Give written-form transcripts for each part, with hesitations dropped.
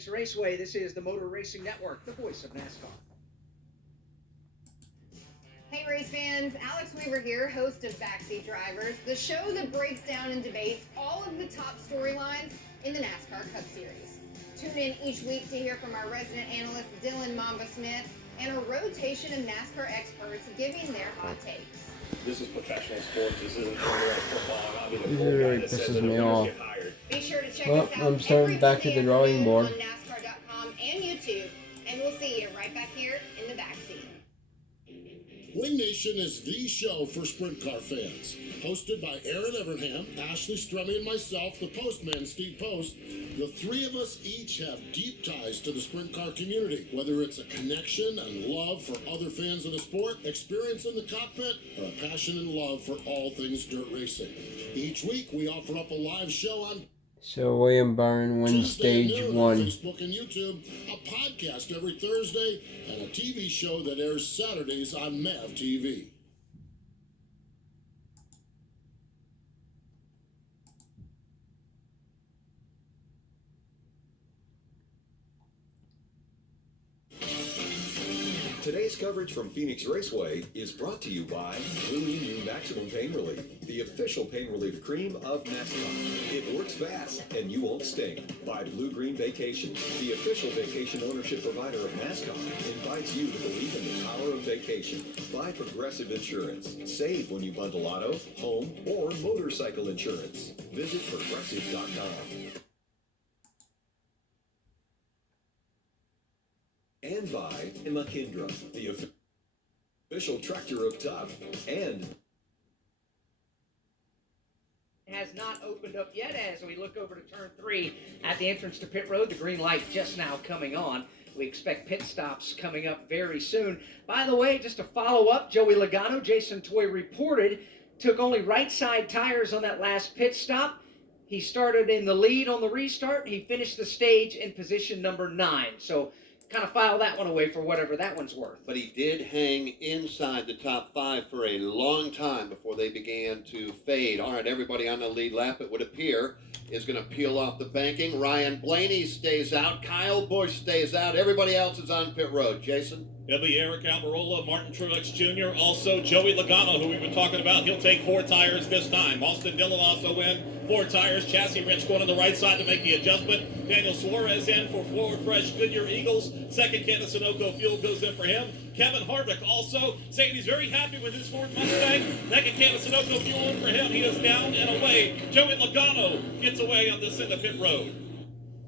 Phoenix Raceway. This is the Motor Racing Network, the voice of NASCAR. Hey race fans, Alex Weaver here, host of Backseat Drivers, the show that breaks down and debates all of the top storylines in the NASCAR Cup Series. Tune in each week to hear from our resident analyst Dylan Mamba Smith and a rotation of NASCAR experts giving their hot takes. This is professional sports. This isn't football. I mean, Pisses me off. Be sure to check Well, us out I'm starting every back to the drawing board on NASCAR.com and YouTube, and we'll see you right back here in the backseat. Wing Nation is the show for sprint car fans. Hosted by Aaron Evernham, Ashley Strummy, and myself, the postman, Steve Post. The three of us each have deep ties to the sprint car community. Whether it's a connection and love for other fans of the sport, experience in the cockpit, or a passion and love for all things dirt racing. Each week, we offer up a live show on So William Byron wins stage 1. Facebook and YouTube, a podcast every Thursday, and a TV show that airs Saturdays on MAV TV. Today's coverage from Phoenix Raceway is brought to you by Blue Union Maximum Pain Relief, the official pain relief cream of NASCAR. It works fast and you won't stink. By Blue Green Vacation, the official vacation ownership provider of NASCAR, invites you to believe in the power of vacation. By Progressive Insurance, save when you bundle auto, home, or motorcycle insurance. Visit progressive.com. And by Mahindra, the official tractor of Tough, and Has not opened up yet as we look over to turn 3 at the entrance to pit road. The green light just now coming on. We expect pit stops coming up very soon. By the way, just to follow up, Joey Logano, Jason Toy reported, took only right side tires on that last pit stop. He started in the lead on the restart. He finished the stage in position number 9. So kind of file that one away for whatever that one's worth. But he did hang inside the top 5 for a long time before they began to fade. All right, everybody on the lead lap, it would appear, is going to peel off the banking. Ryan Blaney stays out. Kyle Busch stays out. Everybody else is on pit road. Jason? It'll be Eric Almirola, Martin Truex Jr., also Joey Logano, who we were talking about. He'll take 4 tires this time. Austin Dillon also in 4 tires. Chassis wrench going on the right side to make the adjustment. Daniel Suarez in for Forward Fresh Goodyear Eagles. Second can of Sunoco fuel goes in for him. Kevin Harvick also saying he's very happy with his Ford Mustang. Second can of Sunoco fuel in for him. He is down and away. Joey Logano gets away on this end of pit road.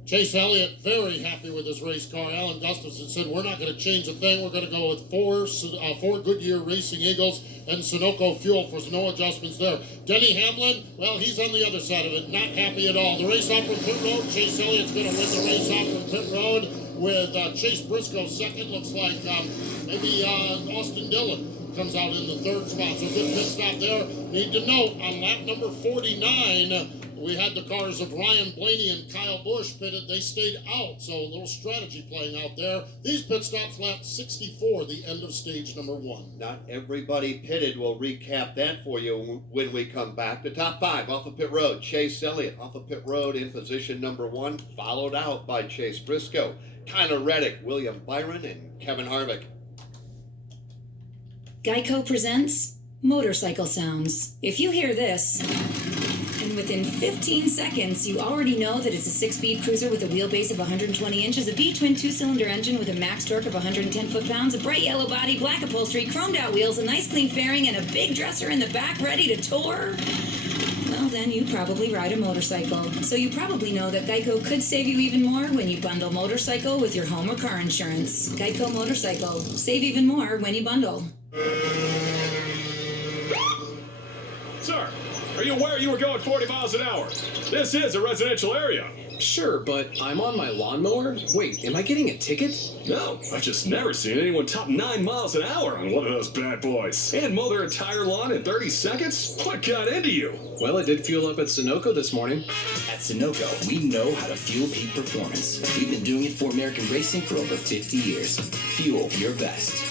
Chase Elliott very happy with his race car. Alan Gustafson said, we're not going to change a thing. We're going to go with 4 Goodyear Racing Eagles and Sunoco fuel for no adjustments there. Denny Hamlin, well, he's on the other side of it. Not happy at all. The race off from pit road, Chase Elliott's going to win the race off from pit road with Chase Briscoe second. Looks like maybe Austin Dillon comes out in the 3rd spot. So good pit stop there. Need to note, on lap number 49, we had the cars of Ryan Blaney and Kyle Busch pitted. They stayed out, so a little strategy playing out there. These pit stops lap 64, the end of stage number 1. Not everybody pitted. We'll recap that for you when we come back. The top 5 off of pit road. Chase Elliott off of pit road in position number 1, followed out by Chase Briscoe, Tyler Reddick, William Byron, and Kevin Harvick. Geico presents Motorcycle Sounds. If you hear this, and within 15 seconds, you already know that it's a 6-speed cruiser with a wheelbase of 120 inches, a V-twin 2-cylinder engine with a max torque of 110 foot-pounds, a bright yellow body, black upholstery, chromed-out wheels, a nice clean fairing, and a big dresser in the back ready to tour, well, then you probably ride a motorcycle. So you probably know that Geico could save you even more when you bundle motorcycle with your home or car insurance. Geico Motorcycle. Save even more when you bundle. Sir, are you aware you were going 40 miles an hour? This is a residential area. Sure, but I'm on my lawnmower? Wait, am I getting a ticket? No, I've just never seen anyone top 9 miles an hour on one of those bad boys. And mow their entire lawn in 30 seconds? What got into you? Well, I did fuel up at Sunoco this morning. At Sunoco, we know how to fuel peak performance. We've been doing it for American racing for over 50 years. Fuel your best.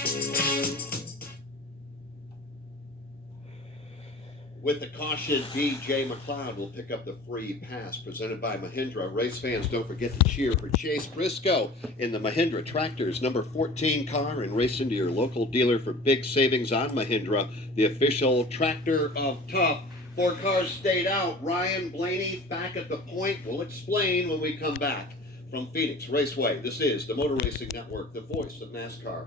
With the caution, DJ McLeod will pick up the free pass presented by Mahindra. Race fans, don't forget to cheer for Chase Briscoe in the Mahindra Tractors number 14 car and race into your local dealer for big savings on Mahindra, the official tractor of Tough. 4 cars stayed out. Ryan Blaney back at the point. We'll explain when we come back. From Phoenix Raceway, this is the Motor Racing Network, the voice of NASCAR.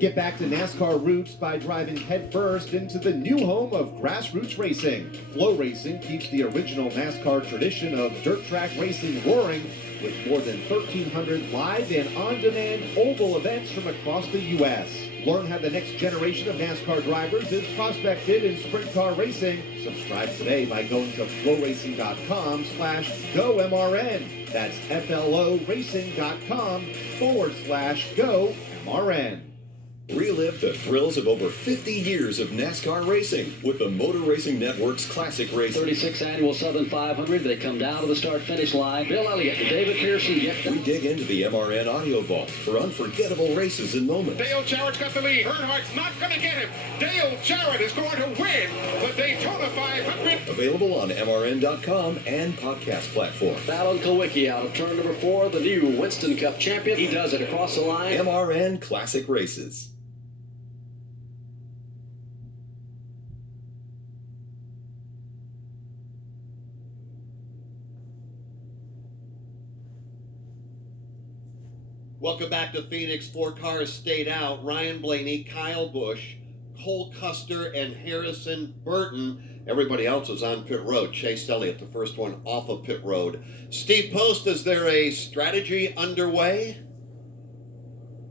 Get back to NASCAR roots by driving headfirst into the new home of grassroots racing. Flow Racing keeps the original NASCAR tradition of dirt track racing roaring with more than 1,300 live and on-demand oval events from across the U.S. Learn how the next generation of NASCAR drivers is prospected in sprint car racing. Subscribe today by going to flowracing.com/GoMRN. That's FLORacing.com/GoMRN. Relive the thrills of over 50 years of NASCAR racing with the Motor Racing Network's Classic Racing. 36th Annual Southern 500. They come down to the start-finish line. Bill Elliott and David Pearson get them. We dig into the MRN audio vault for unforgettable races and moments. Dale Jarrett's got the lead. Earnhardt's not going to get him. Dale Jarrett is going to win the Daytona 500. Available on MRN.com and podcast platforms. Fallon Kowicki out of turn number 4, the new Winston Cup champion. He does it across the line. MRN Classic Races. Welcome back to Phoenix. 4 cars stayed out. Ryan Blaney, Kyle Busch, Cole Custer, and Harrison Burton. Everybody else was on pit road. Chase Elliott, the first one off of pit road. Steve Post, is there a strategy underway?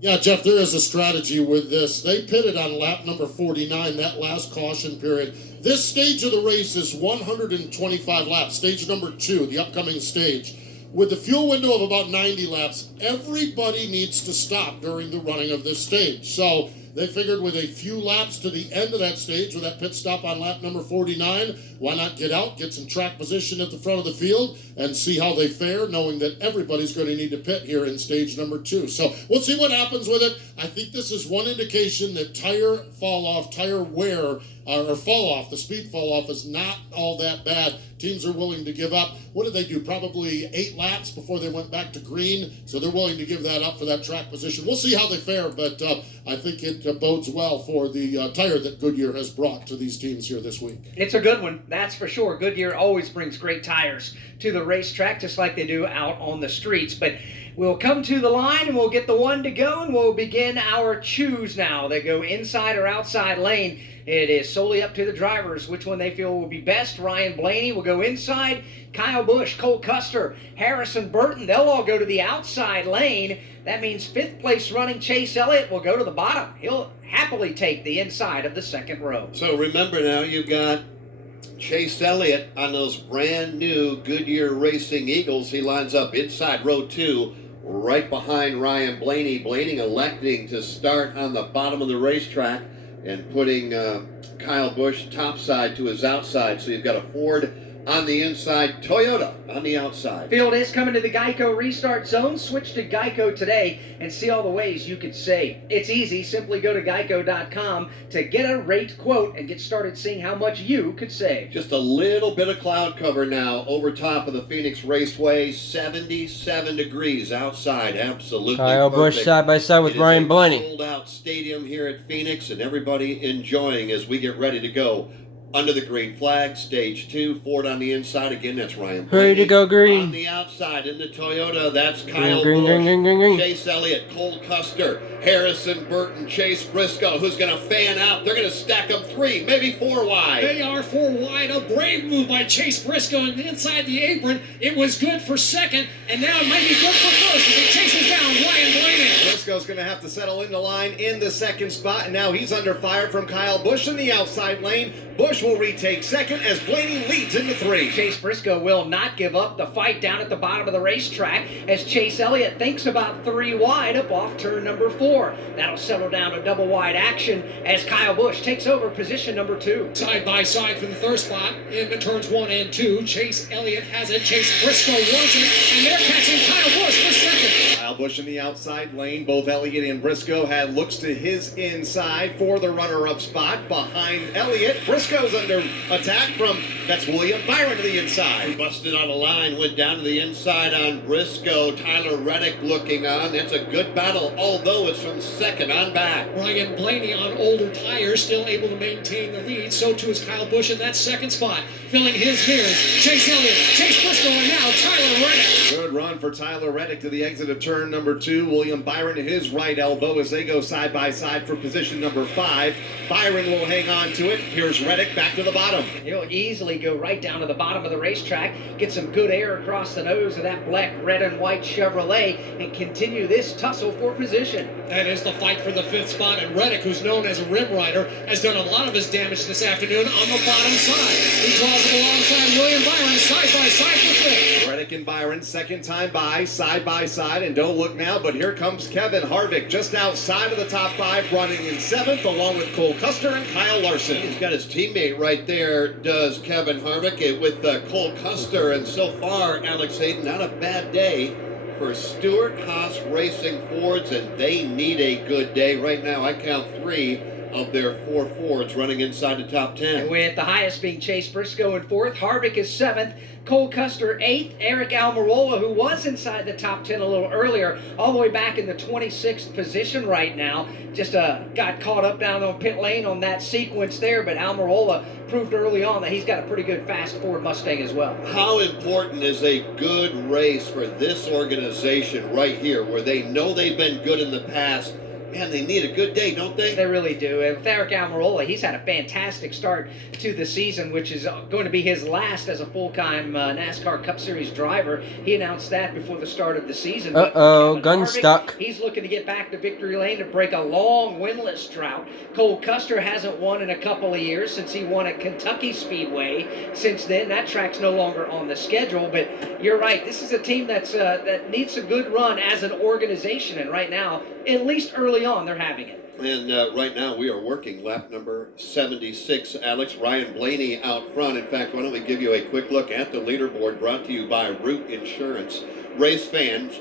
Yeah, Jeff, there is a strategy with this. They pitted on lap number 49, that last caution period. This stage of the race is 125 laps, stage number 2, the upcoming stage. With the fuel window of about 90 laps, everybody needs to stop during the running of this stage. So they figured with a few laps to the end of that stage, with that pit stop on lap number 49, why not get out, get some track position at the front of the field, and see how they fare, knowing that everybody's going to need to pit here in stage number 2. So we'll see what happens with it. I think this is one indication that tire fall off, tire wear, or fall off, the speed fall off is not all that bad. Teams are willing to give up. What did they do? Probably 8 laps before they went back to green. So they're willing to give that up for that track position. We'll see how they fare, but I think it bodes well for the tire that Goodyear has brought to these teams here this week. It's a good one, that's for sure. Goodyear always brings great tires to the racetrack, just like they do out on the streets. But we'll come to the line and we'll get the one to go, and we'll begin our choose now. They go inside or outside lane. It is solely up to the drivers which one they feel will be best. Ryan Blaney will go inside. Kyle Busch, Cole Custer, Harrison Burton, they'll all go to the outside lane. That means 5th place running Chase Elliott will go to the bottom. He'll happily take the inside of the second row. So remember now, you've got Chase Elliott on those brand new Goodyear Racing Eagles. He lines up inside row 2, right behind Ryan Blaney. Blaney electing to start on the bottom of the racetrack and putting Kyle Busch topside to his outside. So you've got a Ford on the inside, Toyota on the outside. Field is coming to the Geico restart zone. Switch to Geico today and see all the ways you could save. It's easy. Simply go to geico.com to get a rate quote and get started seeing how much you could save. Just a little bit of cloud cover now over top of the Phoenix Raceway. 77 degrees outside. Absolutely Kyle perfect. Busch side by side with Ryan Blaney. Sold out stadium here at Phoenix, and everybody enjoying as we get ready to go. Under the green flag, stage 2, Ford on the inside. Again, that's Ryan Blaney. Ready to go green. On the outside, in the Toyota, that's Kyle green, Busch, green. Chase Elliott, Cole Custer, Harrison Burton, Chase Briscoe, who's going to fan out. They're going to stack them 3, maybe 4 wide. They are 4 wide. A brave move by Chase Briscoe, and inside the apron, it was good for second, and now it might be good for first as he chases down Ryan Blaney. Briscoe's going to have to settle in the line in the second spot, and now he's under fire from Kyle Busch in the outside lane. Busch will retake second as Blaney leads into 3. Chase Briscoe will not give up the fight down at the bottom of the racetrack as Chase Elliott thinks about 3 wide up off turn number 4. That'll settle down to double wide action as Kyle Busch takes over position number 2. Side by side for the third spot in turns 1 and 2. Chase Elliott has it. Chase Briscoe wants it, and they're catching Kyle Busch for second. Kyle Kyle Busch in the outside lane. Both Elliott and Briscoe had looks to his inside for the runner-up spot. Behind Elliott, Briscoe's under attack from, that's William Byron to the inside. Busted on a line, went down to the inside on Briscoe. Tyler Reddick looking on. That's a good battle, although it's from second on back. Ryan Blaney on older tires, still able to maintain the lead. So too is Kyle Busch in that second spot. Filling his mirrors. Chase Elliott, Chase Briscoe, and now Tyler Reddick. Good run for Tyler Reddick to the exit of turn number 2. William Byron to his right elbow as they go side by side for position number 5. Byron will hang on to it. Here's Reddick back to the bottom. He'll easily go right down to the bottom of the racetrack, get some good air across the nose of that black, red, and white Chevrolet, and continue this tussle for position. That is the fight for the 5th spot, and Reddick, who's known as a rim rider, has done a lot of his damage this afternoon on the bottom side. He draws it alongside William Byron, side by side for 5th. Reddick and Byron, second time by side, and don't look now, but here comes Kevin Harvick just outside of the top 5, running in 7th, along with Cole Custer and Kyle Larson. He's got his teammate right there, does Kevin Harvick, with Cole Custer, and so far, Alex Hayden, not a bad day for Stewart Haas Racing Fords, and they need a good day. Right now, I count 3 of their 4 Fords running inside the top 10. With the highest being Chase Briscoe in 4th, Harvick is 7th, Cole Custer 8th, Eric Almirola, who was inside the top 10 a little earlier, all the way back in the 26th position right now. Just got caught up down on pit lane on that sequence there, but Almirola proved early on that he's got a pretty good fast Ford Mustang as well. How important is a good race for this organization right here, where they know they've been good in the past? Man, they need a good day, don't they? They really do. And with Eric Almirola, he's had a fantastic start to the season, which is going to be his last as a full-time NASCAR Cup Series driver. He announced that before the start of the season. Uh-oh, gun stuck. He's looking to get back to victory lane to break a long winless drought. Cole Custer hasn't won in a couple of years since he won at Kentucky Speedway. Since then, that track's no longer on the schedule. But you're right. This is a team that needs a good run as an organization. And right now, at least early on, they're having it. And right now we are working lap number 76. Alex, Ryan Blaney out front. In fact, why don't we give you a quick look at the leaderboard brought to you by Root Insurance. Race fans,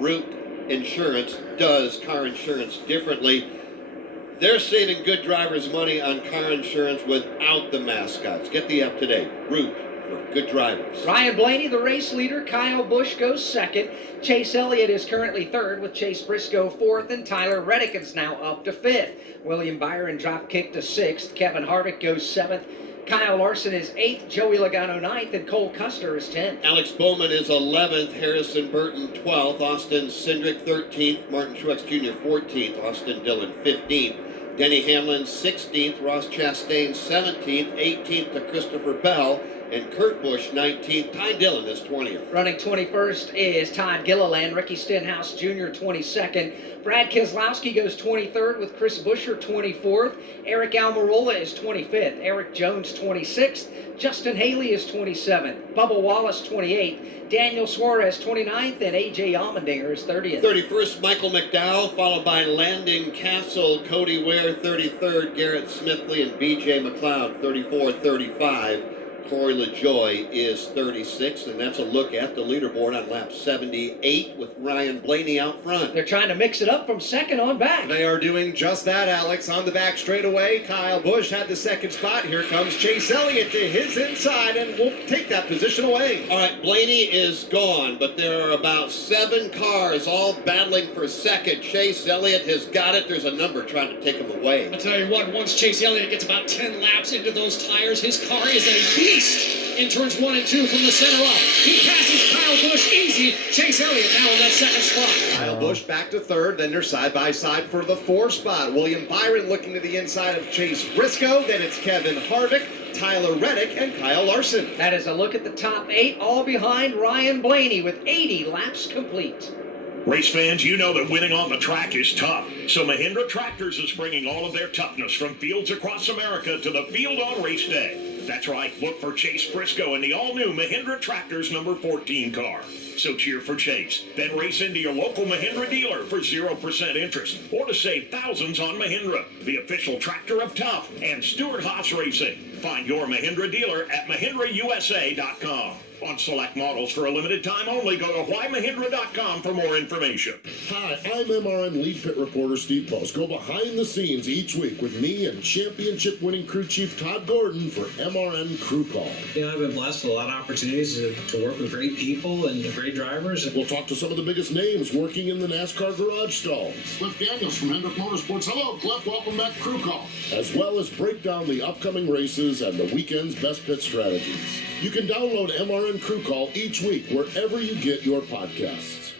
Root Insurance does car insurance differently. They're saving good drivers money on car insurance without the mascots. Get the up to date. Root. Good drivers. Ryan Blaney, the race leader. Kyle Busch goes 2nd. Chase Elliott is currently 3rd, with Chase Briscoe 4th, and Tyler Reddick is now up to 5th. William Byron drop kick to 6th. Kevin Harvick goes 7th. Kyle Larson is 8th. Joey Logano 9th, and Cole Custer is 10th. Alex Bowman is 11th. Harrison Burton 12th. Austin Cindric 13th. Martin Truex Jr. 14th. Austin Dillon 15th. Denny Hamlin 16th. Ross Chastain 17th. 18th to Christopher Bell. And Kurt Busch, 19th. Ty Dillon is 20th. Running 21st is Todd Gilliland. Ricky Stenhouse Jr. 22nd. Brad Keselowski goes 23rd, with Chris Buescher 24th. Eric Almirola is 25th. Eric Jones 26th. Justin Haley is 27th. Bubba Wallace 28th. Daniel Suarez 29th. And A.J. Allmendinger is 30th. 31st, Michael McDowell, followed by Landon Castle, Cody Ware 33rd, Garrett Smithley, and B.J. McLeod 34, 35. Corey LaJoie is 36th, and that's a look at the leaderboard on lap 78 with Ryan Blaney out front. They're trying to mix it up from second on back. They are doing just that, Alex. On the back straightaway, Kyle Busch had the 2nd spot. Here comes Chase Elliott to his inside, and will take that position away. All right, Blaney is gone, but there are about 7 cars all battling for 2nd. Chase Elliott has got it. There's a number trying to take him away. I'll tell you what, once Chase Elliott gets about 10 laps into those tires, his car is a beast in turns 1 and 2 from the center up. He passes Kyle Busch easy. Chase Elliott now in that 2nd spot. Kyle Busch back to 3rd, then they're side by side for the 4th spot. William Byron looking to the inside of Chase Briscoe, then it's Kevin Harvick, Tyler Reddick, and Kyle Larson. That is a look at the top 8, all behind Ryan Blaney with 80 laps complete. Race fans, you know that winning on the track is tough. So Mahindra Tractors is bringing all of their toughness from fields across America to the field on race day. That's right, look for Chase Briscoe in the all-new Mahindra Tractors number 14 car. So cheer for Chase. Then race into your local Mahindra dealer for 0% interest or to save thousands on Mahindra, the official tractor of Tough and Stewart Haas Racing. Find your Mahindra dealer at MahindraUSA.com. On select models for a limited time only, go to whymahindra.com for more information. Hi, I'm MRN lead pit reporter Steve Post. Go behind the scenes each week with me and championship-winning crew chief Todd Gordon for MRN Crew Call. You know, I've been blessed with a lot of opportunities to work with great people and great drivers. We'll talk to some of the biggest names working in the NASCAR garage stalls. Cliff Daniels from Hendrick Motorsports. Hello, Cliff. Welcome back to Crew Call. As well as break down the upcoming races and the weekend's best pit strategies. You can download MRN Crew Call each week wherever you get your podcasts.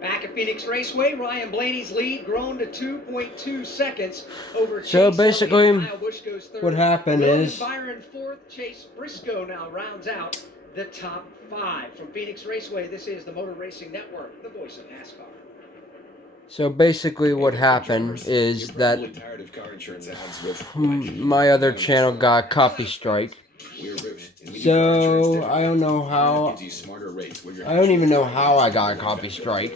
Back at Phoenix Raceway, Ryan Blaney's lead grown to 2.2 seconds over Chase So basically, Elliott. Kyle Busch goes third. what happened William is Byron fourth. Chase Briscoe now rounds out the top 5. From Phoenix Raceway, this is the Motor Racing Network, the voice of NASCAR. So basically what happened is that my other channel got a copy strike. So I don't know how, I don't even know how I got a copy strike,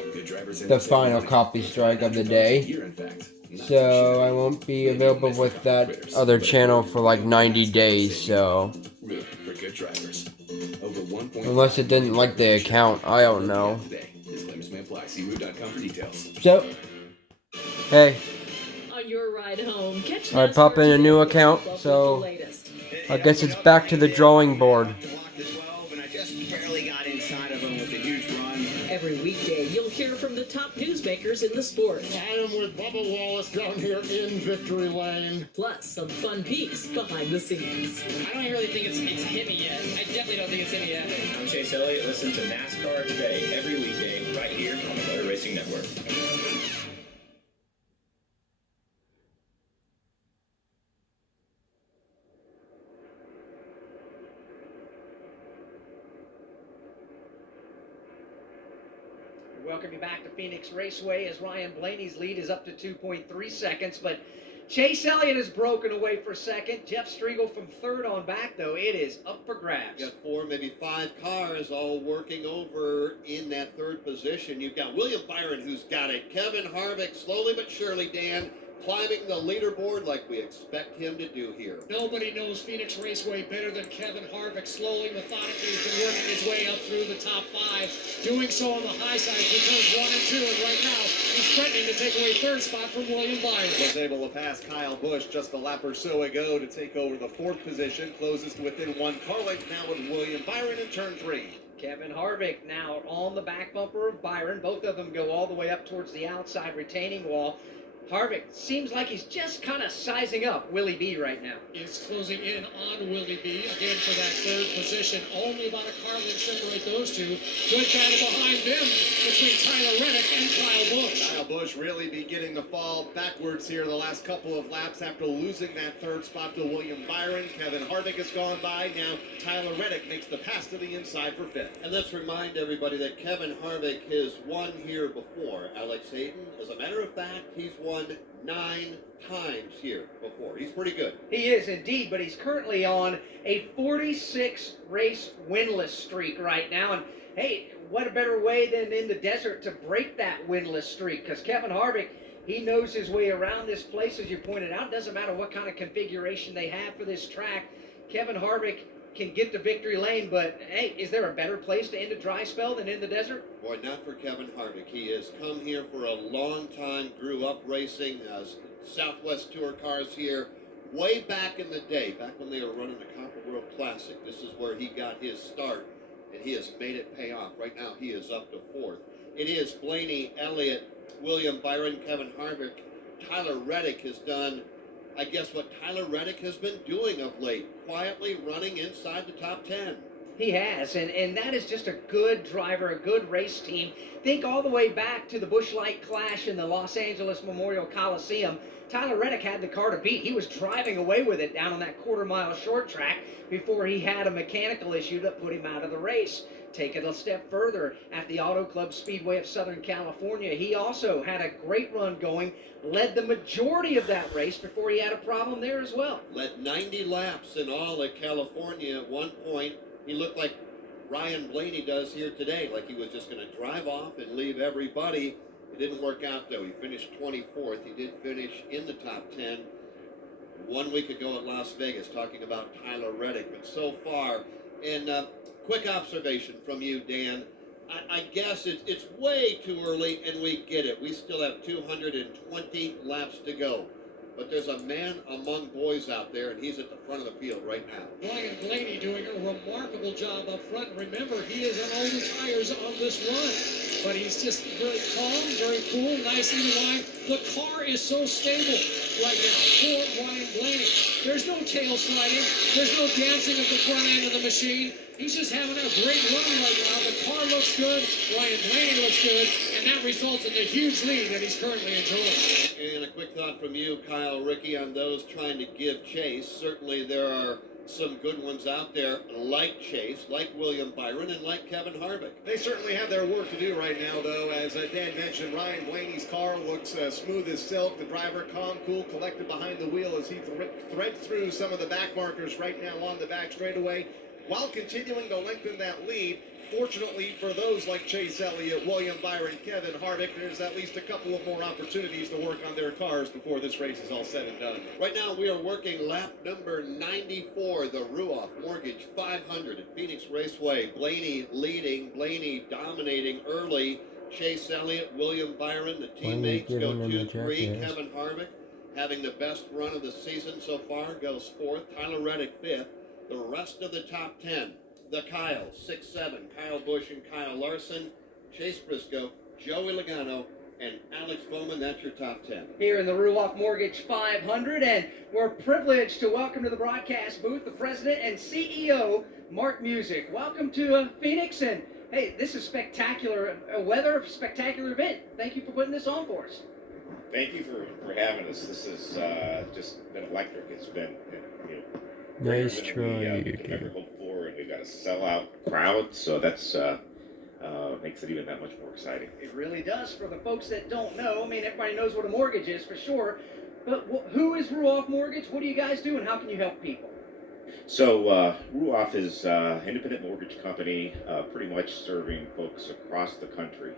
the final copy strike of the day. So I won't be available with that other channel for like 90 days, so unless it didn't like the account, I don't know. So, hey, On your ride home, catch I pop in a new account, so I guess it's back to the drawing board. every weekday. You'll hear from the top newsmakers in the sport. I am with Bubba Wallace down here in Victory Lane. Plus some fun peeks behind the scenes. I don't really think it's hit me yet. I definitely don't think it's hit me yet. I'm Chase Elliott. Listen to NASCAR Today every weekday right here on the Motor Racing Network. Welcome you back to Phoenix Raceway as Ryan Blaney's lead is up to 2.3 seconds, but Chase Elliott has broken away for second. Jeff Striegel from third on back, though. It is up for grabs. You've got 4, maybe 5 cars all working over in that third position. You've got William Byron, who's got it. Kevin Harvick, slowly but surely, Dan, climbing the leaderboard like we expect him to do here. Nobody knows Phoenix Raceway better than Kevin Harvick. Slowly, methodically, he's been working his way up through the top 5, doing so on the high side for turns 1 and 2, and right now he's threatening to take away third spot from William Byron. Was able to pass Kyle Busch just a lap or so ago to take over the 4th position, closes to within 1 car length now with William Byron in turn 3. Kevin Harvick now on the back bumper of Byron. Both of them go all the way up towards the outside retaining wall. Harvick seems like he's just kind of sizing up Willie B right now. Is closing in on Willie B again for that third position. Only about a car length separate those two. Good battle behind them between Tyler Reddick and Kyle Busch. Kyle Busch really beginning to fall backwards here the last couple of laps after losing that 3rd spot to William Byron. Kevin Harvick has gone by. Now Tyler Reddick makes the pass to the inside for 5th. And let's remind everybody that Kevin Harvick has won here before. Alex Hayden, as a matter of fact, he's won 9 times here before. He's pretty good. He is indeed, but he's currently on a 46 race winless streak right now. And hey, what a better way than in the desert to break that winless streak, because Kevin Harvick, he knows his way around this place, as you pointed out. Doesn't matter what kind of configuration they have for this track. Kevin Harvick can get to victory lane, but hey, is there a better place to end a dry spell than in the desert? Boy, not for Kevin Harvick. He has come here for a long time, grew up racing Southwest Tour cars here way back in the day, back when they were running the Copper World Classic. This is where he got his start, and he has made it pay off. Right now, he is up to 4th. It is Blaney, Elliott, William Byron, Kevin Harvick. Tyler Reddick has done, I guess, what Tyler Reddick has been doing of late, quietly running inside the top 10. He has, and that is just a good driver, a good race team. Think all the way back to the Busch Light Clash in the Los Angeles Memorial Coliseum. Tyler Reddick had the car to beat. He was driving away with it down on that quarter-mile short track before he had a mechanical issue that put him out of the race. Take it a step further, at the Auto Club Speedway of Southern California, he also had a great run going, led the majority of that race before he had a problem there as well. Led 90 laps in all at California at one point. He looked like Ryan Blaney does here today, like he was just going to drive off and leave everybody. It didn't work out, though. He finished 24th. He did finish in the top 10. 1 week ago at Las Vegas talking about Tyler Reddick. But so far, and quick observation from you, Dan, I guess it's way too early, and we get it. We still have 220 laps to go. But there's a man among boys out there, and he's at the front of the field right now. Ryan Blaney doing a remarkable job up front. Remember, he is on all the tires on this run. But he's just very calm, very cool, nice even line. The car is so stable right now for Ryan Blaney. There's no tail sliding. There's no dancing of the front end of the machine. He's just having a great run right now. The car looks good. Ryan Blaney looks good. And that results in the huge lead that he's currently enjoying. And a quick thought from you, Kyle, Ricky, on those trying to give chase. Certainly there are some good ones out there like Chase, like William Byron, and like Kevin Harvick. They certainly have their work to do right now, though. As Dan mentioned, Ryan Blaney's car looks smooth as silk. The driver calm, cool, collected behind the wheel as he threads through some of the back markers right now on the back straightaway, while continuing to lengthen that lead. Fortunately for those like Chase Elliott, William Byron, Kevin Harvick, there's at least a couple of more opportunities to work on their cars before this race is all said and done. Right now we are working lap number 94, the Runoff Mortgage 500 at Phoenix Raceway. Blaney leading, Blaney dominating early. Chase Elliott, William Byron, the teammates go 2-3. Kevin Harvick having the best run of the season so far, goes 4th. Tyler Reddick 5th. The rest of the top 10. The Kyle, 6-7, Kyle Busch and Kyle Larson, Chase Briscoe, Joey Logano, and Alex Bowman. That's your top 10. Here in the Runoff Mortgage 500, and we're privileged to welcome to the broadcast booth the president and CEO, Mark Music. Welcome to Phoenix, and hey, this is spectacular weather, spectacular event. Thank you for putting this on for us. Thank you for having us. This has just been electric. It's been, Nice try, we could ever hope for, and we've got a sellout crowd, so that's makes it even that much more exciting. It really does. For the folks that don't know, I mean, everybody knows what a mortgage is for sure, but who is Runoff Mortgage? What do you guys do, and how can you help people? So Runoff is an independent mortgage company, pretty much serving folks across the country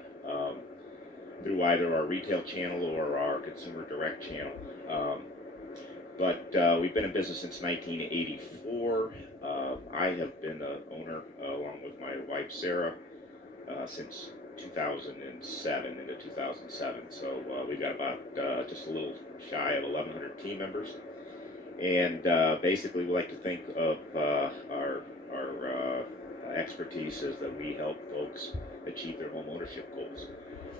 through either our retail channel or our consumer direct channel. But we've been in business since 1984. I have been an owner, along with my wife Sarah, since 2007, into 2007. So we've got about just a little shy of 1,100 team members. And basically we like to think of our expertise is that we help folks achieve their home ownership goals.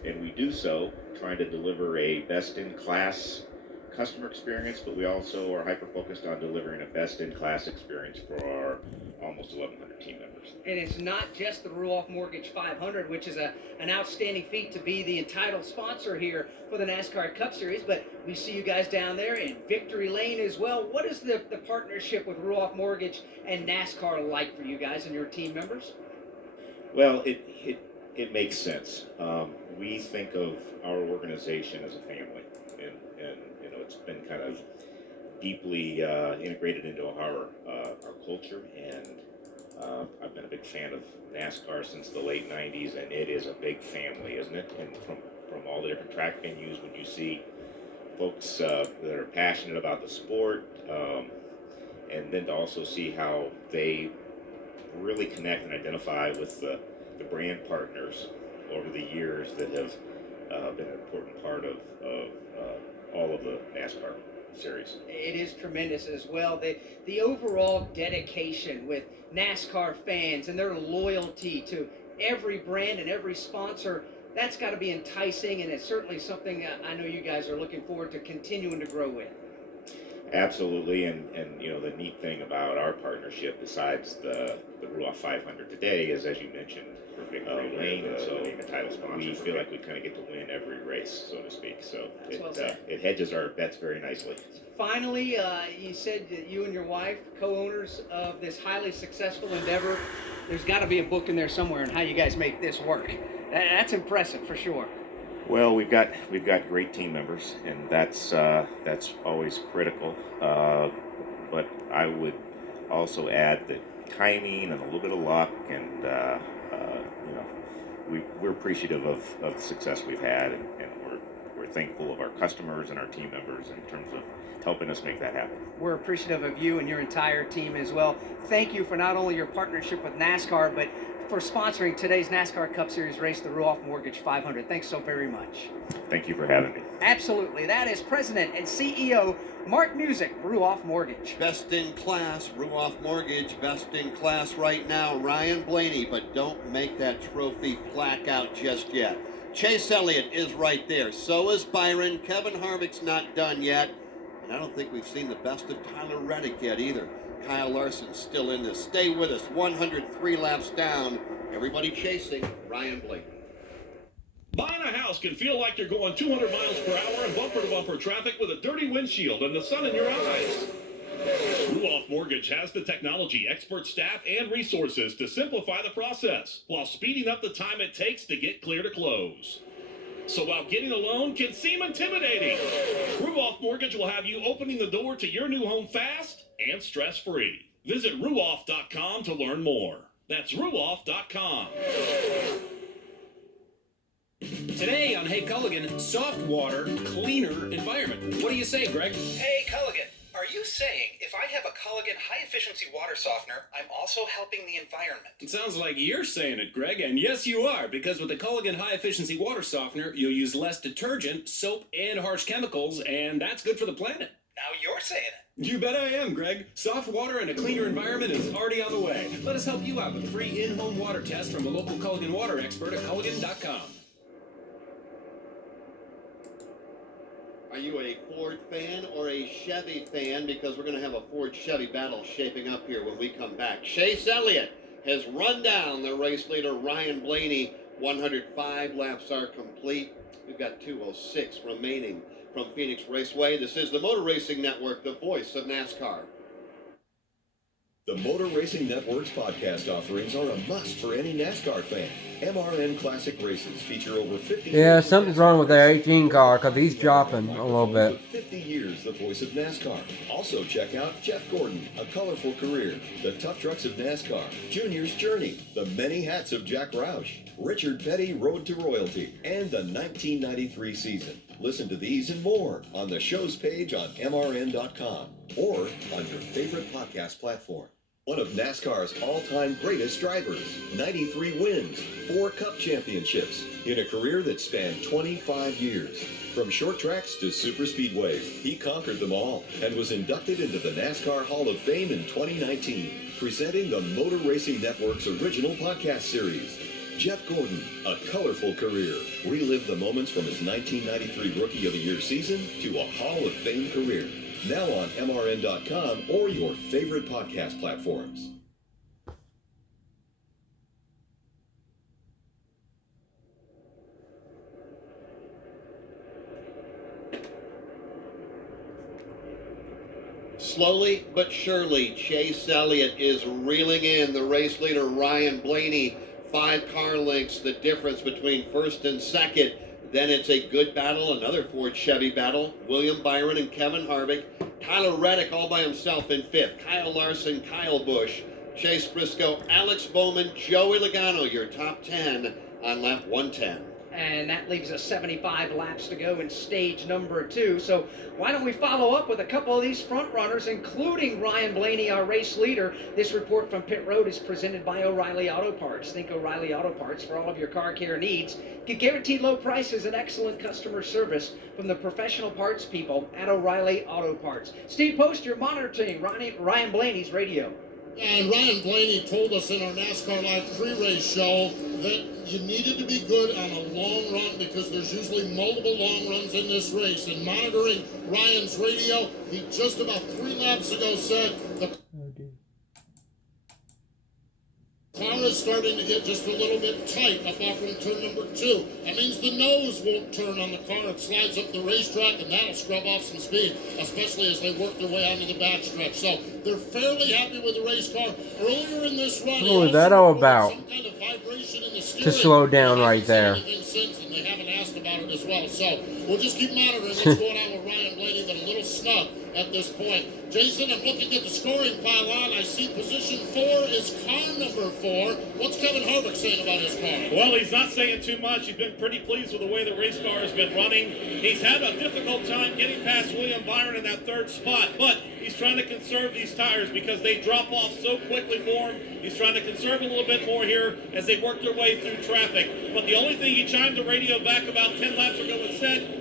And we do so trying to deliver a best-in-class customer experience, but we also are hyper-focused on delivering a best-in-class experience for our almost 1,100 team members. And it's not just the Runoff Mortgage 500, which is an outstanding feat to be the entitled sponsor here for the NASCAR Cup Series, but we see you guys down there in Victory Lane as well. What is the partnership with Runoff Mortgage and NASCAR like for you guys and your team members? Well, it makes sense. We think of our organization as a family, and it's been kind of deeply integrated into our culture, and I've been a big fan of NASCAR since the late 90s, and it is a big family, isn't it? And from all the different track venues, when you see folks that are passionate about the sport, and then to also see how they really connect and identify with the brand partners over the years that have been an important part of all of the NASCAR series. It is tremendous as well. The overall dedication with NASCAR fans and their loyalty to every brand and every sponsor, that's got to be enticing, and it's certainly something I know you guys are looking forward to continuing to grow with. Absolutely, and the neat thing about our partnership, besides the Runoff 500 today, is, as you mentioned, Victory Lane, and so we feel like we kind of get to win every race, so to speak. So it hedges our bets very nicely. Finally, you said that you and your wife, co-owners of this highly successful endeavor. There's got to be a book in there somewhere on how you guys make this work. That's impressive for sure. Well, we've got great team members, and that's always critical. But I would also add that timing and a little bit of luck, and we're appreciative of the success we've had, and we're we're thankful of our customers and our team members in terms of helping us make that happen. We're appreciative of you and your entire team as well. Thank you for not only your partnership with NASCAR, but for sponsoring today's NASCAR Cup Series race, the Runoff Mortgage 500. Thanks so very much. Thank you for having me. Absolutely. That is President and CEO Mark Music, Runoff Mortgage. Best in class, Runoff Mortgage, best in class right now, Ryan Blaney, but don't make that trophy plaque out just yet. Chase Elliott is right there. So is Byron. Kevin Harvick's not done yet. And I don't think we've seen the best of Tyler Reddick yet either. Kyle Larson's still in this. Stay with us. 103 laps down. Everybody chasing Ryan Blaney. Buying a house can feel like you're going 200 miles per hour in bumper-to-bumper traffic with a dirty windshield and the sun in your eyes. Runoff Mortgage has the technology, expert staff, and resources to simplify the process while speeding up the time it takes to get clear to close. So while getting a loan can seem intimidating, Runoff Mortgage will have you opening the door to your new home fast and stress-free. Visit ruoff.com to learn more. That's ruoff.com. Today on Hey Culligan, soft water, cleaner environment. What do you say, Greg? Hey Culligan, are you saying if I have a Culligan high-efficiency water softener, I'm also helping the environment? It sounds like you're saying it, Greg, and yes you are, because with the Culligan high-efficiency water softener, you'll use less detergent, soap, and harsh chemicals, and that's good for the planet. Now you're saying it. You bet I am, Greg. Soft water and a cleaner environment is already on the way. Let us help you out with a free in-home water test from a local Culligan water expert at Culligan.com. Are you a Ford fan or a Chevy fan? Because we're going to have a Ford-Chevy battle shaping up here when we come back. Chase Elliott has run down the race leader, Ryan Blaney. 105 laps are complete. We've got 206 remaining from Phoenix Raceway. This is the Motor Racing Network, the voice of NASCAR. The Motor Racing Network's podcast offerings are a must for any NASCAR fan. MRN Classic Races feature over 50 Yeah, something's wrong with that 18 car because he's dropping a little bit. 50 years, the voice of NASCAR. Also check out Jeff Gordon, A Colorful Career, The Tough Trucks of NASCAR, Junior's Journey, The Many Hats of Jack Roush, Richard Petty, Road to Royalty, and the 1993 season. Listen to these and more on the show's page on MRN.com or on your favorite podcast platform. One of NASCAR's all-time greatest drivers, 93 wins, 4 Cup championships, in a career that spanned 25 years. From short tracks to super speedways, he conquered them all and was inducted into the NASCAR Hall of Fame in 2019, presenting the Motor Racing Network's original podcast series. Jeff Gordon, A Colorful Career. Relive the moments from his 1993 Rookie of the Year season to a Hall of Fame career. Now on MRN.com or your favorite podcast platforms. Slowly but surely, Chase Elliott is reeling in the race leader, Ryan Blaney. 5 car lengths, the difference between first and second. Then it's a good battle, another Ford Chevy battle. William Byron and Kevin Harvick. Tyler Reddick all by himself in 5th. Kyle Larson, Kyle Busch, Chase Briscoe, Alex Bowman, Joey Logano, your top 10 on lap 110. And that leaves us 75 laps to go in stage number 2. So why don't we follow up with a couple of these front runners, including Ryan Blaney, our race leader. This report from Pit Road is presented by O'Reilly Auto Parts. Think O'Reilly Auto Parts for all of your car care needs. Get guaranteed low prices and excellent customer service from the professional parts people at O'Reilly Auto Parts. Steve Post, you're monitoring Ryan Blaney's radio. And Ryan Blaney told us in our NASCAR Live pre-race show that you needed to be good on a long run because there's usually multiple long runs in this race. And monitoring Ryan's radio, he just about 3 laps ago said the car is starting to get just a little bit tight up off from turn number 2. That means the nose won't turn on the car. It slides up the racetrack, and that'll scrub off some speed, especially as they work their way onto the backstretch. So they're fairly happy with the race car. Earlier in this run, What was that all about? some kind of vibration in the steering. To slow down right there. Since, and they haven't asked about it as well. So we'll just keep monitoring what's going on with Ryan Blaney. But a little snug at this point. Jason, I'm looking at the scoring pylon. I see position 4 is car number 4. What's Kevin Harvick saying about his car? Well, he's not saying too much. He's been pretty pleased with the way the race car has been running. He's had a difficult time getting past William Byron in that 3rd spot, but he's trying to conserve these tires because they drop off so quickly for him. He's trying to conserve a little bit more here as they work their way through traffic. But the only thing he chimed the radio back about 10 laps ago and said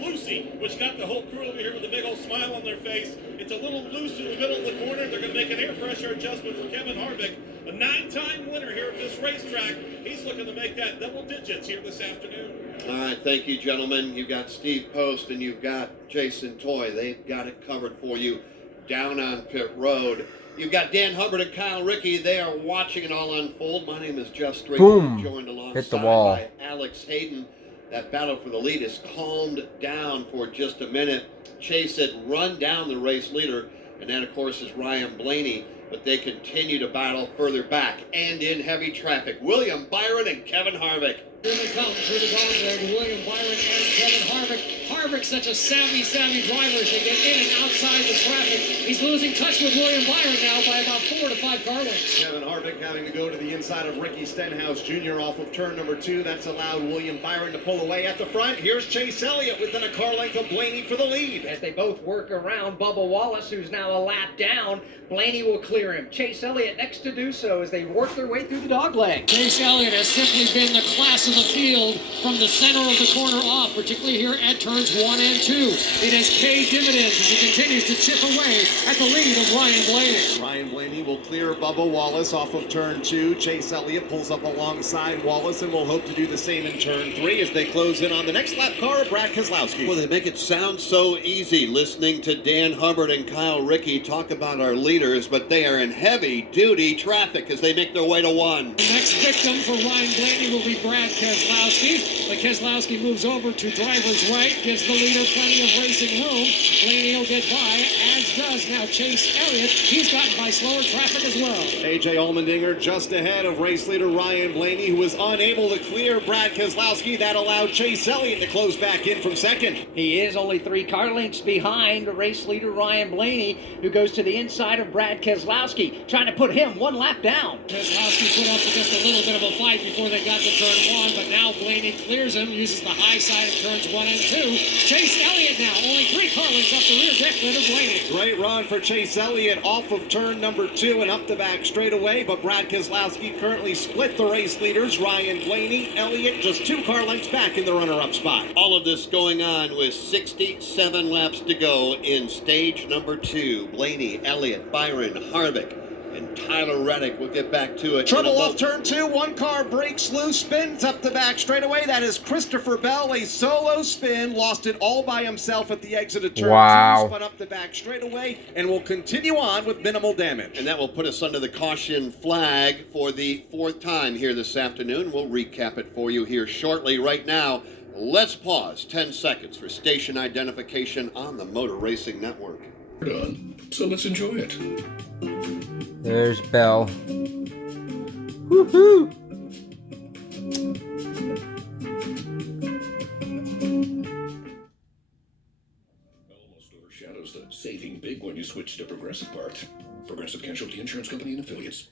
Lucy, which got the whole crew over here with a big old smile on their face. It's a little loose in the middle of the corner. They're going to make an air pressure adjustment for Kevin Harvick, a 9-time winner here at this racetrack. He's looking to make that double digits here this afternoon. All right, thank you, gentlemen. You've got Steve Post and you've got Jason Toy. They've got it covered for you down on pit road. You've got Dan Hubbard and Kyle Rickey. They are watching it all unfold. My name is Jeff Strait. Boom. Joined alongside Hit the wall. by Alex Hayden. That battle for the lead has calmed down for just a minute. Chase had run down the race leader, and that, of course, is Ryan Blaney. But they continue to battle further back and in heavy traffic. William Byron and Kevin Harvick. Here they come through the gauntlet, William Byron and Kevin Harvick. Harvick's such a savvy driver as they get in and outside the traffic. He's losing touch with William Byron now by about 4 to 5 car lengths. Kevin Harvick having to go to the inside of Ricky Stenhouse Jr. off of turn number 2. That's allowed William Byron to pull away at the front. Here's Chase Elliott within a car length of Blaney for the lead. As they both work around Bubba Wallace, who's now a lap down, Blaney will clear him. Chase Elliott next to do so as they work their way through the dogleg. Chase Elliott has simply been the class of the field from the center of the corner off, particularly here at turns 1 and 2. It has paid dividends as he continues to chip away at the lead of Ryan Blaney. Ryan Blaney will clear Bubba Wallace off of turn 2. Chase Elliott pulls up alongside Wallace and will hope to do the same in turn 3 as they close in on the next lap car of Brad Keselowski. Well, they make it sound so easy listening to Dan Hubbard and Kyle Rickey talk about our leaders, but they are in heavy-duty traffic as they make their way to 1. The next victim for Ryan Blaney will be Brad Keselowski. But Keselowski moves over to driver's right, gives the leader plenty of racing room. Blaney will get by, as does now Chase Elliott. He's gotten by slower traffic as well. A.J. Allmendinger just ahead of race leader Ryan Blaney, who was unable to clear Brad Keselowski. That allowed Chase Elliott to close back in from second. He is only 3 car lengths behind race leader Ryan Blaney, who goes to the inside of Brad Keselowski, trying to put him 1 lap down. Keselowski put up just a little bit of a fight before they got to turn 1, but now Blaney clears him, uses the high side of turns 1 and 2. Chase Elliott now, only 3 car lengths up the rear deck for Blaney. Great run for Chase Elliott off of turn number 2 and up the back straightaway, but Brad Keselowski currently split the race leaders. Ryan Blaney, Elliott just 2 car lengths back in the runner-up spot. All of this going on with 67 laps to go in stage number 2. Blaney, Elliott, Byron, Harvick, and Tyler Reddick. We'll get back to it. Trouble off turn 2. 1 car breaks loose, spins up the back straightaway. That is Christopher Bell, a solo spin, lost it all by himself at the exit of turn 2. Spun up the back straightaway and will continue on with minimal damage. And that will put us under the caution flag for the 4th time here this afternoon. We'll recap it for you here shortly. Right now, let's pause 10 seconds for station identification on the Motor Racing Network. We're done, so let's enjoy it. There's Bell. Woohoo! Almost overshadows the saving big when you switch to Progressive Part. Progressive Casualty Insurance Company and Affiliates.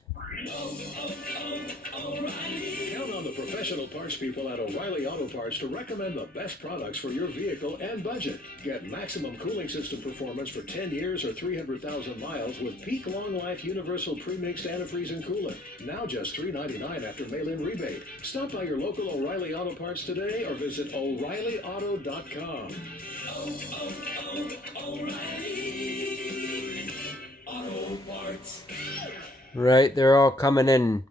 Count on the professional parts people at O'Reilly Auto Parts to recommend the best products for your vehicle and budget. Get maximum cooling system performance for 10 years or 300,000 miles with peak long life universal premixed antifreeze and coolant. Now just $3.99 after mail-in rebate. Stop by your local O'Reilly Auto Parts today or visit O'ReillyAuto.com. O'Reilly Auto Parts. Right, they're all coming in.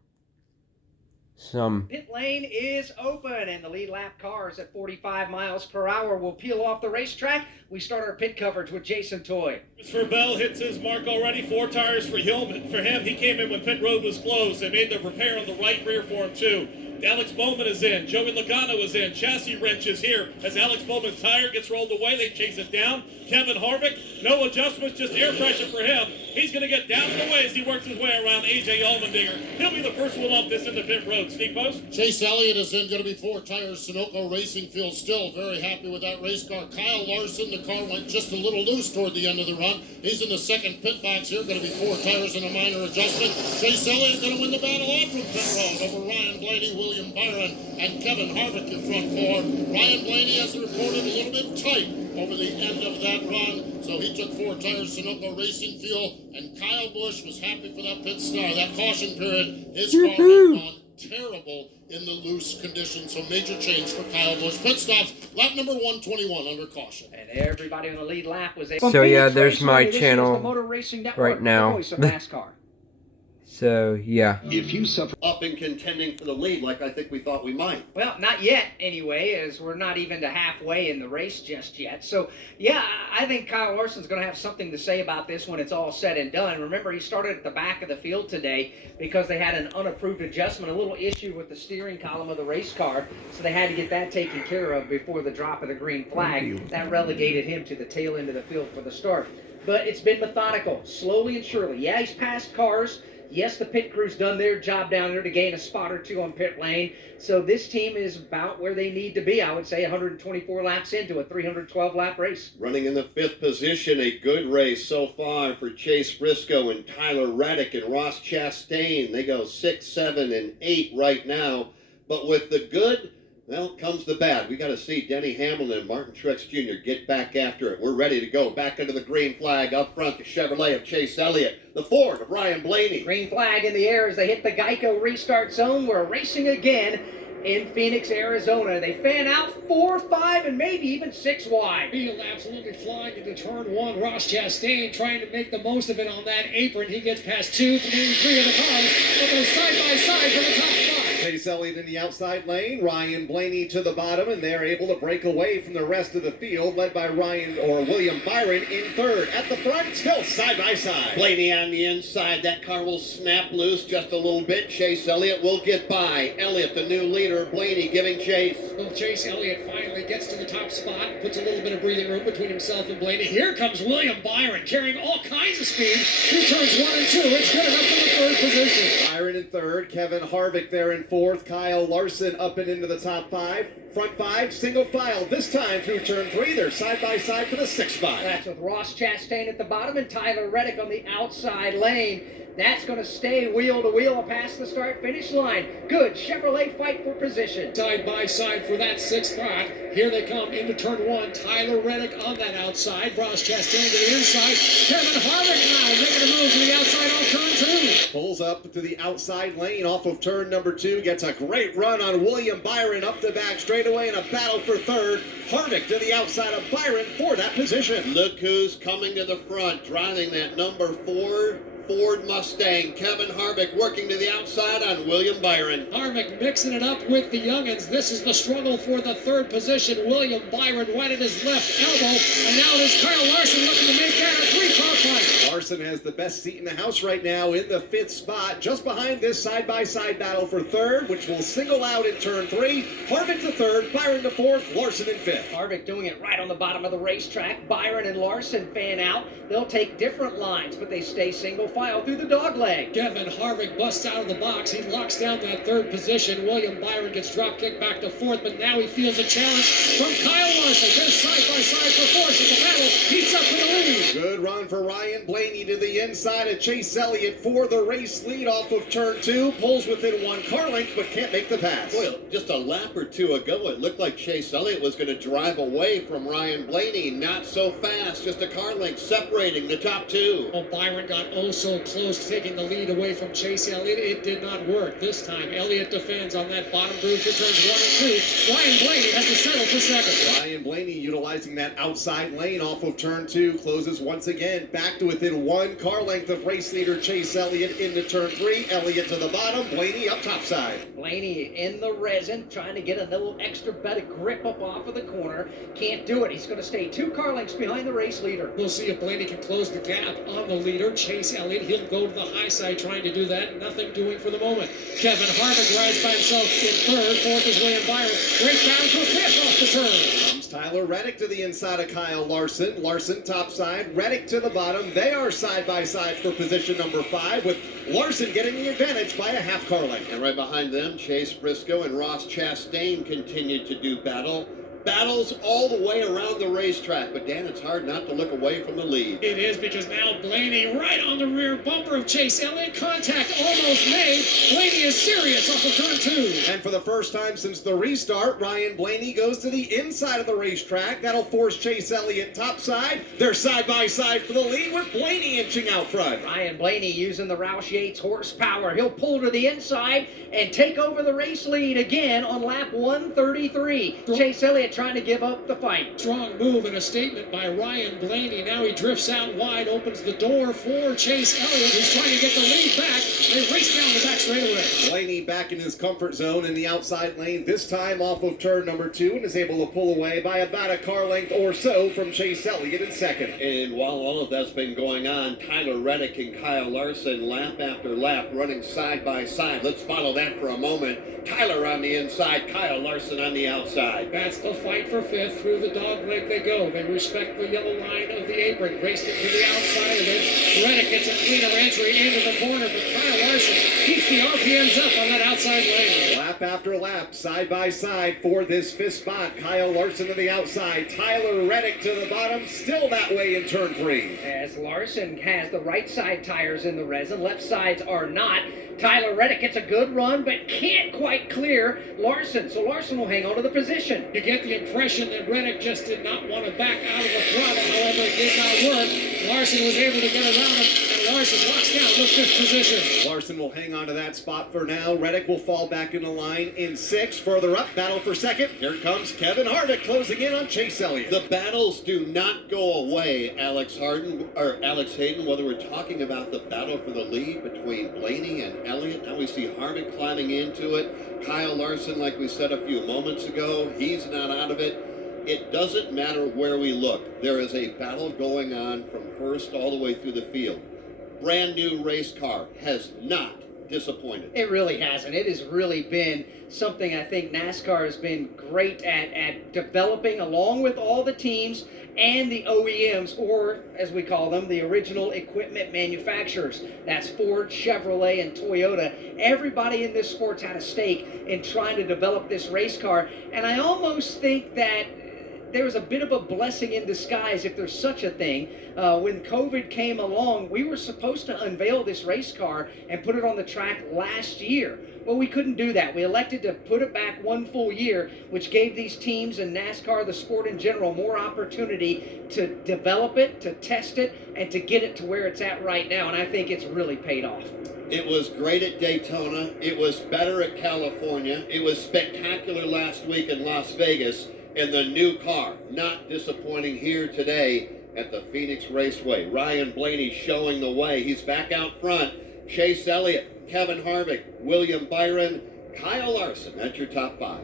Some. Pit lane is open, and the lead lap cars at 45 miles per hour will peel off the racetrack. We start our pit coverage with Jason Toy. Christopher Bell hits his mark already. 4 tires for him. He came in when pit road was closed. They made the repair on the right rear for him, too. Alex Bowman is in. Joey Logano is in. Chassis wrench is here. As Alex Bowman's tire gets rolled away, they chase it down. Kevin Harvick, no adjustments, just air pressure for him. He's going to get down and away as he works his way around A.J. Allmendinger. He'll be the first one off this into pit road. Steve Post. Chase Elliott is in, going to be 4 tires. Sunoco Racing Field still very happy with that race car. Kyle Larson, the car went just a little loose toward the end of the run. He's in the second pit box here, going to be 4 tires and a minor adjustment. Chase Elliott going to win the battle on through pit road over Ryan Blaney, William Byron, and Kevin Harvick in front 4. Ryan Blaney, as reported, a little bit tight over the end of that run, so he took 4 tires, Sunoco Racing Fuel, and Kyle Busch was happy for that pit star. That caution period, his car had gone terrible in the loose conditions, so major change for Kyle Busch. Pit stops, lap number 121 under caution. And everybody on the lead lap was able. So yeah, there's my This is channel the Motor Racing Network, right now. the voice of NASCAR. So yeah. If you suffer up and contending for the lead, like I think we thought we might. Well, not yet, anyway, as we're not even to halfway in the race just yet. So, yeah, I think Kyle Larson's going to have something to say about this when it's all said and done. Remember, he started at the back of the field today because they had an unapproved adjustment, a little issue with the steering column of the race car, so they had to get that taken care of before the drop of the green flag. That relegated him to the tail end of the field for the start. But it's been methodical, slowly and surely. Yeah, he's passed cars. Yes, the pit crew's done their job down there to gain a spot or 2 on pit lane. So this team is about where they need to be, I would say, 124 laps into a 312-lap race. Running in the 5th position, a good race so far for Chase Briscoe and Tyler Reddick and Ross Chastain. They go 6, 7, and 8 right now. But with the good, well, comes the bad. We got to see Denny Hamlin and Martin Truex Jr. get back after it. We're ready to go. Back under the green flag up front, the Chevrolet of Chase Elliott, the Ford of Ryan Blaney. Green flag in the air as they hit the Geico restart zone. We're racing again in Phoenix, Arizona. They fan out 4, 5, and maybe even 6 wide. Field absolutely flying into turn 1. Ross Chastain trying to make the most of it on that apron. He gets past 2, 3 of the cars, but they're side by side for the top spot. Chase Elliott in the outside lane, Ryan Blaney to the bottom, and they're able to break away from the rest of the field, led by William Byron in 3rd. At the front, still side by side. Blaney on the inside. That car will snap loose just a little bit. Chase Elliott will get by. Elliott, the new leader. Blaney giving chase. Well, Chase Elliott finally gets to the top spot, puts a little bit of breathing room between himself and Blaney. Here comes William Byron, carrying all kinds of speed through turns 1 and 2. It's good enough for the 3rd position. Byron in 3rd, Kevin Harvick there in 4th, Kyle Larson up and into the top 5. Front 5, single file. This time through turn 3, they're side by side for the 6th spot. That's with Ross Chastain at the bottom and Tyler Reddick on the outside lane. That's going to stay wheel to wheel past the start-finish line. Good Chevrolet fight for position. Side by side for that 6th spot. Here they come into turn 1. Tyler Reddick on that outside. Ross Chastain to the inside. Kevin Harvick now making a move to the outside on turn 2. Pulls up to the outside lane off of turn number 2. Gets a great run on William Byron up the back straightaway in a battle for 3rd. Harvick to the outside of Byron for that position. Look who's coming to the front, driving that number 4 Ford Mustang. Kevin Harvick working to the outside on William Byron. Harvick mixing it up with the youngins. This is the struggle for the 3rd position. William Byron right at his left elbow. And now it is Kyle Larson looking to make that a 3-car fight. Larson has the best seat in the house right now in the 5th spot. Just behind this side-by-side battle for 3rd, which will single out in turn 3. Harvick to 3rd, Byron to 4th, Larson in 5th. Harvick doing it right on the bottom of the racetrack. Byron and Larson fan out. They'll take different lines, but they stay single file through the dog leg. Kevin Harvick busts out of the box. He locks down that 3rd position. William Byron gets drop kicked back to 4th, but now he feels a challenge from Kyle Larson. This side by side for 4th as the battle heats up for the lead. Good run for Ryan Blaney to the inside of Chase Elliott for the race lead off of turn 2. Pulls within 1 car length, but can't make the pass. Boy, just a lap or 2 ago, it looked like Chase Elliott was going to drive away from Ryan Blaney. Not so fast, just a car length separating the top 2. Well, Byron got oh so close, taking the lead away from Chase Elliott. It did not work. This time, Elliott defends on that bottom groove for turns 1 and 2. Ryan Blaney has to settle for 2nd. Ryan Blaney utilizing that outside lane off of turn 2. Closes once again back to within 1 car length of race leader Chase Elliott into turn 3. Elliott to the bottom, Blaney up topside. Blaney in the resin, trying to get a little extra bit of grip up off of the corner. Can't do it. He's going to stay 2 car lengths behind the race leader. We'll see if Blaney can close the gap on the leader. Chase Elliott Elliott. He'll go to the high side trying to do that. Nothing doing for the moment. Kevin Harvick rides by himself in third. Fourth is William Byron. Race down for fifth off the turn. Comes Tyler Reddick to the inside of Kyle Larson. Larson top side, Reddick to the bottom. They are side by side for position number 5, with Larson getting the advantage by a half car length. And right behind them, Chase Briscoe and Ross Chastain continued to do battles all the way around the racetrack. But Dan, it's hard not to look away from the lead. It is, because now Blaney right on the rear bumper of Chase Elliott. Contact almost made. Blaney is serious off of turn 2. And for the first time since the restart, Ryan Blaney goes to the inside of the racetrack. That'll force Chase Elliott topside. They're side by side for the lead, with Blaney inching out front. Ryan Blaney using the Roush Yates horsepower. He'll pull to the inside and take over the race lead again on lap 133. Chase Elliott trying to give up the fight. Strong move and a statement by Ryan Blaney. Now he drifts out wide, opens the door for Chase Elliott, who's trying to get the lead back. They race down the back straightaway. Blaney back in his comfort zone in the outside lane, this time off of turn number 2, and is able to pull away by about a car length or so from Chase Elliott in second. And while all of that's been going on, Tyler Reddick and Kyle Larson lap after lap running side by side. Let's follow that for a moment. Tyler on the inside, Kyle Larson on the outside. That's the fight for fifth. Through the dog leg they go. They respect the yellow line of the apron. Raced it to the outside of it. Reddick gets a cleaner entry into the corner, but Kyle Larson keeps the RPMs up on that outside lane. Lap after lap, side by side for this fifth spot. Kyle Larson to the outside. Tyler Reddick to the bottom. Still that way in turn 3. As Larson has the right side tires in the resin, left sides are not. Tyler Reddick gets a good run, but can't quite clear Larson. So Larson will hang on to the position. You get the impression that Reddick just did not want to back out of the throttle. However, it did not work. Larson was able to get around him, and Larson locks down the 5th position. Larson will hang on to that spot for now. Reddick will fall back in the line in 6. Further up, battle for second. Here comes Kevin Harvick closing in on Chase Elliott. The battles do not go away, Alex Hayden, whether we're talking about the battle for the lead between Blaney and Elliott. Now we see Harvick climbing into it. Kyle Larson, like we said a few moments ago, he's not out of it. It doesn't matter where we look. There is a battle going on from first all the way through the field. Brand new race car has not disappointed. It really hasn't. It has really been something I think NASCAR has been great at developing, along with all the teams and the OEMs, or as we call them, the original equipment manufacturers. That's Ford, Chevrolet, and Toyota. Everybody in this sport's had a stake in trying to develop this race car, and I almost think that there was a bit of a blessing in disguise, if there's such a thing. When COVID came along, we were supposed to unveil this race car and put it on the track last year. Well, we couldn't do that. We elected to put it back one full year, which gave these teams and NASCAR, the sport in general, more opportunity to develop it, to test it, and to get it to where it's at right now. And I think it's really paid off. It was great at Daytona. It was better at California. It was spectacular last week in Las Vegas. And the new car, not disappointing here today at the Phoenix Raceway. Ryan Blaney showing the way. He's back out front. Chase Elliott, Kevin Harvick, William Byron, Kyle Larson. That's your top 5.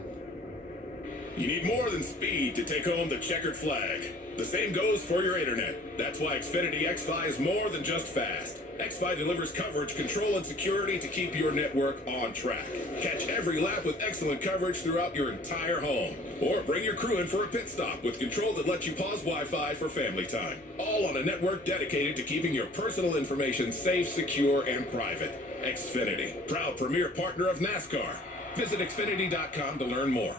You need more than speed to take home the checkered flag. The same goes for your internet. That's why Xfinity XFi is more than just fast. XFi delivers coverage, control, and security to keep your network on track. Catch every lap with excellent coverage throughout your entire home. Or bring your crew in for a pit stop with control that lets you pause Wi-Fi for family time. All on a network dedicated to keeping your personal information safe, secure, and private. Xfinity, proud premier partner of NASCAR. Visit Xfinity.com to learn more.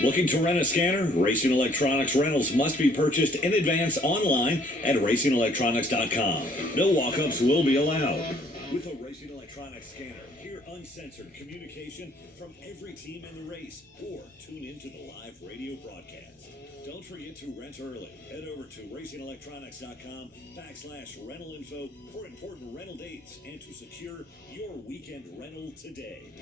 Looking to rent a scanner? Racing Electronics rentals must be purchased in advance online at racingelectronics.com. No walk-ups will be allowed. With a Racing Electronics scanner, hear uncensored communication from every team in the race, or tune into the live radio broadcast. Don't forget to rent early. Head over to racingelectronics.com/rental info for important rental dates and to secure your weekend rental today.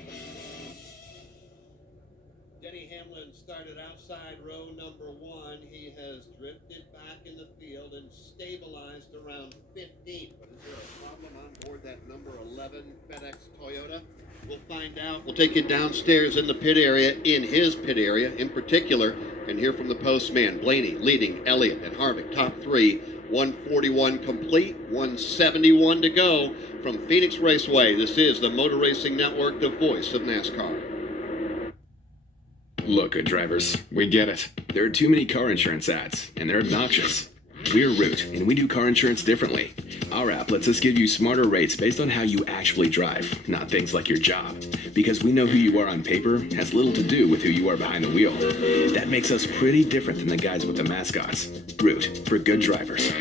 Denny Hamlin started outside row number 1. He has drifted back in the field and stabilized around 15th. But is there a problem on board that number 11 FedEx Toyota? We'll find out. We'll take you downstairs in the pit area, in his pit area in particular, and hear from the postman. Blaney leading Elliott and Harvick top 3. 141 complete, 171 to go from Phoenix Raceway. This is the Motor Racing Network, the voice of NASCAR. Look, good drivers, we get it. There are too many car insurance ads, and they're obnoxious. We're Root, and we do car insurance differently. Our app lets us give you smarter rates based on how you actually drive, not things like your job. Because we know who you are on paper has little to do with who you are behind the wheel. That makes us pretty different than the guys with the mascots. Root, for good drivers.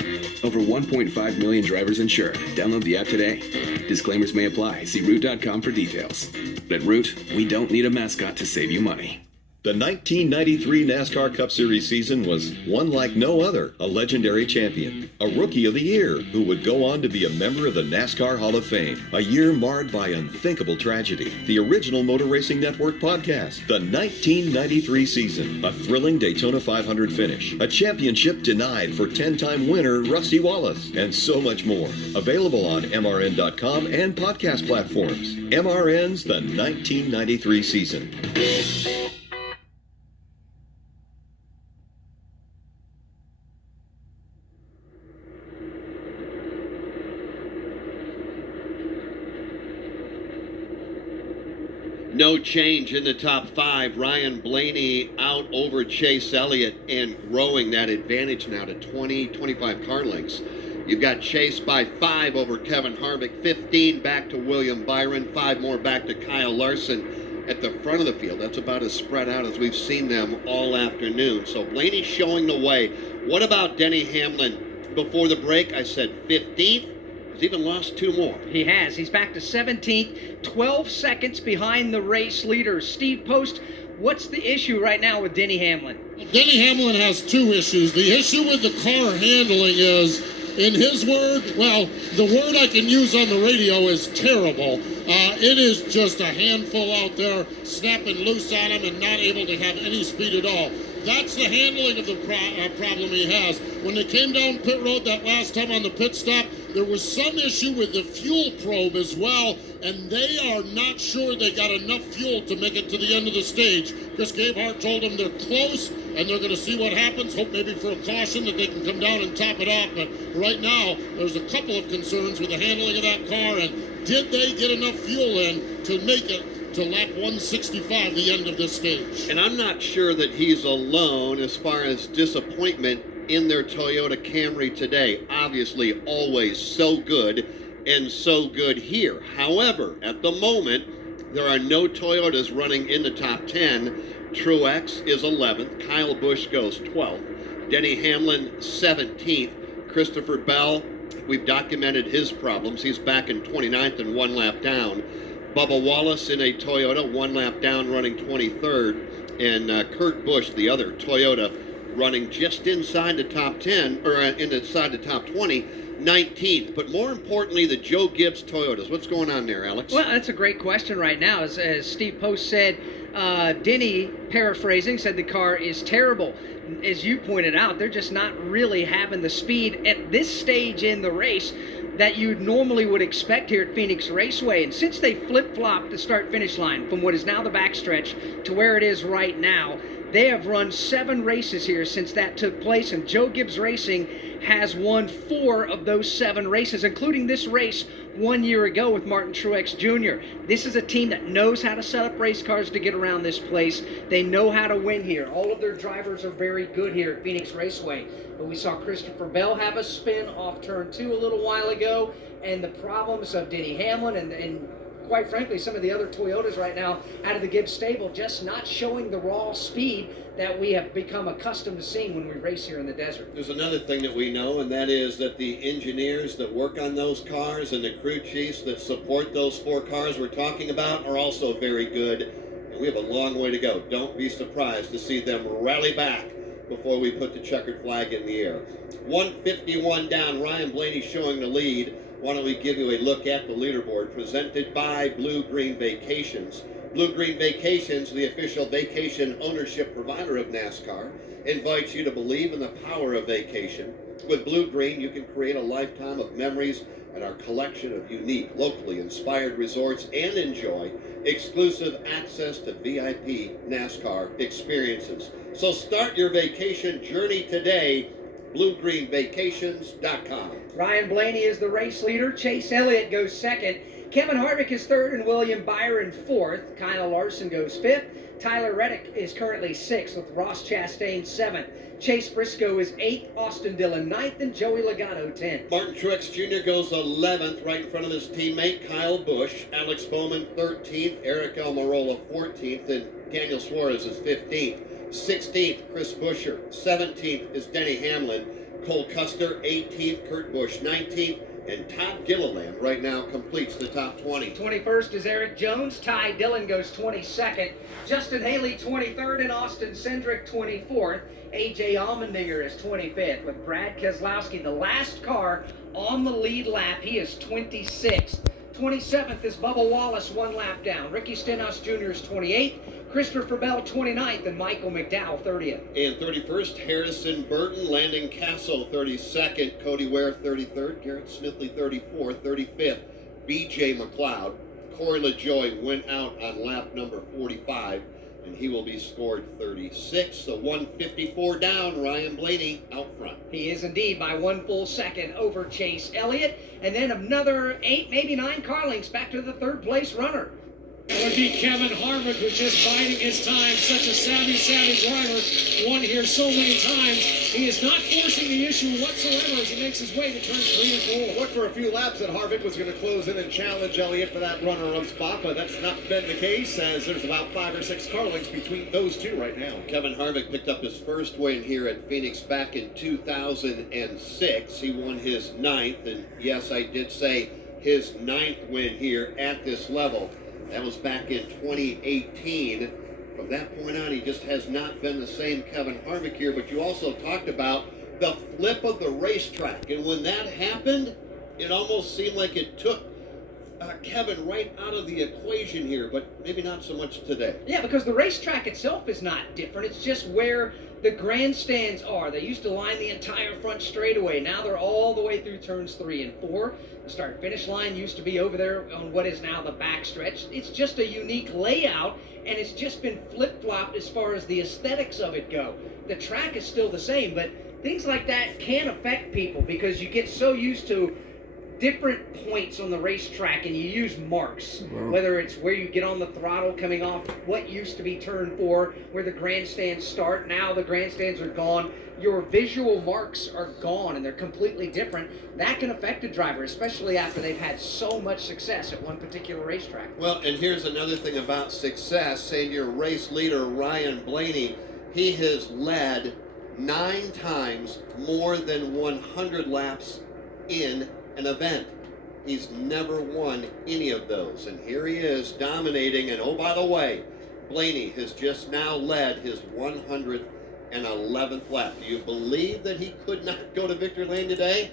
Over 1.5 million drivers insured. Download the app today. Disclaimers may apply. See Root.com for details. At Root, we don't need a mascot to save you money. The 1993 NASCAR Cup Series season was one like no other, a legendary champion, a Rookie of the Year who would go on to be a member of the NASCAR Hall of Fame, a year marred by unthinkable tragedy. The original Motor Racing Network podcast, the 1993 season, a thrilling Daytona 500 finish, a championship denied for 10-time winner Rusty Wallace, and so much more. Available on MRN.com and podcast platforms. MRN's The 1993 Season. No change in the top 5. Ryan Blaney out over Chase Elliott and growing that advantage now to 25 car lengths. You've got Chase by 5 over Kevin Harvick, 15 back to William Byron, 5 more back to Kyle Larson at the front of the field. That's about as spread out as we've seen them all afternoon. So Blaney showing the way. What about Denny Hamlin? Before the break, I said 15th. He's even lost 2 more. He has. He's back to 17th, 12 seconds behind the race leader. Steve Post, what's the issue right now with Denny Hamlin? Denny Hamlin has 2 issues. The issue with the car handling is, in his word, well, the word I can use on the radio is terrible. It is just a handful out there, snapping loose on him and not able to have any speed at all. That's the handling of the problem he has. When they came down pit road that last time on the pit stop, there was some issue with the fuel probe as well, and they are not sure they got enough fuel to make it to the end of the stage. Chris Gabehart told them they're close, and they're going to see what happens, hope maybe for a caution that they can come down and top it off. But right now, there's a couple of concerns with the handling of that car, and did they get enough fuel in to make it to lap 165, the end of this stage? And I'm not sure that he's alone as far as disappointment in their Toyota Camry today. Obviously, always so good and so good here. However, at the moment, there are no Toyotas running in the top 10. Truex is 11th. Kyle Busch goes 12th. Denny Hamlin, 17th. Christopher Bell, we've documented his problems. He's back in 29th and 1 lap down. Bubba Wallace in a Toyota, 1 lap down, running 23rd. And Kurt Busch, the other Toyota, running just inside the top 10, or inside the top 20, 19th. But more importantly, the Joe Gibbs Toyotas. What's going on there, Alex? Well, that's a great question right now. As Steve Post said, Denny, paraphrasing, said the car is terrible. As you pointed out, they're just not really having the speed at this stage in the race that you normally would expect here at Phoenix Raceway. And since they flip-flopped the start-finish line from what is now the backstretch to where it is right now, they have run 7 races here since that took place, and Joe Gibbs Racing has won 4 of those 7 races, including this race 1 year ago with Martin Truex Jr. This is a team that knows how to set up race cars to get around this place. They know how to win here. All of their drivers are very good here at Phoenix Raceway. But we saw Christopher Bell have a spin off turn 2 a little while ago, and the problems of Denny Hamlin and quite frankly, some of the other Toyotas right now out of the Gibbs stable just not showing the raw speed that we have become accustomed to seeing when we race here in the desert. There's another thing that we know, and that is that the engineers that work on those cars and the crew chiefs that support those 4 cars we're talking about are also very good, and we have a long way to go. Don't be surprised to see them rally back before we put the checkered flag in the air. 151 down, Ryan Blaney showing the lead. Why don't we give you a look at the leaderboard presented by Blue Green Vacations. Blue Green Vacations, the official vacation ownership provider of NASCAR, invites you to believe in the power of vacation. With Blue Green, you can create a lifetime of memories at our collection of unique, locally inspired resorts and enjoy exclusive access to VIP NASCAR experiences. So start your vacation journey today bluegreenvacations.com. Ryan Blaney is the race leader. Chase Elliott goes second. Kevin Harvick is third and William Byron fourth. Kyle Larson goes fifth. Tyler Reddick is currently sixth with Ross Chastain seventh. Chase Briscoe is eighth. Austin Dillon ninth and Joey Logano 10th. Martin Truex Jr. goes 11th, right in front of his teammate Kyle Busch. Alex Bowman 13th. Eric Almirola 14th. And Daniel Suarez is 15th. 16th, Chris Buescher. 17th is Denny Hamlin. Cole Custer 18th. Kurt Busch 19th. And Todd Gilliland right now completes the top 20. 21st is Eric Jones. Ty Dillon goes 22nd. Justin Haley 23rd and Austin Cindric 24th. AJ Allmendinger is 25th with Brad Keselowski, the last car on the lead lap. He is 26th. 27th is Bubba Wallace, one lap down. Ricky Stenhouse Jr. is 28th. Christopher Bell 29th and Michael McDowell 30th. And 31st, Harrison Burton, Landon Castle 32nd, Cody Ware 33rd, Garrett Smithley 34th, 35th, BJ McLeod. Corey LaJoie went out on lap number 45, and he will be scored 36. So 154 down, Ryan Blaney out front. He is indeed by 1 full second over Chase Elliott. And then another 8, maybe 9 car lengths back to the third place runner. That would be Kevin Harvick, who's just biding his time. Such a savvy driver. Won here so many times. He is not forcing the issue whatsoever as he makes his way to turns 3 and 4. Looked for a few laps that Harvick was going to close in and challenge Elliott for that runner-up spot, but that's not been the case, as there's about 5 or 6 car lengths between those two right now. Kevin Harvick picked up his first win here at Phoenix back in 2006. He won his 9th, and yes, I did say his 9th win here at this level. That was back in 2018. From that point on, he just has not been the same Kevin Harvick here. But you also talked about the flip of the racetrack. And when that happened, it almost seemed like it took Kevin right out of the equation here, but maybe not so much today. Yeah, because the racetrack itself is not different. It's just where the grandstands are. They used to line the entire front straightaway. Now they're all the way through turns 3 and 4. The start-finish line used to be over there on what is now the backstretch. It's just a unique layout, and it's just been flip-flopped as far as the aesthetics of it go. The track is still the same, but things like that can affect people because you get so used to different points on the racetrack and you use marks, whether it's where you get on the throttle coming off what used to be turn 4, where the grandstands start. Now the grandstands are gone. Your visual marks are gone and they're completely different. That can affect a driver, especially after they've had so much success at one particular racetrack. Well, and here's another thing about success, and your race leader, Ryan Blaney, he has led 9 times more than 100 laps in an event. He's never won any of those, and here he is dominating. And oh, by the way, Blaney has just now led his 111th lap. Do you believe that he could not go to victory lane today?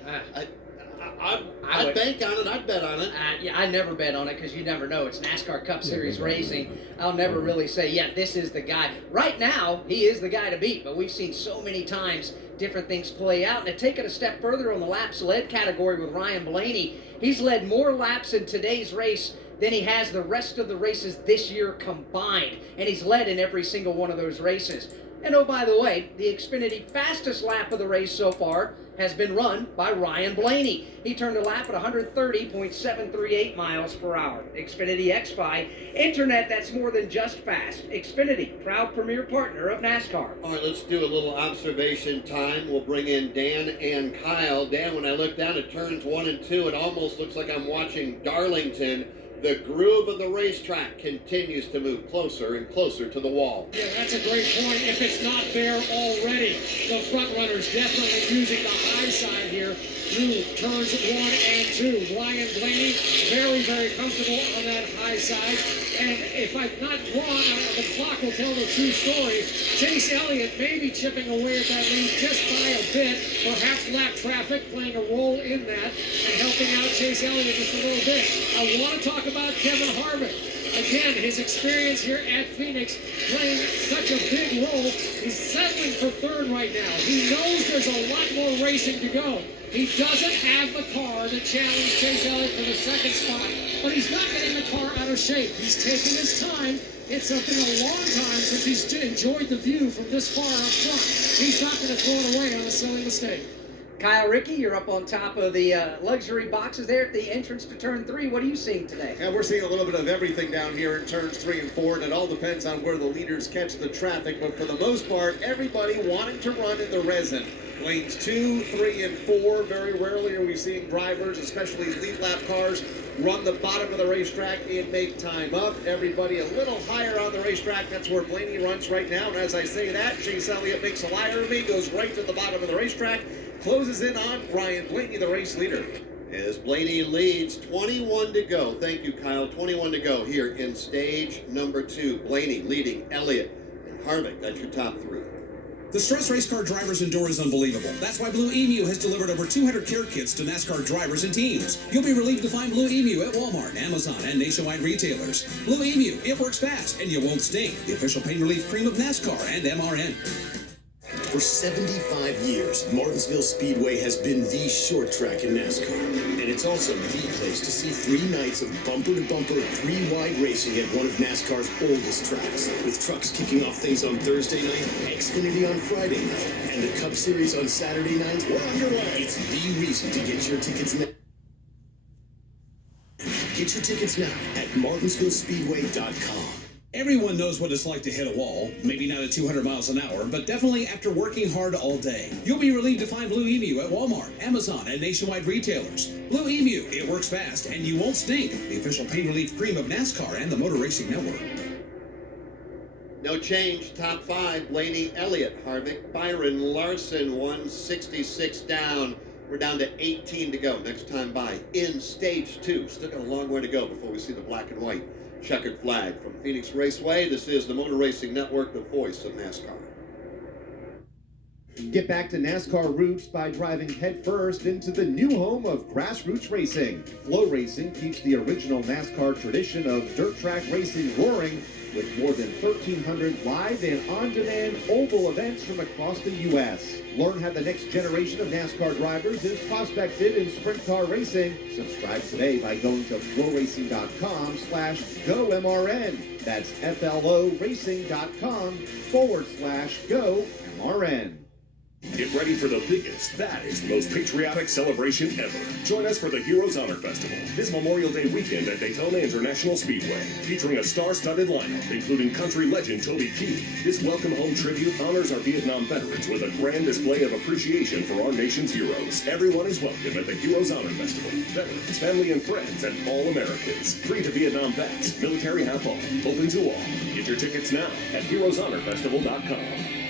I'd bank on it. I'd bet on it. Yeah, I never bet on it because you never know. It's NASCAR Cup Series racing. I'll never really say, yeah, this is the guy. Right now, he is the guy to beat, but we've seen so many times different things play out. And to take it a step further on the laps led category with Ryan Blaney, he's led more laps in today's race than he has the rest of the races this year combined. And he's led in every single one of those races. And oh, by the way, the Xfinity fastest lap of the race so far has been run by Ryan Blaney. He turned a lap at 130.738 miles per hour. Xfinity XFi, internet that's more than just fast. Xfinity, proud premier partner of NASCAR. All right, let's do a little observation time. We'll bring in Dan and Kyle. Dan, when I look down at turns 1 and 2, it almost looks like I'm watching Darlington. The groove of the racetrack continues to move closer and closer to the wall. Yeah, that's a great point. If it's not there already, the front runners definitely using the high side here through turns 1 and 2. Ryan Blaney, very, very comfortable on that high side. And if I'm not wrong, the clock will tell the true story. Chase Elliott may be chipping away at that lead just by a bit. Perhaps lap traffic playing a role in that and helping out Chase Elliott just a little bit. I want to talk about Kevin Harvick. Again, his experience here at Phoenix playing such a big role. He's settling for third right now. He knows there's a lot more racing to go. He doesn't have the car to challenge Chase Elliott for the second spot, but he's not getting the car out of shape. He's taking his time. It's been a long time since he's enjoyed the view from this far up front. He's not going to throw it away on a silly mistake. Kyle Ricky, you're up on top of the luxury boxes there at the entrance to turn 3. What are you seeing today? Yeah, we're seeing a little bit of everything down here in turns 3 and 4, and it all depends on where the leaders catch the traffic. But for the most part, everybody wanting to run in the resin. Lanes 2, 3, and 4. Very rarely are we seeing drivers, especially lead lap cars, run the bottom of the racetrack and make time up. Everybody a little higher on the racetrack. That's where Blaney runs right now. And as I say that, Chase Elliott makes a liar of me, goes right to the bottom of the racetrack, closes in on Ryan Blaney, the race leader. As Blaney leads, 21 to go. Thank you, Kyle. 21 to go here in stage number 2. Blaney leading Elliott and Harvick. That's your top 3. The stress race car drivers endure is unbelievable. That's why Blue Emu has delivered over 200 care kits to NASCAR drivers and teams. You'll be relieved to find Blue Emu at Walmart, Amazon, and nationwide retailers. Blue Emu, it works fast and you won't stink. The official pain relief cream of NASCAR and MRN. For 75 years, Martinsville Speedway has been the short track in NASCAR. And it's also the place to see 3 nights of bumper-to-bumper, 3-wide racing at one of NASCAR's oldest tracks. With trucks kicking off things on Thursday night, Xfinity on Friday night, and the Cup Series on Saturday night. We're underway. It's the reason to get your tickets now. Get your tickets now at martinsvillespeedway.com. Everyone knows what it's like to hit a wall, maybe not at 200 miles an hour, but definitely after working hard all day. You'll be relieved to find Blue Emu at Walmart, Amazon, and nationwide retailers. Blue Emu, it works fast and you won't stink. The official pain relief cream of NASCAR and the Motor Racing Network. No change. Top 5, Blaney, Elliott, Harvick, Byron, Larson, 166 down. We're down to 18 to go. Next time by in stage 2. Still got a long way to go before we see the black and white checkered flag from Phoenix Raceway. This is the Motor Racing Network, the voice of NASCAR. Get back to NASCAR roots by driving headfirst into the new home of grassroots racing. Flow Racing keeps the original NASCAR tradition of dirt track racing roaring with more than 1,300 live and on-demand oval events from across the U.S. Learn how the next generation of NASCAR drivers is prospected in sprint car racing. Subscribe today by going to flowracing.com/GoMRN. That's FLOracing.com/GoMRN. Get ready for the biggest, baddest, most patriotic celebration ever. Join us for the Heroes Honor Festival this Memorial Day weekend at Daytona International Speedway, featuring a star-studded lineup, including country legend Toby Keith. This welcome home tribute honors our Vietnam veterans with a grand display of appreciation for our nation's heroes. Everyone is welcome at the Heroes Honor Festival. Veterans, family, and friends, and all Americans. Free to Vietnam vets. Military half off. Open to all. Get your tickets now at heroeshonorfestival.com.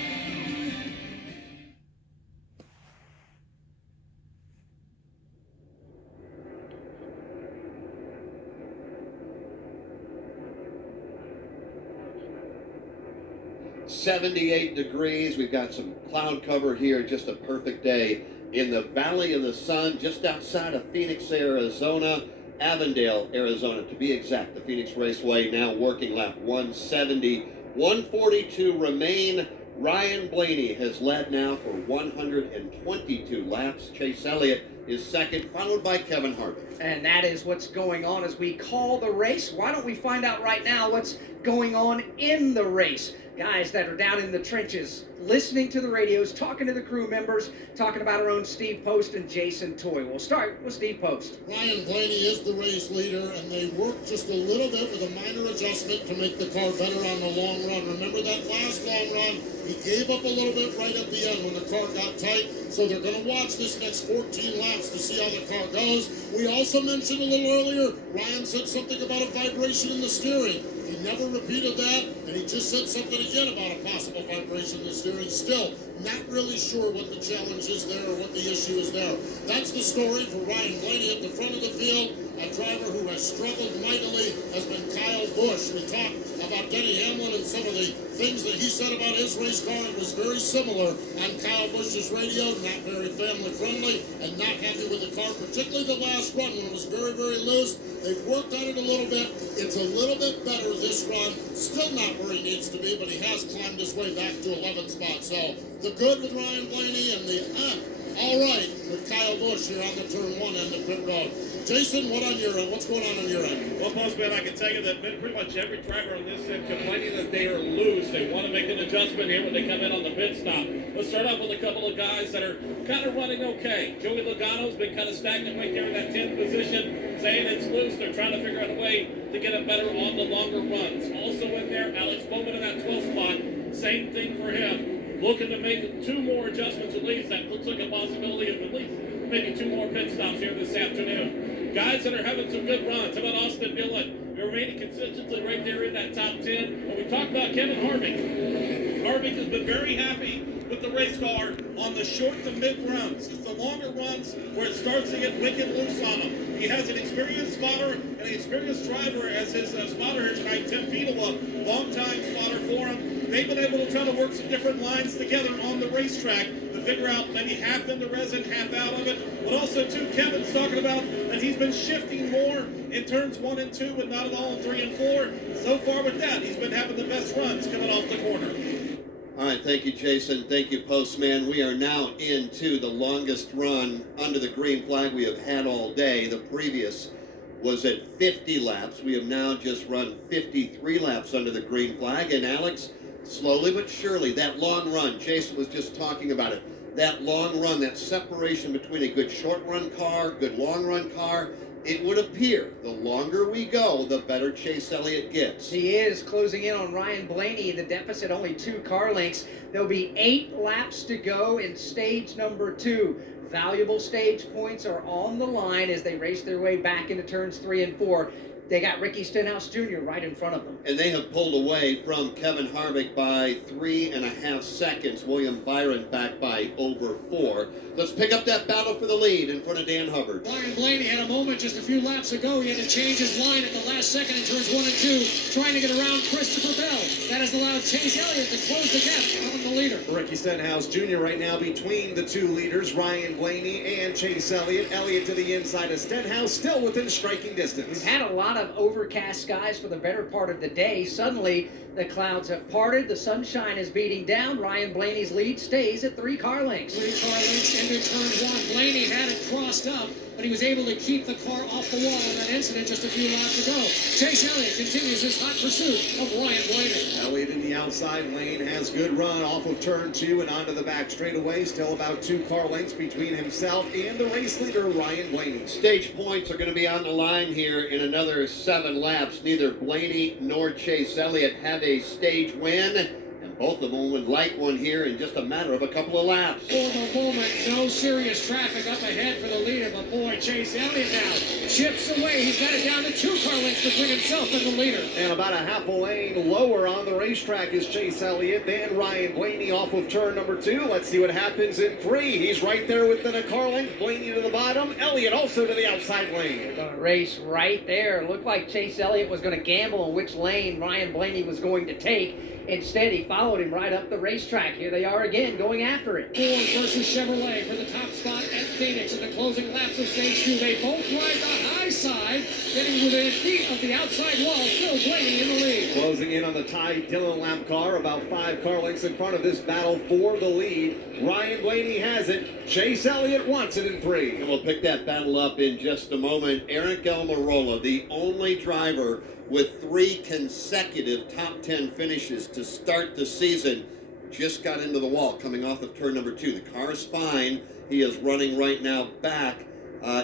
.78 degrees. We've got some cloud cover here. Just a perfect day in the Valley of the Sun, just outside of Phoenix, Arizona, Avondale, Arizona, to be exact. The Phoenix Raceway now working lap 170. 142 remain. Ryan Blaney has led now for 122 laps. Chase Elliott is second, followed by Kevin Harvick. And that is what's going on as we call the race. Why don't we find out right now what's going on in the race? Guys that are down in the trenches, listening to the radios, talking to the crew members, talking about our own Steve Post and Jason Toy. We'll start with Steve Post. Ryan Blaney is the race leader, and they worked just a little bit with a minor adjustment to make the car better on the long run. Remember that last long run? He gave up a little bit right at the end when the car got tight, so they're going to watch this next 14 laps to see how the car goes. We also mentioned a little earlier, Ryan said something about a vibration in the steering. He never repeated that, and he just said something again about a possible vibration in the steering. Still, not really sure what the challenge is there or what the issue is there. That's the story for Ryan Blaney at the front of the field. A driver who has struggled mightily has been Kyle Busch. We talked about Denny Hamlin and some of the things that he said about his race car. It was very similar on Kyle Busch's radio, not very family friendly and not happy with the car, particularly the last run when it was very, very loose. They've worked on it a little bit. It's a little bit better this run. Still not where he needs to be, but he has climbed his way back to 11th spot. So the good with Ryan Blaney and the all right with Kyle Busch here on the turn 1 end of pit road. Jason, what's going on your end? Well, Postman, I can tell you that pretty much every driver on this end complaining that they are loose. They want to make an adjustment here when they come in on the pit stop. Let's start off with a couple of guys that are kind of running okay. Joey Logano's been kind of stagnant right there in that 10th position, saying it's loose. They're trying to figure out a way to get it better on the longer runs. Also in there, Alex Bowman in that 12th spot. Same thing for him. Looking to make 2 more adjustments at least. That looks like a possibility of at least maybe 2 more pit stops here this afternoon. Guys that are having some good runs. How about Austin Dillon? They're remaining consistently right there in that top 10. When we talk about Kevin Harvick, Harvick has been very happy with the race car on the short to mid runs. It's the longer runs where it starts to get wicked loose on him. He has an experienced spotter and an experienced driver as his spotter here tonight, Tim Fiedela, longtime spotter for him. They've been able to try to work some different lines together on the racetrack to figure out maybe half in the resin, half out of it. But also, too, Kevin's talking about that he's been shifting more in turns 1 and 2 and not at all in 3 and 4. So far with that, he's been having the best runs coming off the corner. All right, thank you, Jason. Thank you, Postman. We are now into the longest run under the green flag we have had all day. The previous was at 50 laps. We have now just run 53 laps under the green flag. And Alex, slowly but surely, that long run, Jason was just talking about it, that long run, that separation between a good short run car, good long run car, it would appear the longer we go, the better Chase Elliott gets. He is closing in on Ryan Blaney. The deficit only 2 car lengths. There'll be 8 laps to go in stage number 2. Valuable stage points are on the line as they race their way back into turns 3 and 4. They got Ricky Stenhouse Jr. right in front of them. And they have pulled away from Kevin Harvick by 3.5 seconds. William Byron back by over 4. Let's pick up that battle for the lead in front of Dan Hubbard. Ryan Blaney had a moment just a few laps ago. He had to change his line at the last second in turns 1 and 2, trying to get around Christopher Bell. That has allowed Chase Elliott to close the gap on the leader. Ricky Stenhouse Jr. right now between the 2 leaders, Ryan Blaney and Chase Elliott. Elliott to the inside of Stenhouse, still within striking distance. We've had a lot of overcast skies for the better part of the day. Suddenly, the clouds have parted. The sunshine is beating down. Ryan Blaney's lead stays at 3 car lengths. 3 car lengths into turn 1. Blaney had it crossed up, but he was able to keep the car off the wall in that incident just a few laps ago. Chase Elliott continues his hot pursuit of Ryan Blaney. Elliott in the outside lane has good run off of turn 2 and onto the back straightaway. Still about 2 car lengths between himself and the race leader, Ryan Blaney. Stage points are going to be on the line here in another 7 laps. Neither Blaney nor Chase Elliott have a stage win, and both of them would like one here in just a matter of a couple of laps. For the moment, no serious traffic up ahead for the leader, but boy, Chase Elliott now chips away. He's got it down to 2 car lengths to bring himself in the leader. And about a half a lane lower on the racetrack is Chase Elliott, then Ryan Blaney off of turn number 2. Let's see what happens in 3. He's right there within a car length. Blaney to the bottom, Elliott also to the outside lane. They're going to race right there. Looked like Chase Elliott was going to gamble on which lane Ryan Blaney was going to take. Instead, he followed him right up the racetrack. Here they are again, going after it. Ford versus Chevrolet for the top spot at Phoenix in the closing laps of stage 2. They both ride the high side, getting within feet of the outside wall. Still Blaney in the lead. Closing in on the Ty Dillon lap car, about 5 car lengths in front of this battle for the lead. Ryan Blaney has it. Chase Elliott wants it in 3. And we'll pick that battle up in just a moment. Eric Almirola, the only driver with 3 consecutive top 10 finishes to start the season, just got into the wall coming off of turn number 2. The car is fine. He is running right now back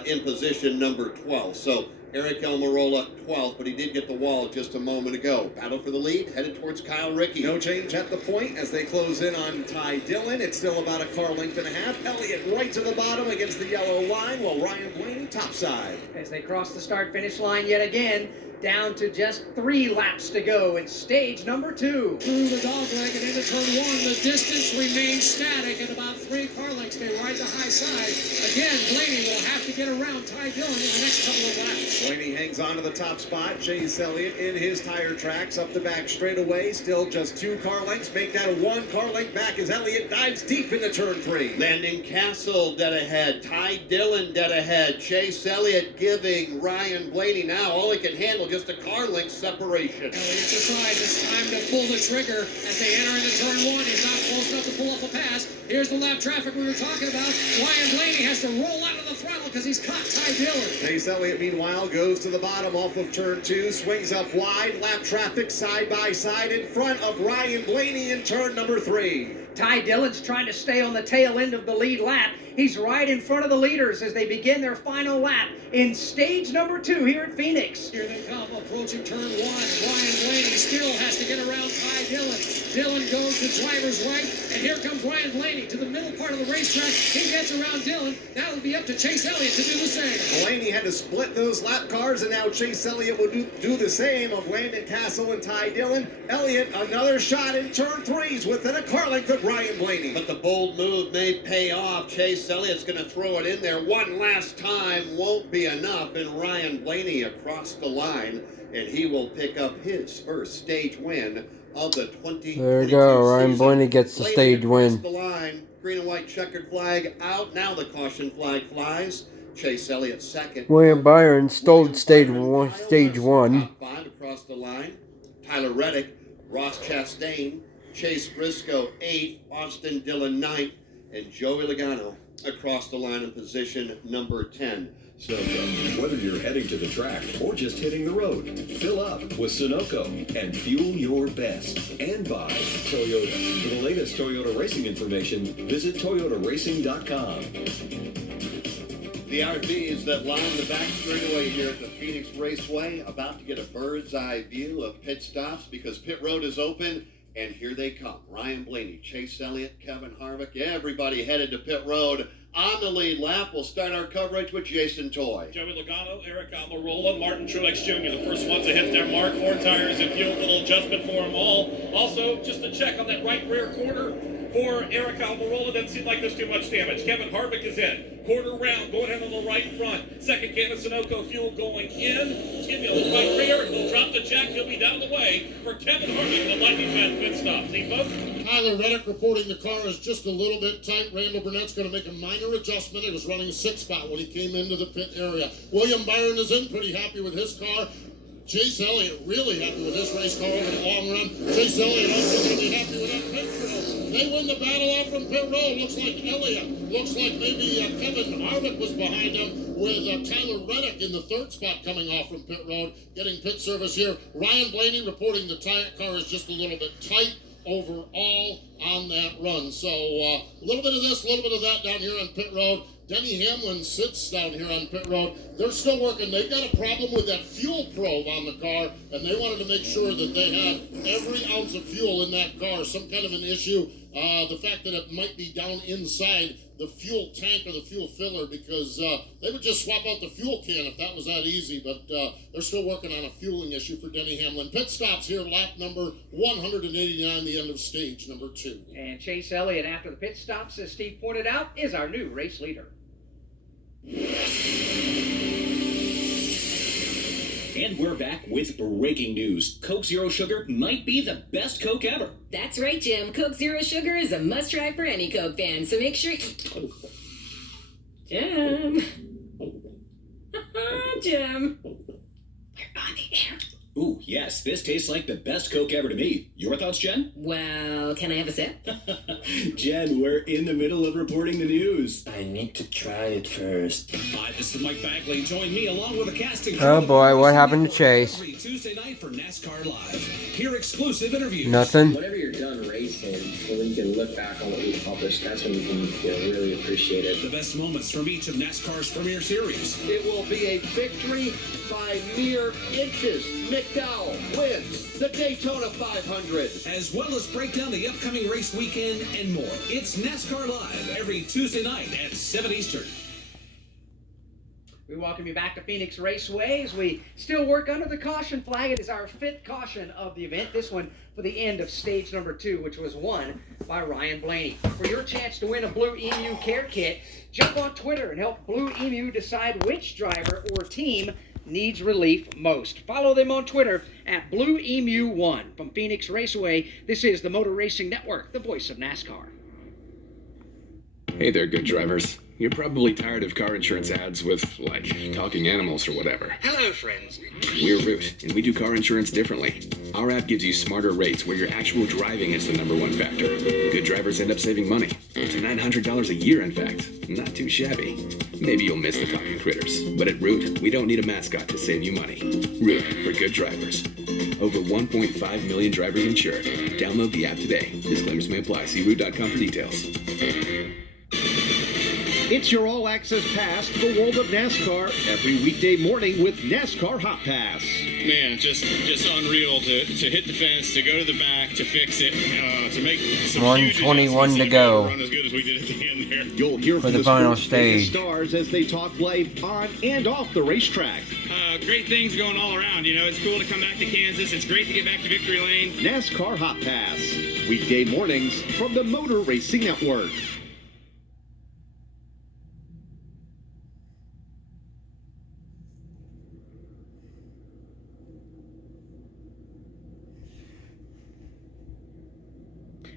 in position number 12. So Eric Almirola 12th, but he did get the wall just a moment ago. Battle for the lead, headed towards Kyle Rickey. No change at the point as they close in on Ty Dillon. It's still about a car length and a half. Elliott right to the bottom against the yellow line, while Ryan Blaney topside. As they cross the start-finish line yet again, down to just 3 laps to go in stage number 2. Through the dogleg and into turn 1, the distance remains static at about 3 car lengths. They ride the high side. Again, Blaney will have to get around Ty Dillon in the next couple of laps. Blaney hangs on to the top spot. Chase Elliott in his tire tracks up the back straightaway. Still just 2 car lengths. Make that a 1 car length back as Elliott dives deep into turn 3. Landon Castle dead ahead. Ty Dillon dead ahead. Chase Elliott giving Ryan Blaney now all he can handle, just a car length separation. Elliott decides it's time to pull the trigger as they enter into turn 1. He's not close enough to pull up a pass. Here's the lap traffic we were talking about. Ryan Blaney has to roll out of the throttle because he's caught Ty Dillon. Chase Elliott, meanwhile, goes to the bottom off of turn 2, swings up wide, lap traffic side by side in front of Ryan Blaney in turn number 3. Ty Dillon's trying to stay on the tail end of the lead lap. He's right in front of the leaders as they begin their final lap in stage number 2 here at Phoenix. Here they come, approaching turn 1. Ryan Blaney still has to get around Ty Dillon. Dillon goes to driver's right, and here comes Ryan Blaney to the middle part of the racetrack. He gets around Dillon. Now it'll be up to Chase Elliott to do the same. Blaney had to split those lap cars, and now Chase Elliott will do the same of Landon Castle and Ty Dillon. Elliott, another shot in turn 3s within a car length of Ryan Blaney. But the bold move may pay off. Chase Elliott's going to throw it in there one last time. Won't be enough. And Ryan Blaney across the line, and he will pick up his first stage win of the 2022 There you go. Ryan Blaney gets the stage win. The line, green and white checkered flag out. Now the caution flag flies. Chase Elliott second. William Byron stole stage 1. Top 5 across the line. Tyler Reddick, Ross Chastain, Chase Briscoe 8th, Austin Dillon 9th, and Joey Logano across the line in position number 10. Sunoco. Whether you're heading to the track or just hitting the road, fill up with Sunoco and fuel your best. And by Toyota. For the latest Toyota racing information, visit toyotaracing.com. The RVs that line the back straightaway here at the Phoenix Raceway about to get a bird's eye view of pit stops because pit road is open. And here they come. Ryan Blaney, Chase Elliott, Kevin Harvick, everybody headed to pit road. On the lead lap, we'll start our coverage with Jason Toy. Joey Logano, Eric Almirola, Martin Truex Jr., the first ones to hit their mark. 4 tires and fuel, little adjustment for them all. Also, just a check on that right rear corner for Eric Almirola. Doesn't seem like there's too much damage. Kevin Harvick is in. Quarter round, going in on the right front. Second can of Sunoco fuel going in. Excuse me, on the right rear. He'll drop the jack. He'll be down the way for Kevin Harvick, the lightning fast pit stop. See, folks? Tyler Reddick reporting the car is just a little bit tight. Randall Burnett's going to make a minor adjustment. He was running a 6-spot when he came into the pit area. William Byron is in, pretty happy with his car. Chase Elliott really happy with his race car over the long run. Chase Elliott also going to be happy with that pit crew. They win the battle out from pit road. Looks like Elliott. Looks like maybe Kevin Harvick was behind him with Tyler Reddick in the 3rd spot coming off from pit road, getting pit service here. Ryan Blaney reporting the car is just a little bit tight overall on that run. So a little bit of this, a little bit of that down here on pit road. Denny Hamlin sits down here on pit road. They're still working. They've got a problem with that fuel probe on the car, and they wanted to make sure that they had every ounce of fuel in that car. Some kind of an issue. The fact that it might be down inside the fuel tank or the fuel filler, because they would just swap out the fuel can if that was that easy, but they're still working on a fueling issue for Denny Hamlin. Pit stops here, lap number 189, the end of stage number 2. And Chase Elliott, after the pit stops, as Steve pointed out, is our new race leader. And we're back with breaking news. Coke Zero Sugar might be the best Coke ever. That's right, Jim. Coke Zero Sugar is a must-try for any Coke fan, so make sure... Jim. Jim. We're on the air. Ooh, yes, this tastes like the best Coke ever to me. Your thoughts, Jen? Well, can I have a sip? Jen, we're in the middle of reporting the news. I need to try it first. Hi, this is Mike Bagley. Join me along with a casting. Oh boy, what happened to Chase? Every Tuesday night for NASCAR Live. Hear exclusive interviews. Nothing. Whenever you're done racing, when you can look back on what you accomplished, that's when you can really appreciate it. The best moments from each of NASCAR's premier series. It will be a victory by mere inches. McDowell wins the Daytona 500. As well as break down the upcoming race weekend and more. It's NASCAR Live every Tuesday night at 7 Eastern. We welcome you back to Phoenix Raceway as we still work under the caution flag. It is our 5th caution of the event. This one for the end of stage number 2, which was won by Ryan Blaney. For your chance to win a Blue Emu care kit, jump on Twitter and help Blue Emu decide which driver or team needs relief most. Follow them on Twitter at Blue Emu 1. From Phoenix Raceway, this is the Motor Racing Network, the voice of NASCAR. Hey there, good drivers. You're probably tired of car insurance ads with, like, talking animals or whatever. Hello, friends. We're Root, and we do car insurance differently. Our app gives you smarter rates where your actual driving is the #1 factor. Good drivers end up saving money. Up to $900 a year, in fact. Not too shabby. Maybe you'll miss the talking critters, but at Root, we don't need a mascot to save you money. Root, for good drivers. Over 1.5 million drivers insured. Download the app today. Disclaimers may apply. See root.com for details. It's your all-access pass to the world of NASCAR every weekday morning with NASCAR Hot Pass. Man, just unreal to hit the fence, to go to the back, to fix it, to make some 121 to go. Run as good as we did at the end there. You'll hear for from the final sport's biggest stage. stars as they talk live on and off the racetrack. Great things going all around. You know, it's cool to come back to Kansas. It's great to get back to Victory Lane. NASCAR Hot Pass, weekday mornings from the Motor Racing Network.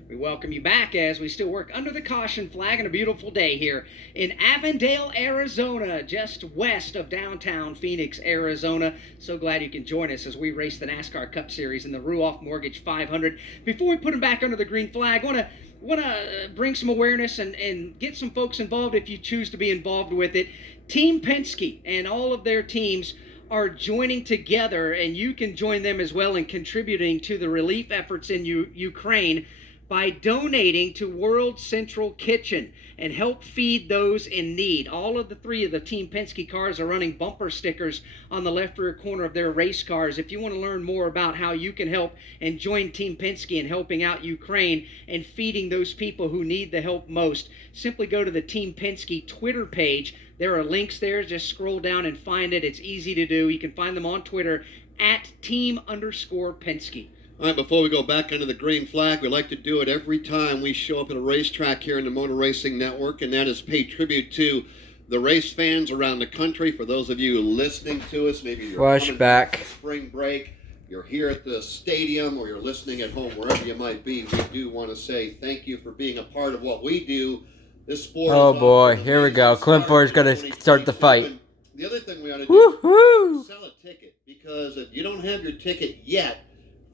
We welcome you back as we still work under the caution flag on a beautiful day here in Avondale, Arizona, just west of downtown Phoenix, Arizona. So glad you can join us as we race the NASCAR Cup Series in the Runoff Mortgage 500. Before we put them back under the green flag, I want to bring some awareness and get some folks involved if you choose to be involved with it. Team Penske and all of their teams are joining together, and you can join them as well in contributing to the relief efforts in Ukraine by donating to World Central Kitchen and help feed those in need. All of the 3 of the Team Penske cars are running bumper stickers on the left rear corner of their race cars. If you want to learn more about how you can help and join Team Penske in helping out Ukraine and feeding those people who need the help most, simply go to the Team Penske Twitter page. There are links there. Just scroll down and find it. It's easy to do. You can find them on Twitter at @team_Penske. All right, before we go back under the green flag, we like to do it every time we show up at a racetrack here in the Motor Racing Network, and that is pay tribute to the race fans around the country. For those of you listening to us, maybe you're coming back from spring break, you're here at the stadium, or you're listening at home, wherever you might be, we do want to say thank you for being a part of what we do. This sport Oh boy, here we go. Clint Boy's going to start the fight. The other thing we ought to do is sell a ticket, because if you don't have your ticket yet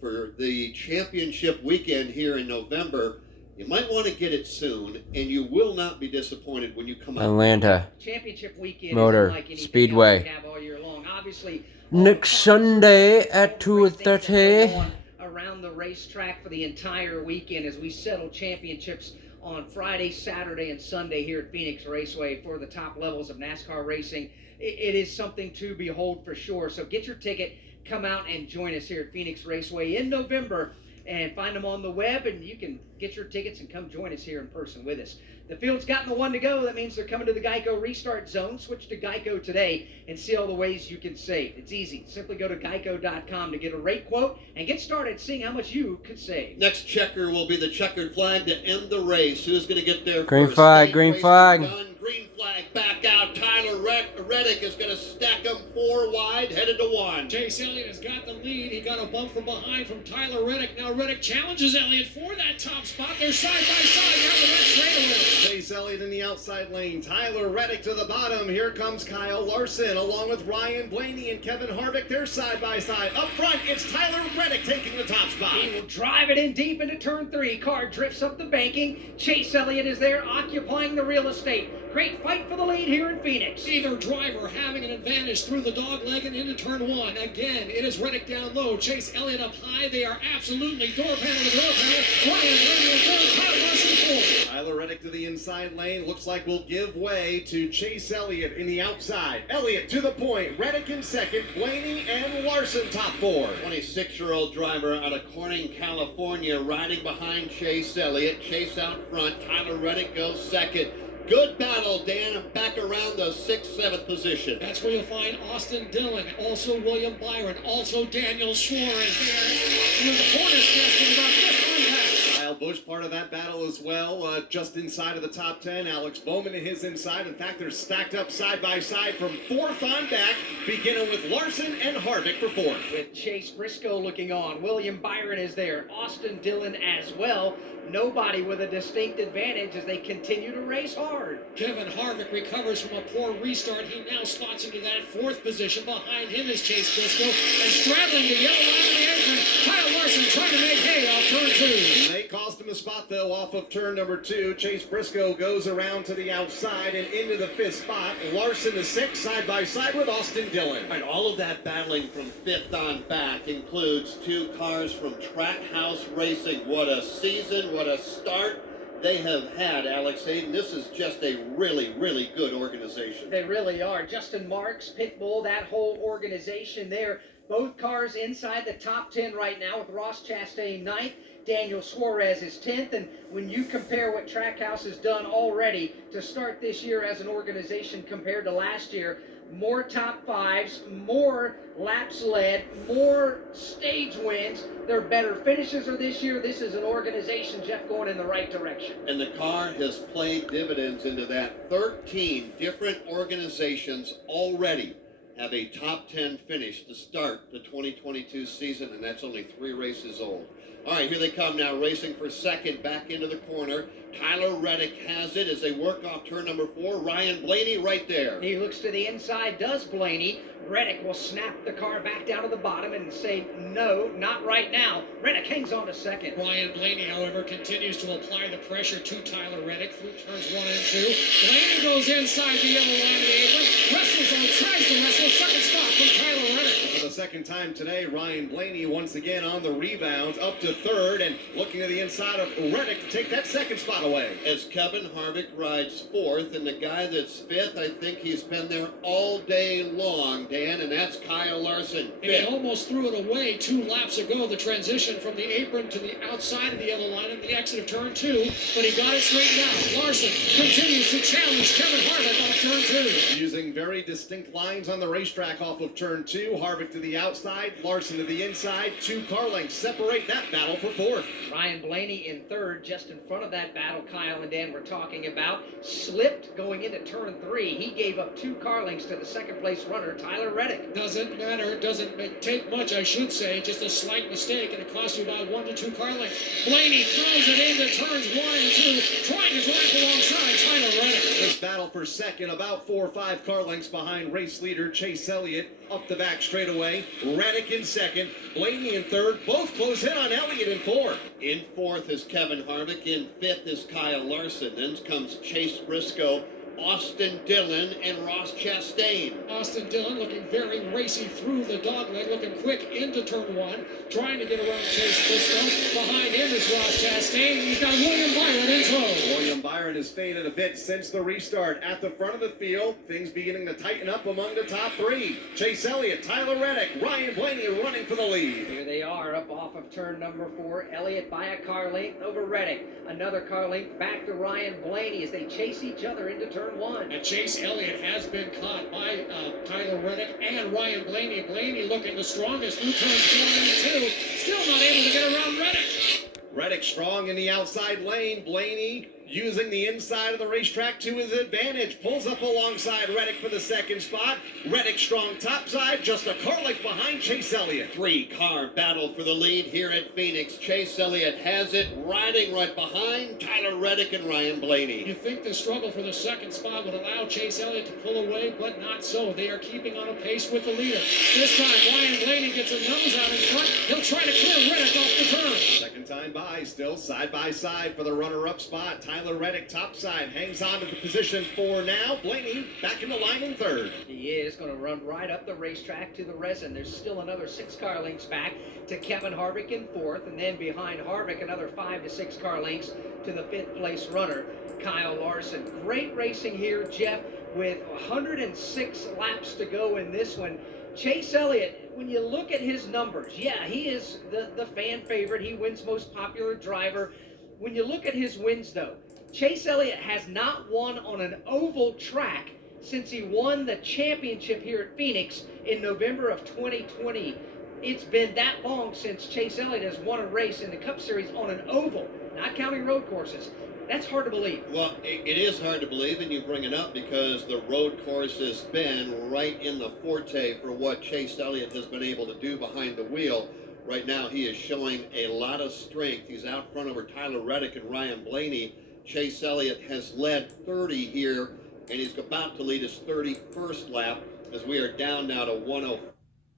for the championship weekend here in November, you might want to get it soon, and you will not be disappointed when you come out. Atlanta Championship weekend Motor isn't like anything Speedway. else we have all year long. Obviously, Next Sunday at 2:30. around the racetrack for the entire weekend as we settle championships on Friday, Saturday, and Sunday here at Phoenix Raceway for the top levels of NASCAR racing. It is something to behold for sure. So get your ticket. Come out and join us here at Phoenix Raceway in November, and find them on the web, and you can get your tickets and come join us here in person with us. The field's gotten the 1 to go. That means they're coming to the Geico Restart Zone. Switch to Geico today and see all the ways you can save. It's easy. Simply go to geico.com to get a rate quote and get started seeing how much you could save. Next checker will be the checkered flag to end the race. Who's going to get there Green first? flag, green flag. Green flag back out. Tyler Reddick is going to stack them 4 wide, headed to 1. Chase Elliott has got the lead. He got a bump from behind from Tyler Reddick. Now Reddick challenges Elliott for that top spot. They're side by side. Now the red straightaway. Chase Elliott in the outside lane. Tyler Reddick to the bottom. Here comes Kyle Larson along with Ryan Blaney and Kevin Harvick. They're side by side. Up front, it's Tyler Reddick taking the top spot. He will drive it in deep into turn 3. Car drifts up the banking. Chase Elliott is there occupying the real estate. Great fight for the lead here in Phoenix. Either driver having an advantage through the dog leg and into turn 1. Again, it is Reddick down low. Chase Elliott up high. They are absolutely door panel to door panel. Ryan Blaney in third. Kyle Larson 4th. Tyler Reddick to the inside lane. Looks like we'll give way to Chase Elliott in the outside. Elliott to the point. Reddick in second. Blaney and Larson top 4. 26-year-old driver out of Corning, California, riding behind Chase Elliott. Chase out front. Tyler Reddick goes second. Good battle, Dan, back around the 6th, 7th position. That's where you'll find Austin Dillon, also William Byron, also Daniel Suarez there. In the corners casting about 5th on pass. Kyle Busch part of that battle as well, just inside of the top 10. Alex Bowman to his inside. In fact, they're stacked up side by side from 4th on back, beginning with Larson and Harvick for 4th. With Chase Briscoe looking on, William Byron is there, Austin Dillon as well. Nobody with a distinct advantage as they continue to race hard. Kevin Harvick recovers from a poor restart. He now slots into that 4th position. Behind him is Chase Briscoe. And straddling the yellow line of the apron, Kyle Larson trying to make hay off turn 2. They cost him a spot, though, off of turn number 2. Chase Briscoe goes around to the outside and into the 5th spot. Larson to 6th, side by side with Austin Dillon. All right, all of that battling from 5th on back includes 2 cars from Trackhouse Racing. What a season, what a start they have had, Alex Hayden. This is just a really, really good organization. They really are. Justin Marks, Pitbull, that whole organization there. Both cars inside the top 10 right now with Ross Chastain 9th. Daniel Suarez is 10th, and when you compare what Trackhouse has done already to start this year as an organization compared to last year, more top 5s, more laps led, more stage wins. Their better finishes are this year. This is an organization, Jeff, going in the right direction. And the car has played dividends into that. 13 different organizations already have a top 10 finish to start the 2022 season, and that's only 3 races old. All right, here they come now, racing for 2nd, back into the corner. Tyler Reddick has it as they work off turn number 4. Ryan Blaney right there. He looks to the inside, does Blaney. Reddick will snap the car back down to the bottom and say, no, not right now. Reddick hangs on to 2nd. Ryan Blaney, however, continues to apply the pressure to Tyler Reddick through turns 1 and 2. Blaney goes inside the yellow line of the apron. Wrestles on, tries to wrestle. 2nd spot from Tyler Reddick. For the 2nd time today, Ryan Blaney once again on the rebound, up to 3rd, and looking to the inside of Reddick to take that 2nd spot away. As Kevin Harvick rides 4th, and the guy that's 5th, I think he's been there all day long, Dan, and that's Kyle Larson. And he almost threw it away 2 laps ago, the transition from the apron to the outside of the yellow line at the exit of turn 2, but he got it straightened out. Larson continues to challenge Kevin Harvick off turn 2. Using very distinct lines on the racetrack off of turn 2. Harvick to the outside, Larson to the inside. 2 car lengths separate that battle for 4th. Ryan Blaney in 3rd, just in front of that battle Kyle and Dan were talking about. Slipped going into turn 3. He gave up 2 car lengths to the 2nd place runner, Tyler Reddick. Doesn't matter. Doesn't take much, I should say. Just a slight mistake, and it cost you about 1 to 2 car lengths. Blaney throws it into turns 1 and 2, trying to drive alongside Tyler Reddick. This battle for 2nd, about 4 or 5 car lengths behind race leader Chase Elliott. Up the back straightaway. Reddick in 2nd, Blaney in 3rd. Both close in on Elliott in 4th. In 4th is Kevin Harvick. In 5th is Kyle Larson. Then comes Chase Briscoe, Austin Dillon, and Ross Chastain. Austin Dillon looking very racy through the dogleg, looking quick into turn 1, trying to get around Chase Briscoe. Behind him is Ross Chastain. He's got William Byron in tow. William Byron has faded a bit since the restart. At the front of the field, things beginning to tighten up among the top 3. Chase Elliott, Tyler Reddick, Ryan Blaney running for the lead. Here they are up off of turn number 4. Elliott by a car length over Reddick. Another car length back to Ryan Blaney as they chase each other into turn 1. And Chase Elliott has been caught by Tyler Reddick and Ryan Blaney. Blaney looking the strongest through turns 1 and 2. Still not able to get around Reddick. Reddick strong in the outside lane. Blaney using the inside of the racetrack to his advantage. Pulls up alongside Reddick for the 2nd spot. Reddick strong topside, just a car length behind Chase Elliott. 3-car battle for the lead here at Phoenix. Chase Elliott has it, riding right behind Tyler Reddick and Ryan Blaney. You think the struggle for the 2nd spot would allow Chase Elliott to pull away, but not so. They are keeping on a pace with the leader. This time, Ryan Blaney gets a nose out in front. He'll try to clear Reddick off the turn. 2nd time by, still side by side for the runner-up spot. Tyler Reddick topside hangs on to the position 4 now. Blaney back in the line in 3rd. He is going to run right up the racetrack to the resin. There's still another 6 car lengths back to Kevin Harvick in 4th, and then behind Harvick another 5 to 6 car lengths to the 5th place runner, Kyle Larson. Great racing here, Jeff, with 106 laps to go in this one. Chase Elliott, when you look at his numbers, yeah, he is the fan favorite. He wins most popular driver. When you look at his wins, though, Chase Elliott has not won on an oval track since he won the championship here at Phoenix in November of 2020. It's been that long since Chase Elliott has won a race in the Cup Series on an oval, not counting road courses. That's hard to believe. Well, it is hard to believe, and you bring it up because the road course has been right in the forte for what Chase Elliott has been able to do behind the wheel. Right now, he is showing a lot of strength. He's out front over Tyler Reddick and Ryan Blaney. Chase Elliott has led 30 here, and he's about to lead his 31st lap as we are down now to 1:04.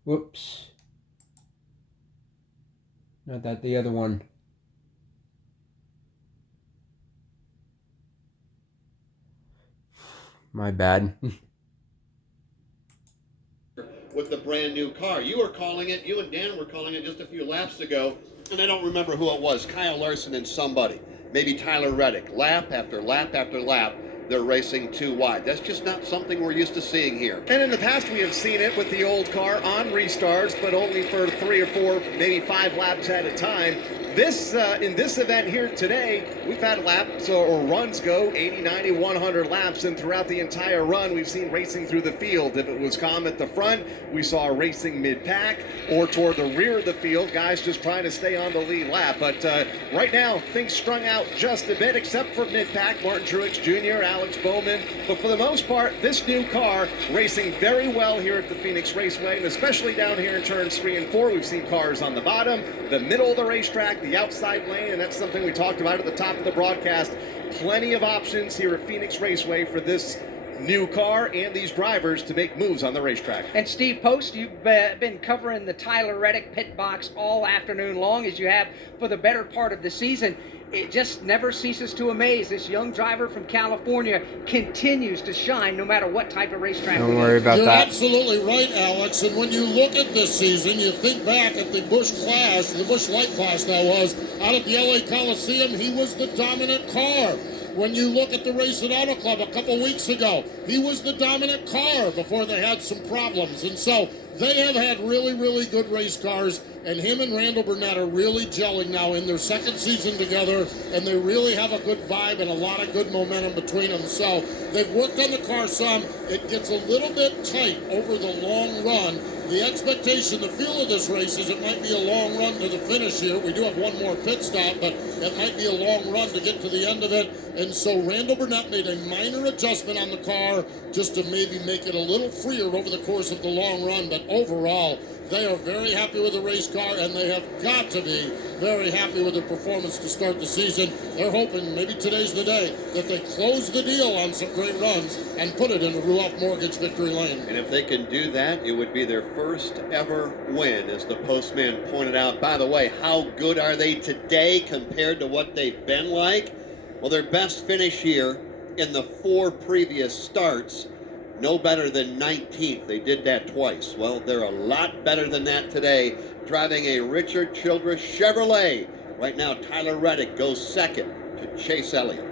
Whoops. Not that, the other one. My bad. With the brand new car. You were calling it, you and Dan were calling it just a few laps ago, and I don't remember who it was, Kyle Larson and somebody. Maybe Tyler Reddick. Lap after lap after lap, they're racing too wide. That's just not something we're used to seeing here. And in the past, we have seen it with the old car on restarts, but only for 3 or 4, maybe 5 laps at a time. In this event here today, we've had laps or runs go 80, 90, 100 laps, and throughout the entire run, we've seen racing through the field. If it was calm at the front, we saw racing mid-pack, or toward the rear of the field, guys just trying to stay on the lead lap. But right now, things strung out just a bit, except for mid-pack, Martin Truex Jr., Alex Bowman. But for the most part, this new car racing very well here at the Phoenix Raceway, and especially down here in turns 3 and 4, we've seen cars on the bottom, the middle of the racetrack, the outside lane, and that's something we talked about at the top of the broadcast. Plenty of options here at Phoenix Raceway for this new car and these drivers to make moves on the racetrack. And Steve Post, you've been covering the Tyler Reddick pit box all afternoon long, as you have for the better part of the season. It just never ceases to amaze. This young driver from California continues to shine no matter what type of racetrack. Don't worry about You're that. absolutely right, Alex. And when you look at this season, you think back at the Busch class, the Busch Light class that was, out at the LA Coliseum, he was the dominant car. When you look at the race at Auto Club a couple weeks ago, he was the dominant car before they had some problems. And so they have had really, really good race cars, and him and Randall Burnett are really gelling now in their second season together, and they really have a good vibe and a lot of good momentum between them. So they've worked on the car some. It gets a little bit tight over the long run. The expectation, the feel of this race is it might be a long run to the finish here. We do have one more pit stop, but it might be a long run to get to the end of it. And so Randall Burnett made a minor adjustment on the car just to maybe make it a little freer over the course of the long run. But overall, they are very happy with the race car, and they have got to be very happy with their performance to start the season. They're hoping maybe today's the day that they close the deal on some great runs and put it in the Runoff Mortgage victory lane. And if they can do that, it would be their first ever win, as the postman pointed out. By the way, how good are they today compared to what they've been like? Well, their best finish here in the 4 previous starts, no better than 19th. They did that twice. Well, they're a lot better than that today, driving a Richard Childress Chevrolet. Right now, Tyler Reddick goes second to Chase Elliott.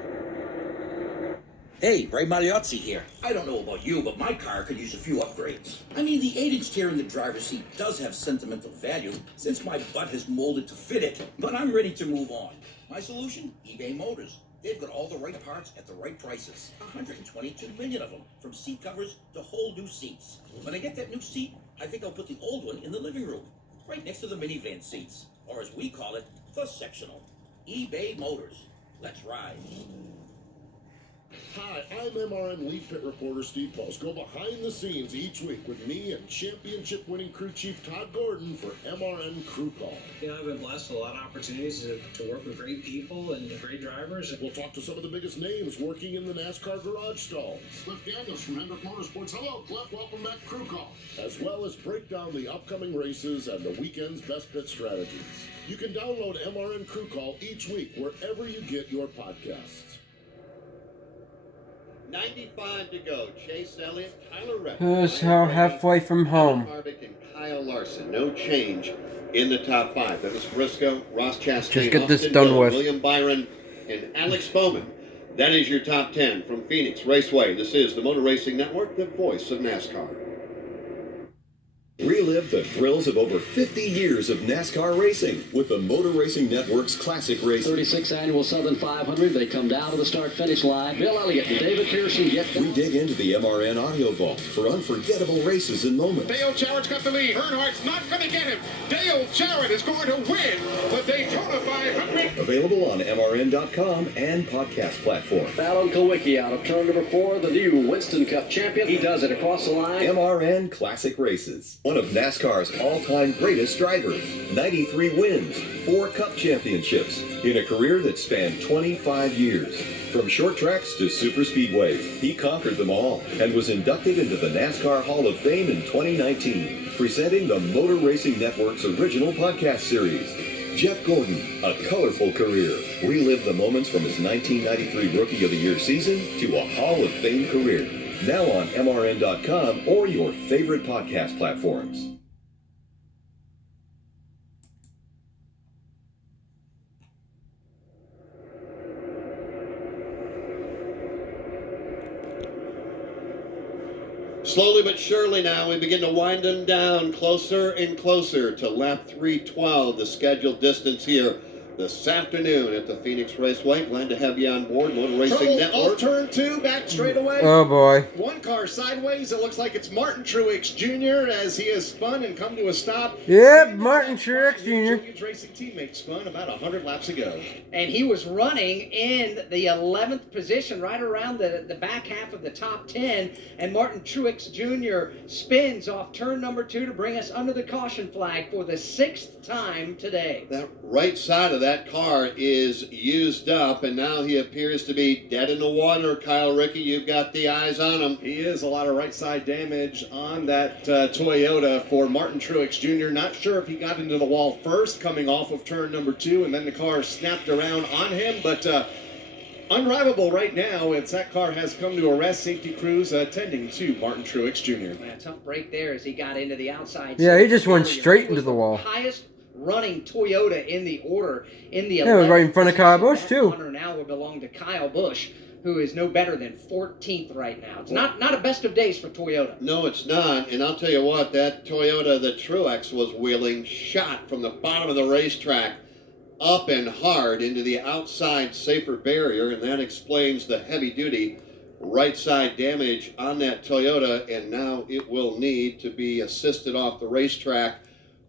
Hey, Ray Magliozzi here. I don't know about you, but my car could use a few upgrades. I mean, the 8-inch chair in the driver's seat does have sentimental value since my butt has molded to fit it, but I'm ready to move on. My solution? eBay Motors. They've got all the right parts at the right prices. 122 million of them, from seat covers to whole new seats. When I get that new seat, I think I'll put the old one in the living room, right next to the minivan seats, or as we call it, the sectional. eBay Motors. Let's ride. Hi, I'm MRN lead pit reporter Steve Post. Go behind the scenes each week with me and championship-winning crew chief Todd Gordon for MRN Crew Call. You know, I've been blessed with a lot of opportunities to work with great people and great drivers. We'll talk to some of the biggest names working in the NASCAR garage stalls. Cliff Daniels from Hendrick Motorsports. Hello, Cliff. Welcome back to Crew Call. As well as break down the upcoming races and the weekend's best pit strategies. You can download MRN Crew Call each week wherever you get your podcasts. 95 to go. Chase Elliott, Tyler Reddick. Who's now halfway from home? Harvick and Kyle Larson. No change in the top 5. Dennis Briscoe, Ross Chastain, Just get this Austin done Dillon, with. William Byron, and Alex Bowman. That is your top 10 from Phoenix Raceway. This is the Motor Racing Network, the voice of NASCAR. Relive the thrills of over 50 years of NASCAR racing with the Motor Racing Network's Classic Race. 36th Annual Southern 500. They come down to the start-finish line. Bill Elliott and David Pearson get them. We dig into the MRN audio vault for unforgettable races and moments. Dale Jarrett's got the lead. Earnhardt's not going to get him. Dale Jarrett is going to win the Daytona 500. Available on MRN.com and podcast platforms. Fallon Kowicki out of turn number 4, the new Winston Cup champion. He does it across the line. MRN Classic Races. One of NASCAR's all-time greatest drivers. 93 wins, 4 Cup championships, in a career that spanned 25 years. From short tracks to super speedways, he conquered them all and was inducted into the NASCAR Hall of Fame in 2019. Presenting the Motor Racing Network's original podcast series. Jeff Gordon, a colorful career. Relive the moments from his 1993 Rookie of the Year season to a Hall of Fame career. Now on MRN.com or your favorite podcast platforms. Slowly but surely now, we begin to wind them down closer and closer to lap 312, the scheduled distance here this afternoon at the Phoenix Raceway. Glad to have you on board, Motor Racing Network. Off turn 2, back straight away. Oh boy. One car sideways. It looks like it's Martin Truex Jr. as he has spun and come to a stop. Yep, Martin Truex Jr. His racing teammate spun about 100 laps ago. And he was running in the 11th position, right around the back half of the top 10. And Martin Truex Jr. spins off turn number 2 to bring us under the caution flag for the 6th time today. That right side of that car is used up, and now he appears to be dead in the water. Kyle Rickey, you've got the eyes on him. He is. A lot of right side damage on that Toyota for Martin Truex Jr. Not sure if he got into the wall first, coming off of turn number 2, and then the car snapped around on him, but undrivable right now, as that car has come to a rest. Safety crews attending to Martin Truex Jr. A tough break there as he got into the outside. Yeah, he just went straight into the wall. Highest running Toyota in the order in the Yeah, it was right in front of Kyle Busch too. Now will belong to Kyle Busch, who is no better than 14th right now. It's not a best of days for Toyota. No, it's not. And I'll tell you what, that Toyota, the Truex, was wheeling shot from the bottom of the racetrack up and hard into the outside safer barrier, and that explains the heavy-duty right side damage on that Toyota, and now it will need to be assisted off the racetrack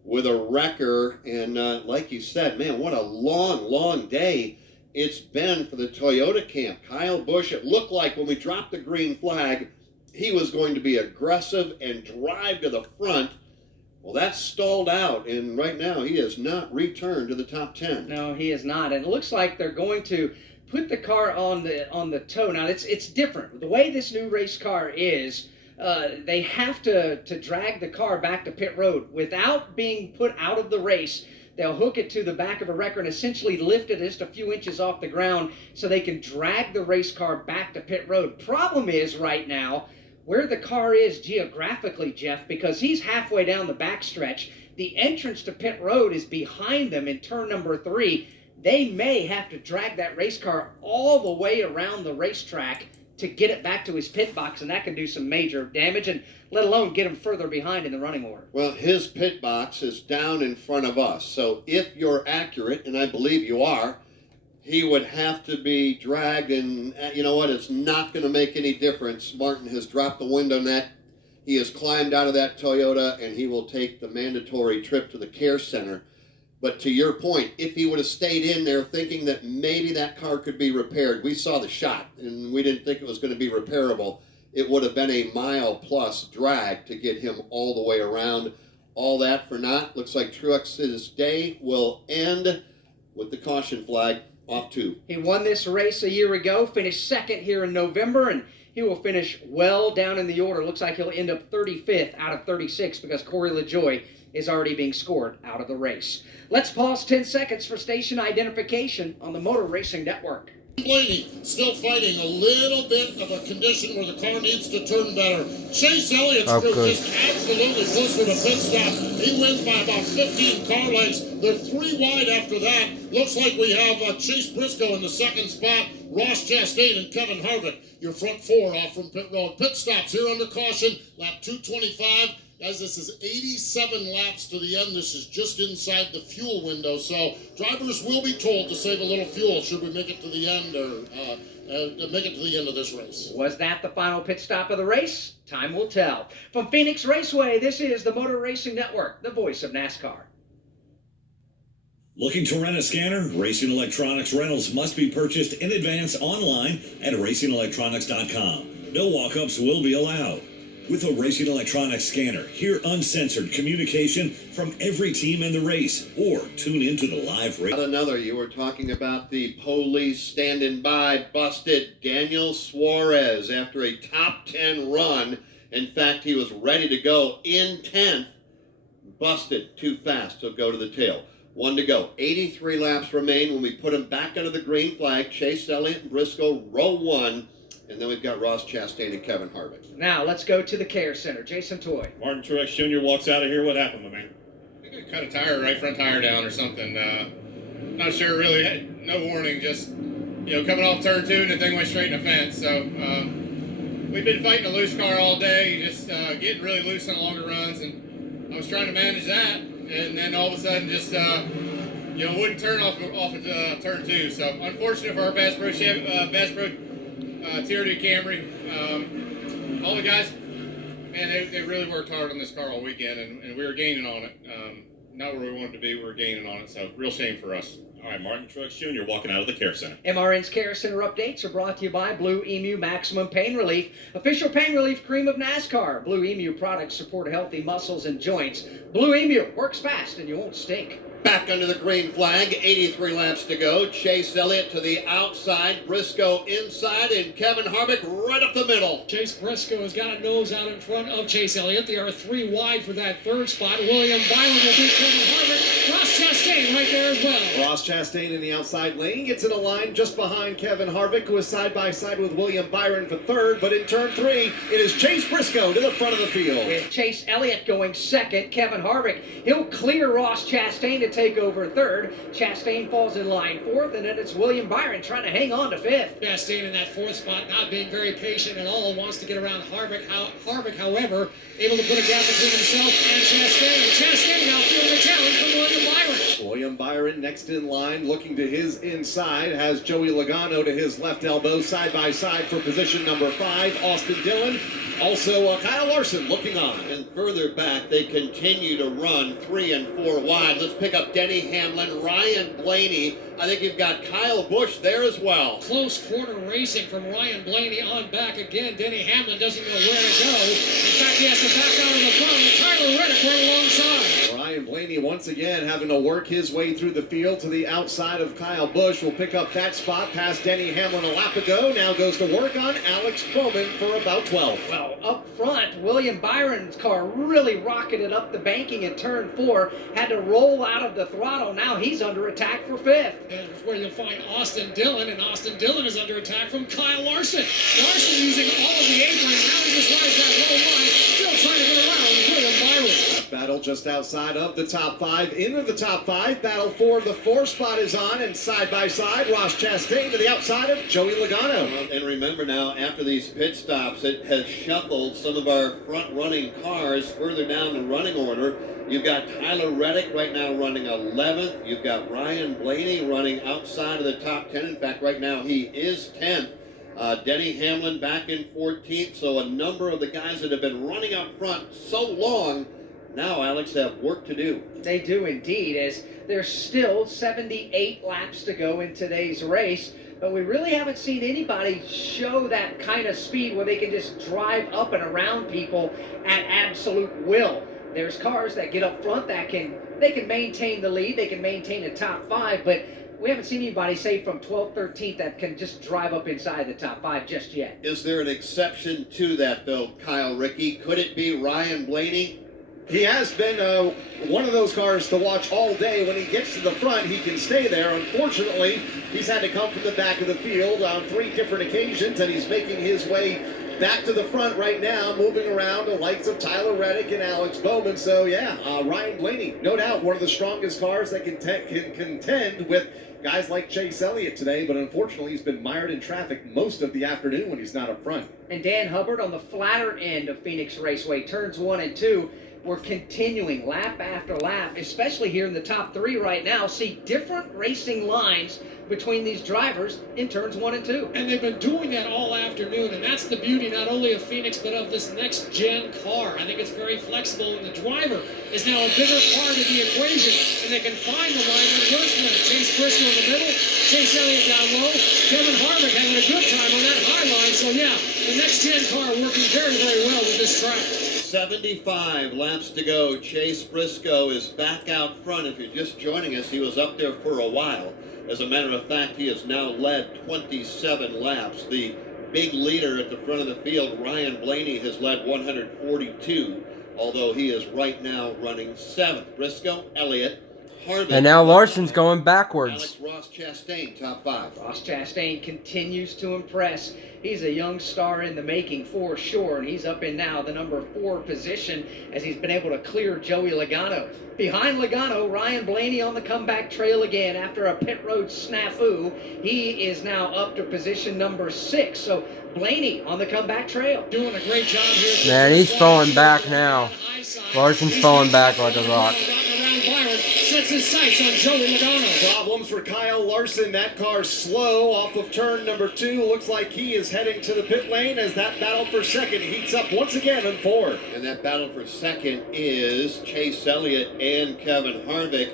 with a wrecker. And like you said, man, what a long day it's been for the Toyota camp. Kyle Busch, it looked like when we dropped the green flag, he was going to be aggressive and drive to the front. Well, that's stalled out, and right now he has not returned to the top 10. No, he is not. And it looks like they're going to put the car on the tow. Now, it's different. The way this new race car is, they have to drag the car back to pit road without being put out of the race. They'll hook it to the back of a wrecker and essentially lift it just a few inches off the ground so they can drag the race car back to pit road. Problem is right now where the car is geographically, Jeff, because he's halfway down the backstretch. The entrance to pit road is behind them in turn number 3. They may have to drag that race car all the way around the racetrack to get it back to his pit box, and that can do some major damage, and let alone get him further behind in the running order. Well, his pit box is down in front of us, so if you're accurate, and I believe you are, he would have to be dragged, and you know what, it's not going to make any difference. Martin has dropped the window net. He has climbed out of that Toyota, and he will take the mandatory trip to the care center. But to your point, if he would have stayed in there thinking that maybe that car could be repaired, we saw the shot, and we didn't think it was going to be repairable. It would have been a mile-plus drag to get him all the way around. All that for naught. Looks like Truex's day will end with the caution flag off 2. He won this race a year ago, finished second here in November, and he will finish well down in the order. Looks like he'll end up 35th out of 36 because Corey LaJoie is already being scored out of the race. Let's pause 10 seconds for station identification on the Motor Racing Network. Blaney still fighting a little bit of a condition where the car needs to turn better. Chase Elliott's crew just absolutely closer to pit stop. He wins by about 15 car lengths. They're 3 wide after that. Looks like we have Chase Briscoe in the second spot, Ross Chastain and Kevin Harvick. Your front 4 off from pit road. Pit stops here under caution, lap 225. Guys, this is 87 laps to the end. This is just inside the fuel window, so drivers will be told to save a little fuel should we make it to the end or make it to the end of this race. Was that the final pit stop of the race? Time will tell. From Phoenix Raceway, this is the Motor Racing Network, the voice of NASCAR. Looking to rent a scanner? Racing Electronics rentals must be purchased in advance online at racingelectronics.com. No walk-ups will be allowed. With a Racing Electronics scanner, hear uncensored communication from every team in the race, or tune into the live race. Another, you were talking about the police standing by, busted Daniel Suarez after a top 10 run. In fact, he was ready to go in 10th, busted too fast, so go to the tail. 1 to go. 83 laps remain when we put him back under the green flag. Chase Elliott and Briscoe, row 1. And then we've got Ross Chastain and Kevin Harvick. Now, let's go to the Care Center. Jason Toy. Martin Truex Jr. walks out of here. What happened, my man? I think I cut a tire, right front tire down or something. Not sure, really. Had no warning. Just, coming off turn 2 and the thing went straight in the fence. So we've been fighting a loose car all day, just getting really loose on longer runs. And I was trying to manage that. And then all of a sudden just, wouldn't turn off of turn 2. So unfortunate for our Bass Pro Tier 2 Camry. All the guys, man, they really worked hard on this car all weekend, and we were gaining on it. Not where we wanted to be, we were gaining on it. So real shame for us. All right, Martin Truex Jr. walking out of the Care Center. MRN's Care Center updates are brought to you by Blue Emu Maximum Pain Relief, official pain relief cream of NASCAR. Blue Emu products support healthy muscles and joints. Blue Emu works fast and you won't stink. Back under the green flag, 83 laps to go. Chase Elliott to the outside, Briscoe inside, and Kevin Harvick right up the middle. Chase Briscoe has got a nose out in front of Chase Elliott. They are 3 wide for that third spot. William Byron will beat Kevin Harvick. Ross Chastain right there as well. Ross Chastain in the outside lane gets in a line just behind Kevin Harvick, who is side by side with William Byron for third. But in turn 3, it is Chase Briscoe to the front of the field. With Chase Elliott going second, Kevin Harvick, he'll clear Ross Chastain to take over third. Chastain falls in line fourth, and then it's William Byron trying to hang on to fifth. Chastain in that fourth spot, not being very patient at all, wants to get around Harvick. Harvick, however, able to put a gap between himself and Chastain. Chastain now feeling the challenge from William Byron. William Byron next in line, looking to his inside, has Joey Logano to his left elbow, side by side for position number 5. Austin Dillon, also Kyle Larson looking on. And further back, they continue to run 3 and 4 wide. Let's pick up Denny Hamlin, Ryan Blaney. I think you've got Kyle Busch there as well. Close quarter racing from Ryan Blaney on back again. Denny Hamlin doesn't know where to go. In fact, he has to back out of the front. Tyler Reddick right alongside. Ryan Blaney once again having to work his way through the field to the outside of Kyle Busch. Will pick up that spot past Denny Hamlin a lap ago. Now goes to work on Alex Bowman for about 12. Well, up front, William Byron's car really rocketed up the banking in turn 4. Had to roll out of the throttle. Now he's under attack for 5th. And where you'll find Austin Dillon, and Austin Dillon is under attack from Kyle Larson. Larson using all of the apron. Now he just rides that low line, still trying to get around William Byron. Battle just outside of the top 5. Into the top 5. Battle for the 4th spot is on, and side by side, Ross Chastain to the outside of Joey Logano. And remember now, after these pit stops, it has shuffled some of our front-running cars further down the running order. You've got Tyler Reddick right now running 11th. You've got Ryan Blaney running outside of the top 10. In fact, right now he is 10th. Denny Hamlin back in 14th. So a number of the guys that have been running up front so long now, Alex, have work to do. They do indeed, as there's still 78 laps to go in today's race. But we really haven't seen anybody show that kind of speed where they can just drive up and around people at absolute will. There's cars that get up front that can maintain the lead, they can maintain a top 5, but we haven't seen anybody, say, from 12th, 13th that can just drive up inside the top 5 just yet. Is there an exception to that, though, Kyle Rickey? Could it be Ryan Blaney? He has been one of those cars to watch all day. When he gets to the front, he can stay there. Unfortunately, he's had to come from the back of the field on 3 different occasions, and he's making his way back to the front right now, moving around the likes of Tyler Reddick and Alex Bowman. So, yeah, Ryan Blaney, no doubt, one of the strongest cars that can contend with guys like Chase Elliott today, but unfortunately he's been mired in traffic most of the afternoon when he's not up front. And Dan Hubbard on the flatter end of Phoenix Raceway, turns 1 and 2. we're continuing lap after lap, especially here in the top 3 right now, see different racing lines between these drivers in turns 1 and 2. And they've been doing that all afternoon, and that's the beauty not only of Phoenix, but of this next-gen car. I think it's very flexible, and the driver is now a bigger part of the equation, and they can find the line that works for them. Chase Briscoe in the middle, Chase Elliott down low, Kevin Harvick having a good time on that high line. So yeah, the next-gen car working very, very well with this track. 75 laps to go. Chase Briscoe is back out front. If you're just joining us, he was up there for a while. As a matter of fact, he has now led 27 laps. The big leader at the front of the field, Ryan Blaney, has led 142, although he is right now running 7th. Briscoe, Elliott, Harvick. And now Larson's going backwards. Alex Ross Chastain, top 5. Ross Chastain continues to impress. He's a young star in the making for sure, and he's up in now the number 4 position as he's been able to clear Joey Logano. Behind Logano, Ryan Blaney on the comeback trail again after a pit road snafu. He is now up to position number 6. So Blaney on the comeback trail. Doing a great job here. Man, he's falling back now. Larson's falling back like a rock. Sets his sights on Joey Logano. Problems for Kyle Larson. That car slow off of turn number 2. Looks like he is heading to the pit lane as that battle for second heats up once again in 4. And that battle for second is Chase Elliott and Kevin Harvick.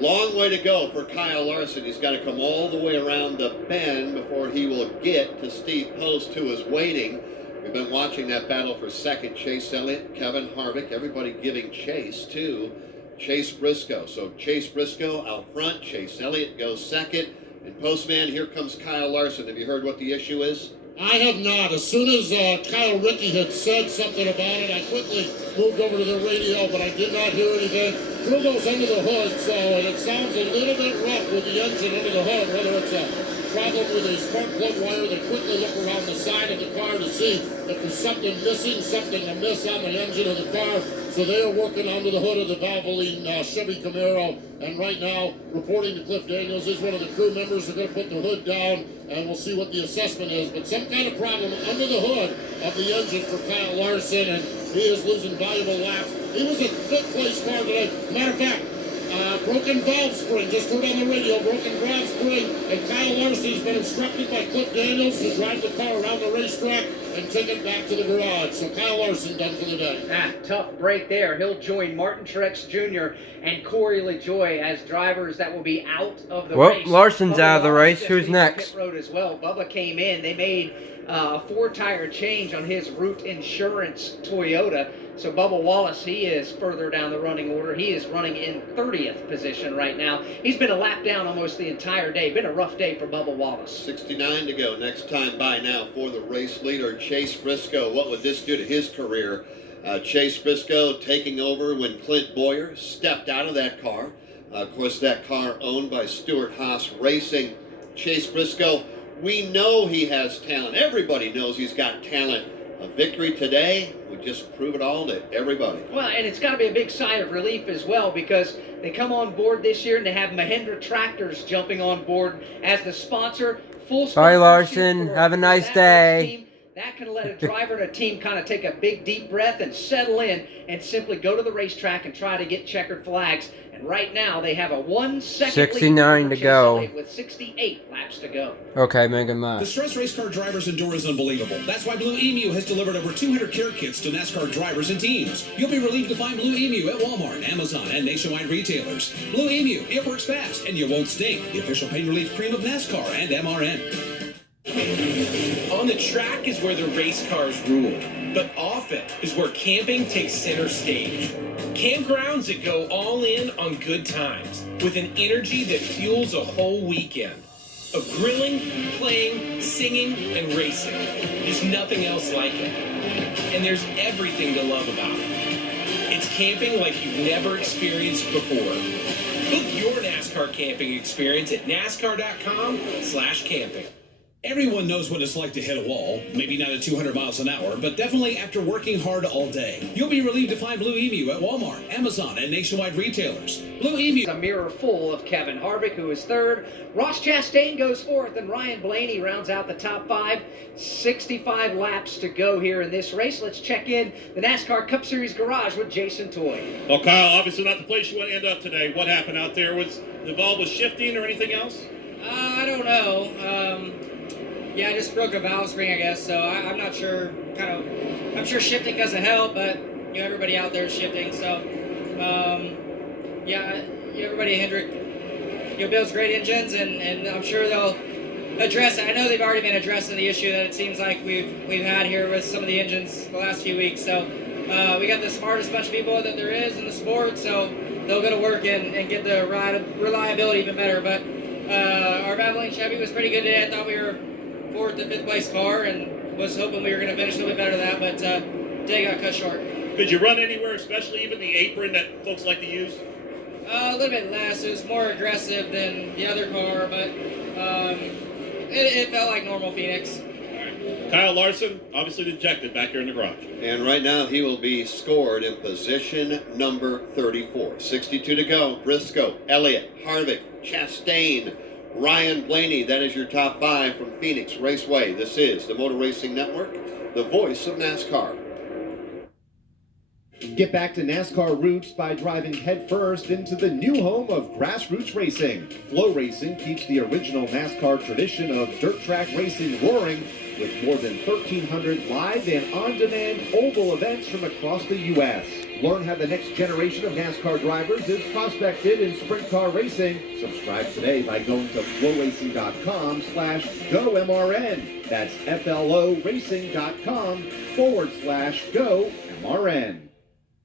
Long way to go for Kyle Larson. He's got to come all the way around the bend before he will get to Steve Post, who is waiting. We've been watching that battle for second. Chase Elliott, Kevin Harvick, everybody giving chase to Chase Briscoe. So Chase Briscoe out front, Chase Elliott goes second, and Postman, here comes Kyle Larson. Have you heard what the issue is? I have not. As soon as Kyle Rickey had said something about it, I quickly moved over to the radio, but I did not hear anything. Crew goes under the hood, and it sounds a little bit rough with the engine under the hood, whether it's a problem with a spark plug wire. They quickly look around the side of the car to see if there's something missing, something amiss on the engine of the car. So they are working under the hood of the Valvoline Chevy Camaro. And right now, reporting to Cliff Daniels, is one of the crew members. They're going to put the hood down, and we'll see what the assessment is. But some kind of problem under the hood of the engine for Kyle Larson, and he is losing valuable laps. He was a fifth place car today. Matter of fact, broken valve spring, just heard on the radio, broken valve spring, and Kyle Larson has been instructed by Cliff Daniels to drive the car around the racetrack and take it back to the garage. So Kyle Larson done for the day. Tough break there. He'll join Martin Truex Jr. and Corey LaJoie as drivers that will be out of the race. Larson's Bubba out of the Wallace race. just Who's leaves next? the pit road as well. Bubba came in. They made a 4-tire change on his Root Insurance Toyota. So Bubba Wallace, he is further down the running order. He is running in 30th position right now. He's been a lap down almost the entire day. Been a rough day for Bubba Wallace. 69 to go. Next time by now for the race leader, Chase Briscoe. What would this do to his career? Chase Briscoe taking over when Clint Boyer stepped out of that car. Of course, that car owned by Stewart Haas Racing. Chase Briscoe, we know he has talent. Everybody knows he's got talent. A victory today would just prove it all to everybody. Well, and it's got to be a big sigh of relief as well, because they come on board this year and they have Mahindra Tractors jumping on board as the sponsor. Full Bye, Larson. Have a nice day. That can let a driver and a team kind of take a big deep breath and settle in and simply go to the racetrack and try to get checkered flags. And right now they have a 1 second 69 lead to go. with 68 laps to go. Okay, Megan The left. stress race car drivers endure is unbelievable. That's why Blue Emu has delivered over 200 care kits to NASCAR drivers and teams. You'll be relieved to find Blue Emu at Walmart, Amazon, and nationwide retailers. Blue Emu, it works fast and you won't stink. The official pain relief cream of NASCAR and MRN. On the track is where the race cars rule, but off it is where camping takes center stage. Campgrounds that go all in on good times, with an energy that fuels a whole weekend of grilling, playing, singing, and racing. There's nothing else like it. And there's everything to love about it. It's camping like you've never experienced before. Book your NASCAR camping experience at NASCAR.com/camping. Everyone knows what it's like to hit a wall. Maybe not at 200 miles an hour, but definitely after working hard all day. You'll be relieved to find Blue Emu at Walmart, Amazon, and nationwide retailers. Blue Emu. A mirror full of Kevin Harvick, who is third. Ross Chastain goes fourth, and Ryan Blaney rounds out the top five. 65 laps to go here in this race. Let's check in the NASCAR Cup Series garage with Jason Toy. Well, Kyle, obviously not the place you want to end up today. What happened out there? Was involved with shifting or anything else? I don't know. Yeah, I just broke a valve spring, I guess, so I'm not sure. I'm sure shifting doesn't help, but everybody out there is shifting, so yeah, everybody at Hendrick builds great engines, and I'm sure they'll address it. I know they've already been addressing the issue that it seems like we've had here with some of the engines the last few weeks. So we got the smartest bunch of people that there is in the sport, so they'll go to work and get the reliability even better. But our Valvoline Chevy was pretty good today. I thought we were 4th to 5th place car and was hoping we were going to finish a little bit better than that, but today got cut short. Could you run anywhere, especially even the apron that folks like to use? A little bit less. It was more aggressive than the other car, but it felt like normal Phoenix. Kyle Larson, obviously dejected back here in the garage. And right now he will be scored in position number 34. 62 to go. Briscoe, Elliott, Harvick, Chastain, Ryan Blaney. That is your top five from Phoenix Raceway. This is the Motor Racing Network, the voice of NASCAR. Get back to NASCAR roots by driving headfirst into the new home of grassroots racing. Flow Racing keeps the original NASCAR tradition of dirt track racing roaring with more than 1,300 live and on-demand oval events from across the U.S. Learn how the next generation of NASCAR drivers is prospected in sprint car racing. Subscribe today by going to flowracing.com/GoMRN. That's FLOracing.com/GoMRN.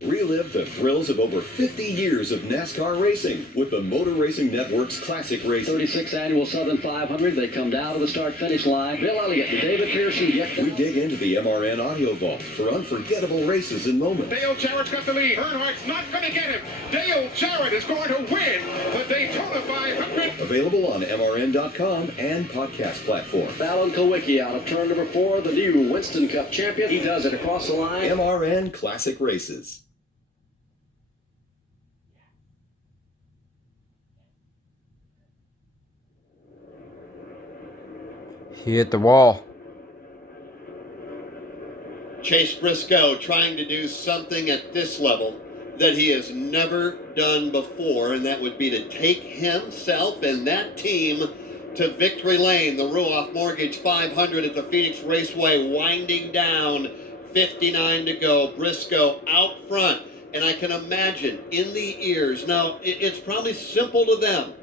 Relive the thrills of over 50 years of NASCAR racing with the Motor Racing Network's Classic Racing. 36th Annual Southern 500. They come down to the start-finish line. Bill Elliott and David Pearson get them. We dig into the MRN audio vault for unforgettable races and moments. Dale Jarrett's got the lead. Earnhardt's not going to get him. Dale Jarrett is going to win the Daytona 500. Available on MRN.com and podcast platforms. Alan Kowicki out of turn number 4, the new Winston Cup champion. He does it across the line. MRN Classic Races. He hit the wall. Chase Briscoe trying to do something at this level that he has never done before, and that would be to take himself and that team to victory lane. The Runoff Mortgage 500 at the Phoenix Raceway winding down. 59 to go. Briscoe out front. And I can imagine in the ears, now it's probably simple to them,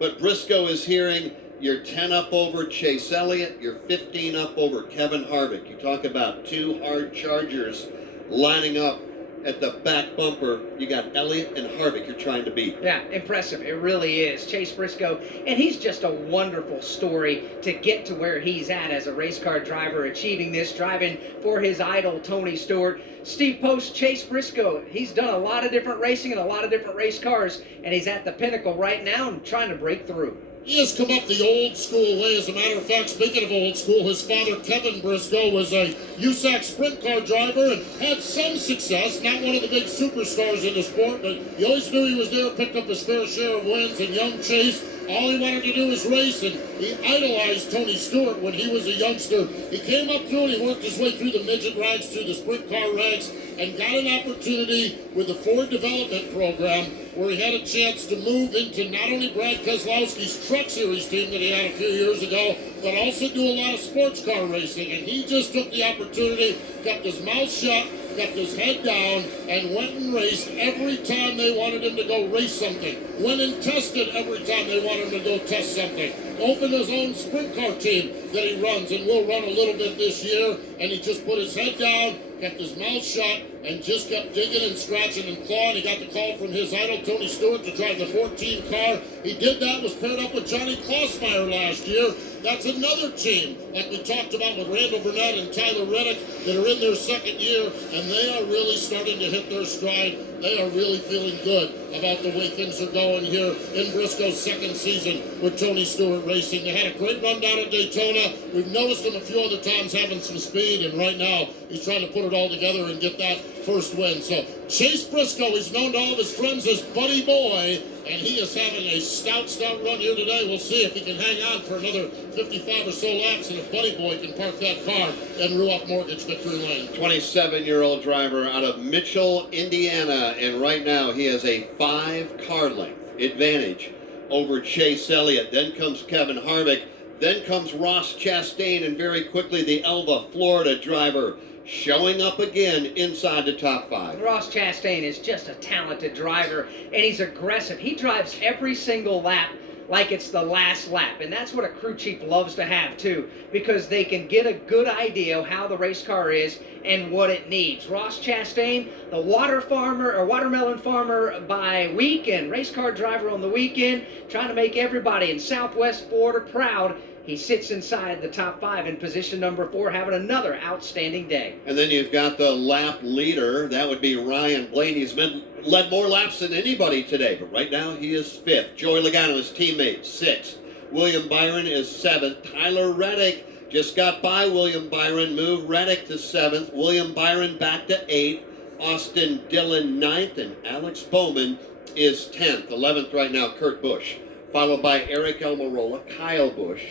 but Briscoe is hearing you're 10 up over Chase Elliott, you're 15 up over Kevin Harvick. You talk about two hard chargers lining up at the back bumper. You got Elliott and Harvick you're trying to beat. Yeah, impressive. It really is. Chase Briscoe, and he's just a wonderful story to get to where he's at as a race car driver, achieving this, driving for his idol, Tony Stewart. Steve Post, Chase Briscoe, he's done a lot of different racing and a lot of different race cars, and he's at the pinnacle right now and trying to break through. He has come up the old school way. As a matter of fact, speaking of old school, his father, Kevin Briscoe, was a USAC sprint car driver and had some success. Not one of the big superstars in the sport, but you always knew he was there, picked up his fair share of wins. And young Chase, all he wanted to do was race, and he idolized Tony Stewart when he was a youngster. He came up through and he worked his way through the midget ranks, through the sprint car ranks, and got an opportunity with the Ford Development Program where he had a chance to move into not only Brad Keselowski's Truck Series team that he had a few years ago, but also do a lot of sports car racing. And he just took the opportunity, kept his mouth shut, kept his head down, and went and raced every time they wanted him to go race something. Went and tested every time they wanted him to go test something. Opened his own sprint car team that he runs and will run a little bit this year. And he just put his head down, kept his mouth shut, and just kept digging and scratching and clawing. He got the call from his idol, Tony Stewart, to drive the 14 car. He did that, was paired up with Johnny Klossmeyer last year. That's another team like we talked about with Randall Burnett and Tyler Reddick, that are in their second year, and they are really starting to hit their stride. They are really feeling good about the way things are going here in Briscoe's second season with Tony Stewart Racing. They had a great run down at Daytona. We've noticed him a few other times having some speed, and right now he's trying to put it all together and get that first win. So Chase Briscoe, he's known to all of his friends as Buddy Boy, and he is having a stout run here today. We'll see if he can hang on for another 55 or so laps, and if Buddy Boy can park that car in Runoff Mortgage victory lane. 27-year-old driver out of Mitchell, Indiana, and right now he has a 5-car length advantage over Chase Elliott. Then comes Kevin Harvick. Then comes Ross Chastain, and very quickly the Elva, Florida driver showing up again inside the top 5. Ross Chastain is just a talented driver, and he's aggressive. He drives every single lap like it's the last lap, and that's what a crew chief loves to have too, because they can get a good idea of how the race car is and what it needs. Ross Chastain, the watermelon farmer by week and race car driver on the weekend, trying to make everybody in Southwest Florida proud. He sits inside the top 5 in position number 4, having another outstanding day. And then you've got the lap leader. That would be Ryan Blaney. He's led more laps than anybody today, but right now he is 5th. Joey Logano, his teammate, 6th. William Byron is 7th. Tyler Reddick just got by William Byron, moved Reddick to 7th. William Byron back to 8th. Austin Dillon 9th, and Alex Bowman is 10th. 11th right now, Kurt Busch, followed by Eric Almirola, Kyle Busch.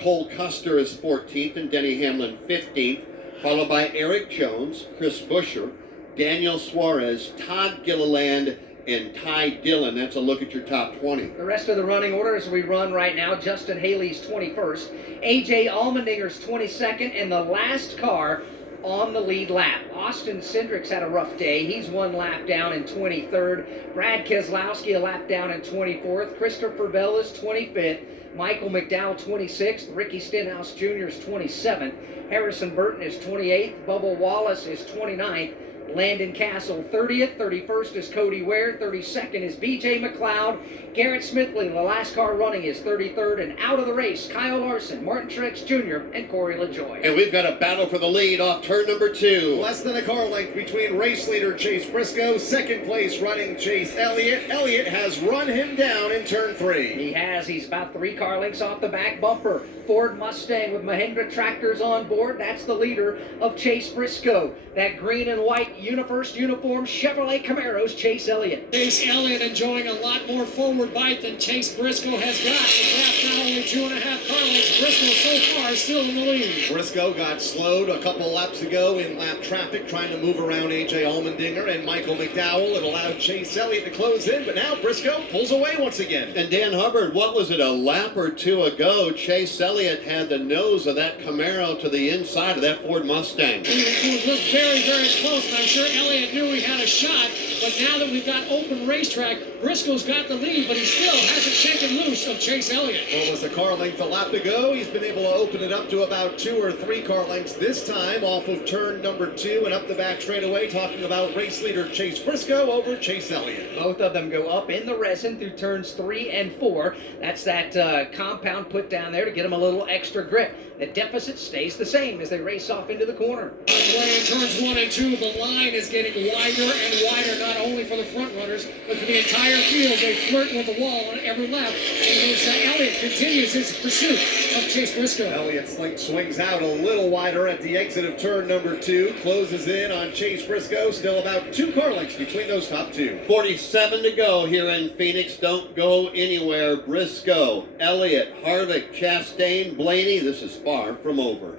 Cole Custer is 14th, and Denny Hamlin 15th, followed by Eric Jones, Chris Buescher, Daniel Suarez, Todd Gilliland, and Ty Dillon. That's a look at your top 20. The rest of the running order as we run right now: Justin Haley's 21st, AJ Allmendinger's 22nd, and the last car on the lead lap. Austin Cindric's had a rough day. He's 1 lap down in 23rd. Brad Keselowski a lap down in 24th. Christopher Bell is 25th. Michael McDowell 26th. Ricky Stenhouse Jr. is 27th. Harrison Burton is 28th. Bubba Wallace is 29th. Landon Castle 30th. 31st is Cody Ware. 32nd is BJ McLeod. Garrett Smithley, the last car running, is 33rd. And out of the race, Kyle Larson, Martin Truex Jr., and Corey LaJoie. And we've got a battle for the lead off turn number 2. Less than a car length between race leader Chase Briscoe, second place running Chase Elliott. Elliott has run him down in turn 3. He has. He's about 3 car lengths off the back bumper. Ford Mustang with Mahindra tractors on board. That's the leader of Chase Briscoe. That green and white first uniform Chevrolet Camaro's Chase Elliott. Chase Elliott enjoying a lot more forward bite than Chase Briscoe has got. The gap now only 2.5 car lengths. Briscoe so far still in the lead. Briscoe got slowed a couple laps ago in lap traffic trying to move around AJ Allmendinger and Michael McDowell. It allowed Chase Elliott to close in, but now Briscoe pulls away once again. And Dan Hubbard, what was it, a lap or 2 ago? Chase Elliott had the nose of that Camaro to the inside of that Ford Mustang. It looked very, very close, and I'm sure Elliott knew he had a shot, but now that we've got open racetrack, Briscoe's got the lead, but he still hasn't shaken loose of Chase Elliott. What was the car length a lap ago? He's been able to open it up to about 2 or 3 car lengths this time off of turn number 2 and up the back straightaway, talking about race leader Chase Briscoe over Chase Elliott. Both of them go up in the resin through turns 3 and 4. That's that compound put down there to get them a little extra grip. The deficit stays the same as they race off into the corner. In turns 1 and 2, the line is getting wider and wider, not only for the front runners, but for the entire field. They flirt with the wall on every lap. And Elliott continues his pursuit of Chase Briscoe. Elliott swings out a little wider at the exit of turn number 2, closes in on Chase Briscoe. Still about 2 car lengths between those top 2. 47 to go here in Phoenix. Don't go anywhere. Briscoe, Elliott, Harvick, Chastain, Blaney. This is far from over.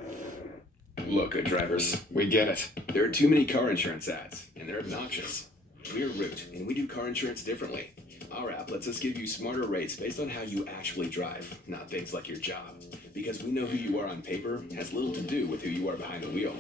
Look, good drivers, we get it. There are too many car insurance ads, and they're obnoxious. We're Root, and we do car insurance differently. Our app lets us give you smarter rates based on how you actually drive, not things like your job. Because we know who you are on paper has little to do with who you are behind the wheel.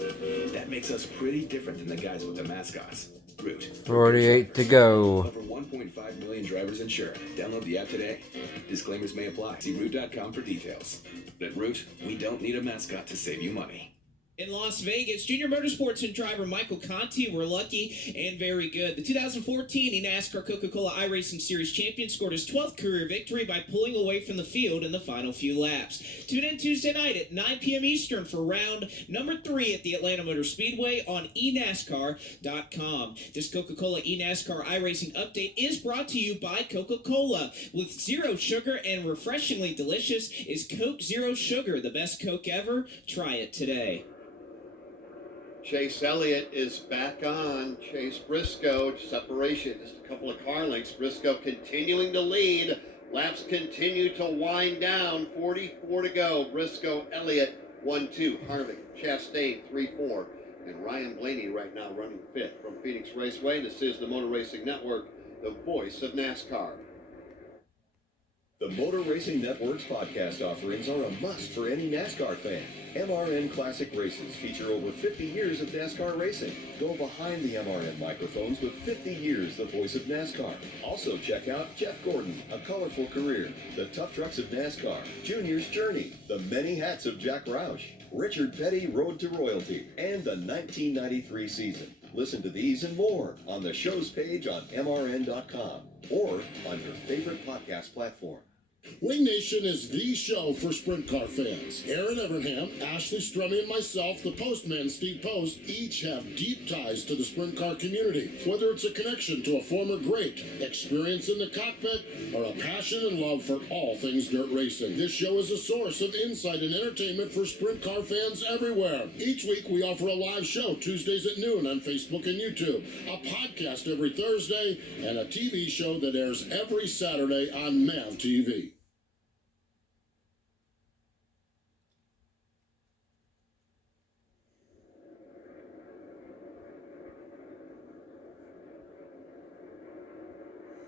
That makes us pretty different than the guys with the mascots. Root. 48 to go. Over 1.5 million drivers insured. Download the app today. Disclaimers may apply. See Root.com for details. At Root, we don't need a mascot to save you money. In Las Vegas, Junior Motorsports and driver Michael Conti were lucky and very good. The 2014 NASCAR Coca-Cola iRacing Series champion scored his 12th career victory by pulling away from the field in the final few laps. Tune in Tuesday night at 9 p.m. Eastern for round number 3 at the Atlanta Motor Speedway on eNASCAR.com. This Coca-Cola eNASCAR iRacing update is brought to you by Coca-Cola. With zero sugar and refreshingly delicious is Coke Zero Sugar, the best Coke ever. Try it today. Chase Elliott is back on. Chase Briscoe, separation, just a couple of car lengths. Briscoe continuing to lead. Laps continue to wind down. 44 to go. Briscoe, Elliott, 1-2. Harvick, Chastain, 3-4. And Ryan Blaney right now running 5th from Phoenix Raceway. This is the Motor Racing Network, the voice of NASCAR. The Motor Racing Network's podcast offerings are a must for any NASCAR fan. MRN Classic Races feature over 50 years of NASCAR racing. Go behind the MRN microphones with 50 years the voice of NASCAR. Also check out Jeff Gordon, A Colorful Career, The Tough Trucks of NASCAR, Junior's Journey, The Many Hats of Jack Roush, Richard Petty, Road to Royalty, and the 1993 season. Listen to these and more on the show's page on MRN.com or on your favorite podcast platform. Wing Nation is the show for sprint car fans. Aaron Evernham, Ashley Strummy, and myself, the postman Steve Post, each have deep ties to the sprint car community. Whether it's a connection to a former great, experience in the cockpit, or a passion and love for all things dirt racing, this show is a source of insight and entertainment for sprint car fans everywhere. Each week we offer a live show Tuesdays at noon on Facebook and YouTube, a podcast every Thursday, and a TV show that airs every Saturday on MAV TV.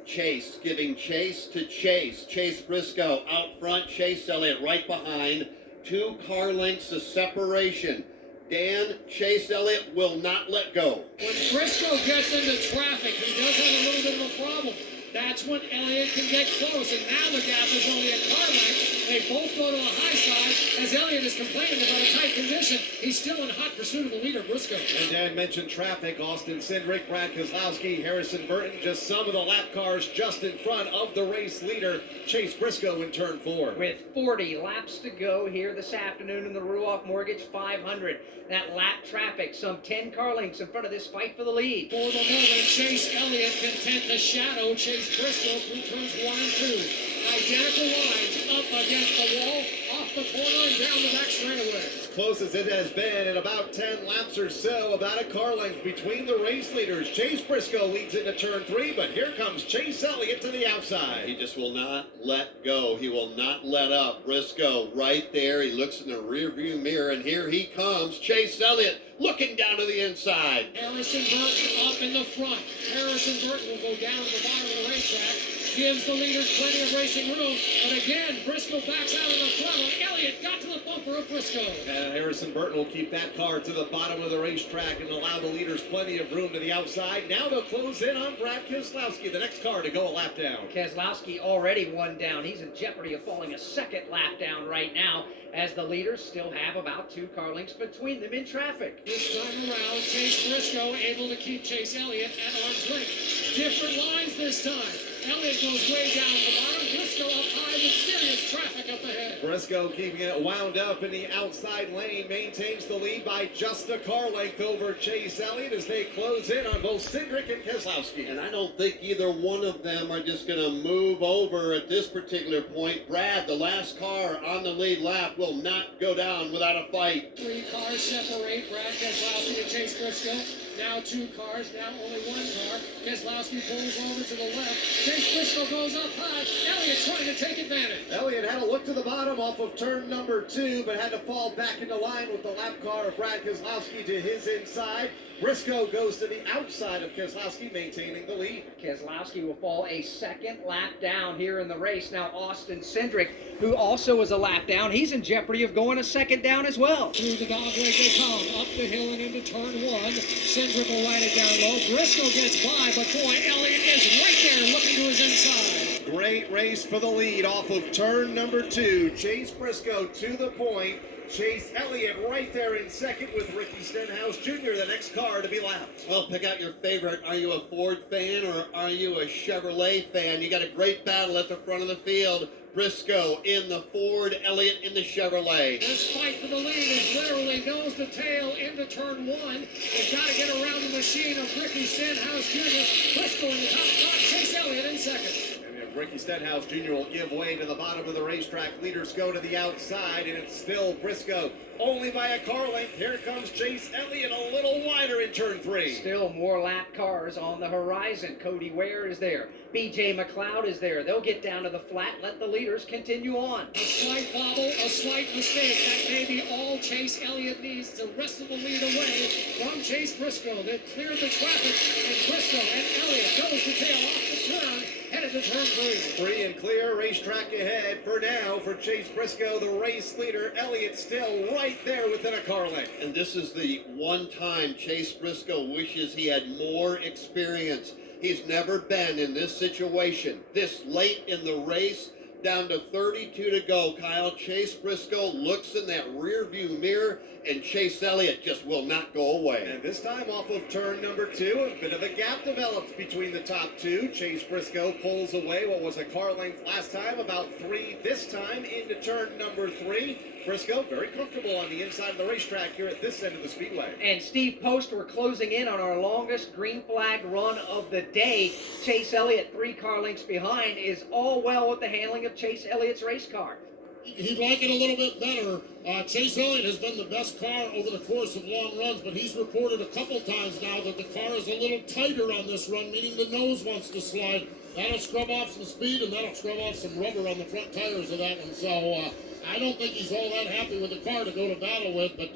Chase giving chase to Chase. Chase Briscoe out front. Chase Elliott right behind. 2 car lengths of separation. Dan, Chase Elliott will not let go. When Briscoe gets into traffic, he does have a little bit of a problem. That's when Elliott can get close, and now the gap is only a car length. They both go to a high side. As Elliott is complaining about a tight condition, he's still in hot pursuit of the leader, Briscoe. And Dan mentioned traffic. Austin Cindric, Brad Keselowski, Harrison Burton, just some of the lap cars just in front of the race leader, Chase Briscoe, in turn 4. With 40 laps to go here this afternoon in the Runoff Mortgage 500. That lap traffic, some 10 car lengths in front of this fight for the lead. For the moment, Chase Elliott content to shadow Chase Briscoe through turns 1 and 2. Identical lines up against the wall, off the corner and down the back straightaway. As close as it has been in about 10 laps or so, about a car length between the race leaders. Chase Briscoe leads into turn 3, but here comes Chase Elliott to the outside. He just will not let go. He will not let up. Briscoe right there. He looks in the rearview mirror, and here he comes. Chase Elliott looking down to the inside. Harrison Burton up in the front. Harrison Burton will go down to the bottom of the racetrack. Gives the leaders plenty of racing room. But again, Briscoe backs out of the throttle. Elliott got to the bumper of Briscoe. And Harrison Burton will keep that car to the bottom of the racetrack and allow the leaders plenty of room to the outside. Now they'll close in on Brad Keselowski, the next car to go a lap down. Keselowski already 1 down. He's in jeopardy of falling a second lap down right now, as the leaders still have about 2 car lengths between them in traffic. This time around, Chase Briscoe able to keep Chase Elliott at arm's length. Different lines this time. Elliott goes way down to the bottom. Briscoe up high with serious traffic up ahead. Briscoe keeping it wound up in the outside lane, maintains the lead by just a car length over Chase Elliott as they close in on both Cindric and Keselowski. And I don't think either one of them are just going to move over at this particular point. Brad, the last car on the lead lap, will not go down without a fight. 3 cars separate Brad Keselowski and Chase Briscoe. Now 2 cars, now only 1 car. Keselowski pulls over to the left. Chase Briscoe goes up high. Elliott trying to take advantage. Elliott had a look to the bottom off of turn number 2, but had to fall back into line with the lap car of Brad Keselowski to his inside. Briscoe goes to the outside of Keselowski, maintaining the lead. Keselowski will fall a second lap down here in the race. Now Austin Cindric, who also was a lap down, he's in jeopardy of going a second down as well. Through the dog leg they come, up the hill and into turn 1. Cindric will ride it down low. Briscoe gets by, but boy, Elliott is right there looking to his inside. Great race for the lead off of turn number 2. Chase Briscoe to the point. Chase Elliott right there in second with Ricky Stenhouse Jr., the next car to be lapped. Well, pick out your favorite. Are you a Ford fan or are you a Chevrolet fan? You got a great battle at the front of the field. Briscoe in the Ford, Elliott in the Chevrolet. This fight for the lead is literally nose to tail into turn one. They've got to get around the machine of Ricky Stenhouse Jr. Briscoe in the top spot, Chase Elliott in second. Ricky Stenhouse Jr. will give way to the bottom of the racetrack. Leaders go to the outside, and it's still Briscoe. Only by a car length. Here comes Chase Elliott a little wider in turn three. Still more lap cars on the horizon. Cody Ware is there. BJ McLeod is there. They'll get down to the flat. Let the leaders continue on. A slight bobble, a slight mistake. That may be all Chase Elliott needs to wrestle the lead away from Chase Briscoe. They've cleared the traffic, and Briscoe and Elliott goes to tail off the turn, headed to turn three. Free and clear racetrack ahead for now for Chase Briscoe, the race leader. Elliott still right there within a car length. And this is the one time Chase Briscoe wishes he had more experience. He's never been in this situation this late in the race. Down to 32 to go, Kyle. Chase Briscoe looks in that rear view mirror, and Chase Elliott just will not go away. And this time off of turn number two, a bit of a gap develops between the top two. Chase Briscoe pulls away what was a car length last time, about 3 this time into turn number 3. Briscoe very comfortable on the inside of the racetrack here at this end of the speedway. And Steve Post, we're closing in on our longest green flag run of the day. Chase Elliott, 3 car lengths behind, is all well with the handling of Chase Elliott's race car. He'd like it a little bit better. Chase Elliott has been the best car over the course of long runs, but he's reported a couple times now that the car is a little tighter on this run, meaning the nose wants to slide. That'll scrub off some speed, and that'll scrub off some rubber on the front tires of that one. So I don't think he's all that happy with the car to go to battle with, but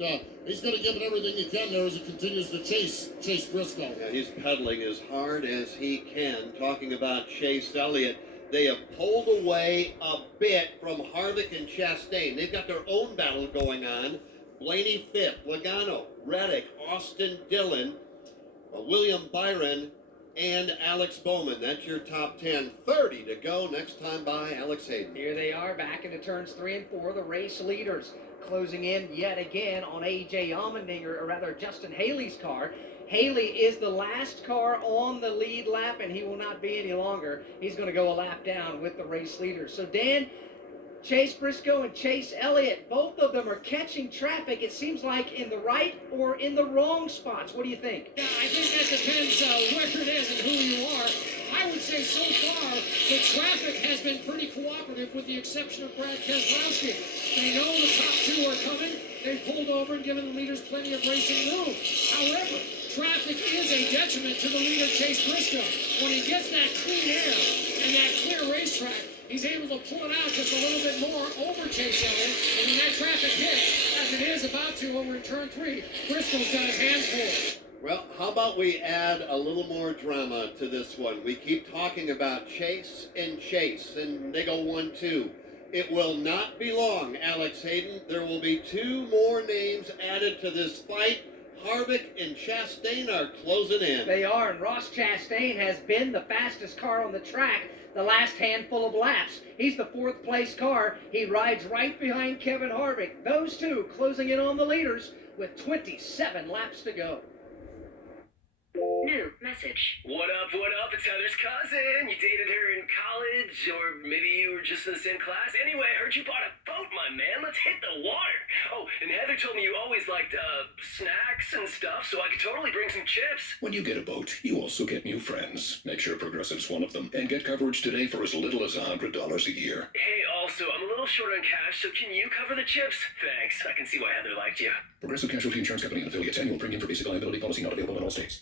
he's going to give it everything he can there as he continues to chase Briscoe. Yeah, he's pedaling as hard as he can. Talking about Chase Elliott, they have pulled away a bit from Harvick and Chastain. They've got their own battle going on. Blaney 5th, Logano, Reddick, Austin Dillon, William Byron, and Alex Bowman. That's your top 10. 30 to go. Next time by Alex Hayden. Here they are back into turns 3 and 4, the race leaders. Closing in yet again on A.J. Allmendinger, or rather Justin Haley's car. Haley is the last car on the lead lap, and he will not be any longer. He's going to go a lap down with the race leaders. So, Dan, Chase Briscoe and Chase Elliott, both of them are catching traffic, it seems like, in the right or in the wrong spots. What do you think? Yeah, I think that depends where it is and who you are. I would say so far the traffic has been pretty cooperative with the exception of Brad Keselowski. They know the top 2 are coming. They've pulled over and given the leaders plenty of racing room. However, traffic is a detriment to the leader, Chase Briscoe. When he gets that clean air and that clear racetrack, he's able to pull it out just a little bit more over Chase Elliott. And when that traffic hits, as it is about to over in turn 3, Briscoe's got his hands full. Well, how about we add a little more drama to this one? We keep talking about Chase, and they go 1-2. It will not be long, Alex Hayden. There will be 2 more names added to this fight. Harvick and Chastain are closing in. They are, and Ross Chastain has been the fastest car on the track the last handful of laps. He's the 4th place car. He rides right behind Kevin Harvick. Those 2 closing in on the leaders with 27 laps to go. New message. What up, it's Heather's cousin. You dated her in college, or maybe you were just in the same class. Anyway, I heard you bought a boat, my man. Let's hit the water. Oh, and Heather told me you always liked snacks and stuff, so I could totally bring some chips. When you get a boat, you also get new friends. Make sure Progressive's one of them. And get coverage today for as little as $100 a year. Hey, also, I'm a little short on cash, so can you cover the chips? Thanks. I can see why Heather liked you. Progressive Casualty Insurance Company and affiliates. Annual premium for basic liability policy not available in all states.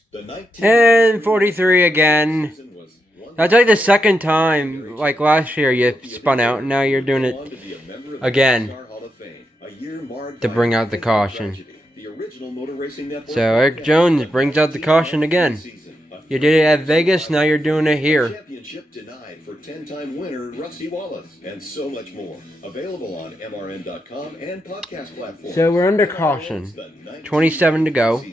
And 43 again. That's like the second time, like last year you spun out, and now you're doing it again to bring out the caution. So Eric Jones brings out the caution again. You did it at Vegas, now you're doing it here. Championship denied for 10-time winner Rusty Wallace, and so much more. Available on MRN.com and podcast platforms. So we're under caution. 27 to go.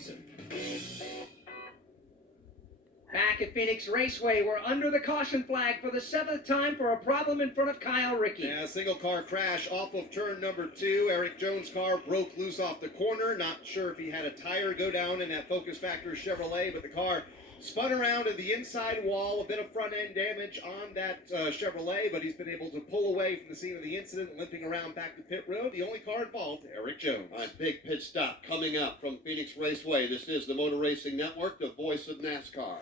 Back back at Phoenix Raceway. We're under the caution flag for the 7th time for a problem in front of Kyle Rickey. Yeah, single car crash off of turn number 2. Eric Jones' car broke loose off the corner. Not sure if he had a tire go down in that Focus Factor Chevrolet, but the car spun around in the inside wall. A bit of front end damage on that Chevrolet, but he's been able to pull away from the scene of the incident, limping around back to pit road. The only car involved, Eric Jones. All right, big pit stop coming up from Phoenix Raceway. This is the Motor Racing Network, the voice of NASCAR.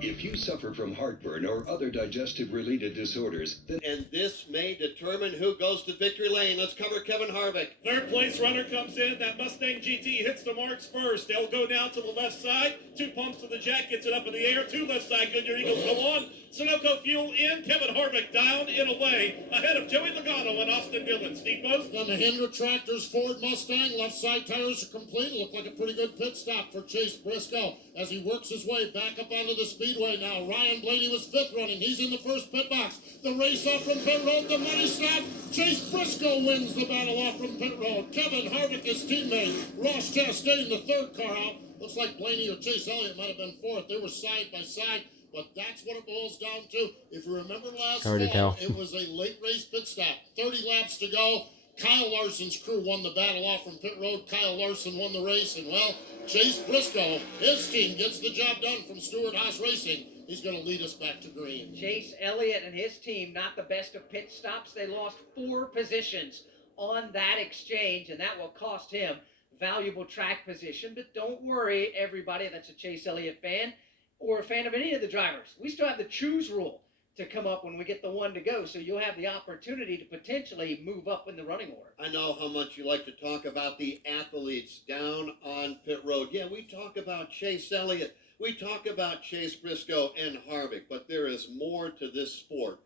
If you suffer from heartburn or other digestive-related disorders, then... And this may determine who goes to victory lane. Let's cover Kevin Harvick. Third place runner comes in. That Mustang GT hits the marks first. They'll go down to the left side. 2 pumps to the jack, gets it up in the air. 2 left side Goodyear Eagles go on. Sunoco Fuel in. Kevin Harvick down and away. Ahead of Joey Logano and Austin Dillon. Steve Post. The Mahindra Tractor's Ford Mustang. Left side tires are complete. Look like a pretty good pit stop for Chase Briscoe as he works his way back up onto the speedway now. Ryan Blaney was 5th running. He's in the first pit box. The race off from pit road. The money stop. Chase Briscoe wins the battle off from pit road. Kevin Harvick, his teammate. Ross Chastain, the 3rd car out. Looks like Blaney or Chase Elliott might have been 4th. They were side by side. But that's what it boils down to. If you remember last fall, it was a late race pit stop. 30 laps to go. Kyle Larson's crew won the battle off from pit road. Kyle Larson won the race. And, well, Chase Briscoe, his team gets the job done from Stewart-Haas Racing. He's going to lead us back to green. Chase Elliott and his team, not the best of pit stops. They lost 4 positions on that exchange, and that will cost him valuable track position. But don't worry, everybody that's a Chase Elliott fan or a fan of any of the drivers. We still have the choose rule to come up when we get the 1 to go, so you'll have the opportunity to potentially move up in the running order. I know how much you like to talk about the athletes down on pit road. Yeah, we talk about Chase Elliott. We talk about Chase Briscoe and Harvick, but there is more to this sport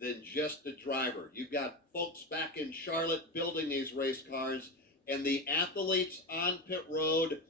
than just the driver. You've got folks back in Charlotte building these race cars, and the athletes on pit road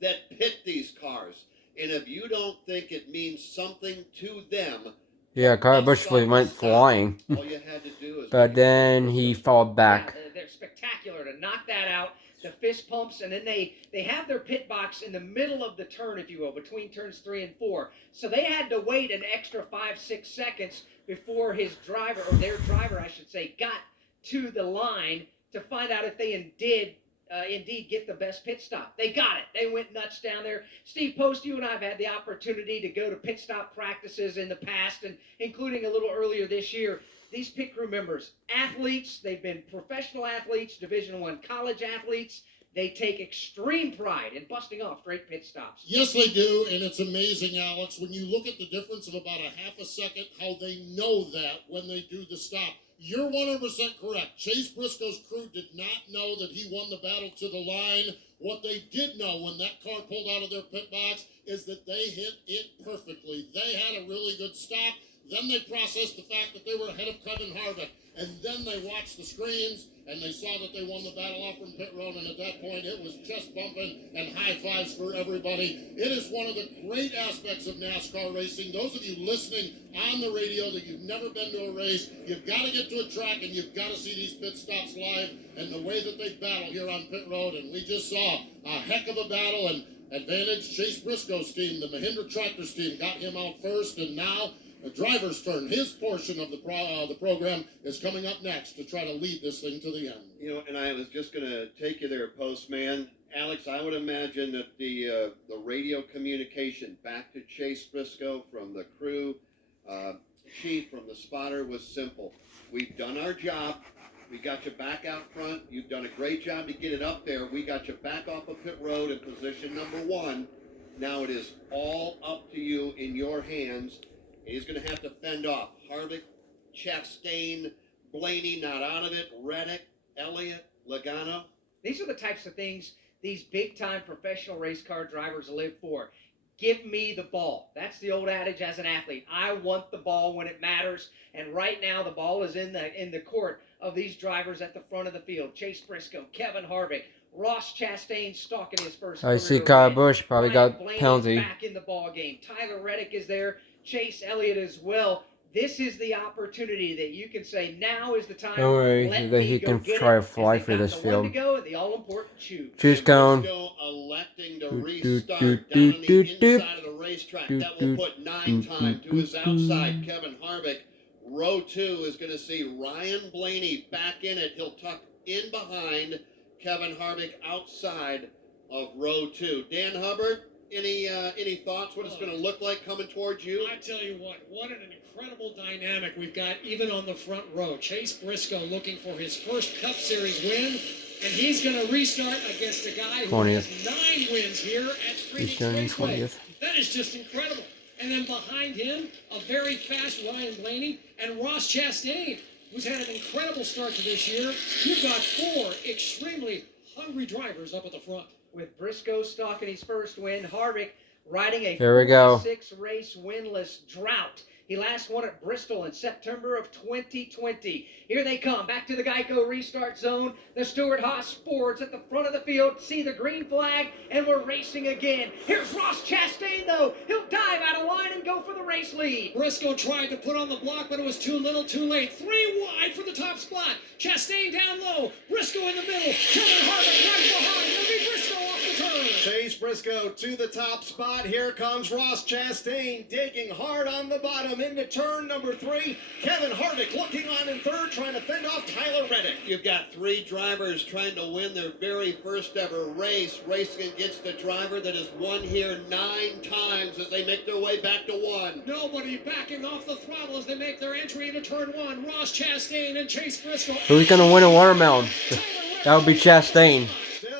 that pit these cars. And if you don't think it means something to them, yeah, Kyle Busch went flying. all you had to do is... But then he fell back. Yeah, they're spectacular to knock that out. The fist pumps, and then they have their pit box in the middle of the turn, if you will, between turns 3 and 4. So they had to wait an extra 5-6 seconds before his driver, or their driver, I should say, got to the line to find out if they indeed get the best pit stop. They got it. They went nuts down there. Steve Post, you and I have had the opportunity to go to pit stop practices in the past, and including a little earlier this year. These pit crew members, athletes, they've been professional athletes, Division I college athletes. They take extreme pride in busting off great pit stops. Yes, they do, and it's amazing, Alex, when you look at the difference of about a half a second, how they know that when they do the stop. You're 100% correct. Chase Briscoe's crew did not know that he won the battle to the line. What they did know when that car pulled out of their pit box is that they hit it perfectly. They had a really good stop. Then they processed the fact that they were ahead of Kevin Harvick. And then they watched the screens, and they saw that they won the battle off from pit road. And at that point, it was chest bumping and high fives for everybody. It is one of the great aspects of NASCAR racing. Those of you listening on the radio that you've never been to a race, you've got to get to a track, and you've got to see these pit stops live and the way that they battle here on pit road. And we just saw a heck of a battle, and advantage Chase Briscoe's team, the Mahindra Tractors team, got him out first, and now the driver's turn. His portion of the program is coming up next to try to lead this thing to the end. You know, and I was just going to take you there, Postman. Alex, I would imagine that the radio communication back to Chase Briscoe from the crew, chief from the spotter, was simple. We've done our job. We got you back out front. You've done a great job to get it up there. We got you back off of pit road in position number 1. Now it is all up to you in your hands. He's going to have to fend off Harvick, Chastain, Blaney, not out of it, Reddick, Elliott, Logano. These are the types of things these big-time professional race car drivers live for. Give me the ball. That's the old adage as an athlete. I want the ball when it matters. And right now, the ball is in the court of these drivers at the front of the field. Chase Briscoe, Kevin Harvick, Ross Chastain stalking his first. I see Kyle Busch probably got Blaney penalty. Back in the ball game. Tyler Reddick is there. Chase Elliott as well. This is the opportunity that you can say, now is the time. Don't worry, Let that me he go can get try it, to fly as through they've this got the one field. to go and the all-important choose. Choose cone. Briscoe electing to restart down on the inside of the racetrack. That will put 9 time to his outside. Kevin Harvick, row 2 is going to see Ryan Blaney back in it. He'll tuck in behind Kevin Harvick outside of row 2. Dan Hubbard, any thoughts what it's going to look like coming towards you? I tell you what an incredible dynamic we've got even on the front row. Chase Briscoe looking for his first Cup Series win, and he's going to restart against a guy who 20th. has 9 wins here at Phoenix Eastern Raceway. 20th. That is just incredible. And then behind him, a very fast Ryan Blaney and Ross Chastain, who's had an incredible start to this year. You've got 4 extremely hungry drivers up at the front. With Briscoe stalking his first win, Harvick riding a There we go. 46 race winless drought. He last won at Bristol in September of 2020. Here they come, back to the Geico restart zone. The Stewart-Haas Fords at the front of the field. See the green flag, and we're racing again. Here's Ross Chastain, though. He'll dive out of line and go for the race lead. Briscoe tried to put on the block, but it was too little, too late. 3 wide for the top spot. Chastain down low. Briscoe in the middle. Kevin Harvick right behind. It'll be Briscoe off the turn. Chase Briscoe to the top spot. Here comes Ross Chastain digging hard on the bottom into turn number 3. Kevin Harvick looking on in third, trying to fend off Tyler Reddick. You've got 3 drivers trying to win their very first ever race, racing against a driver that has won here 9 times as they make their way back to 1. Nobody backing off the throttle as they make their entry into turn 1. Ross Chastain and Chase Briscoe. Who's going to win a watermelon? That would be Chastain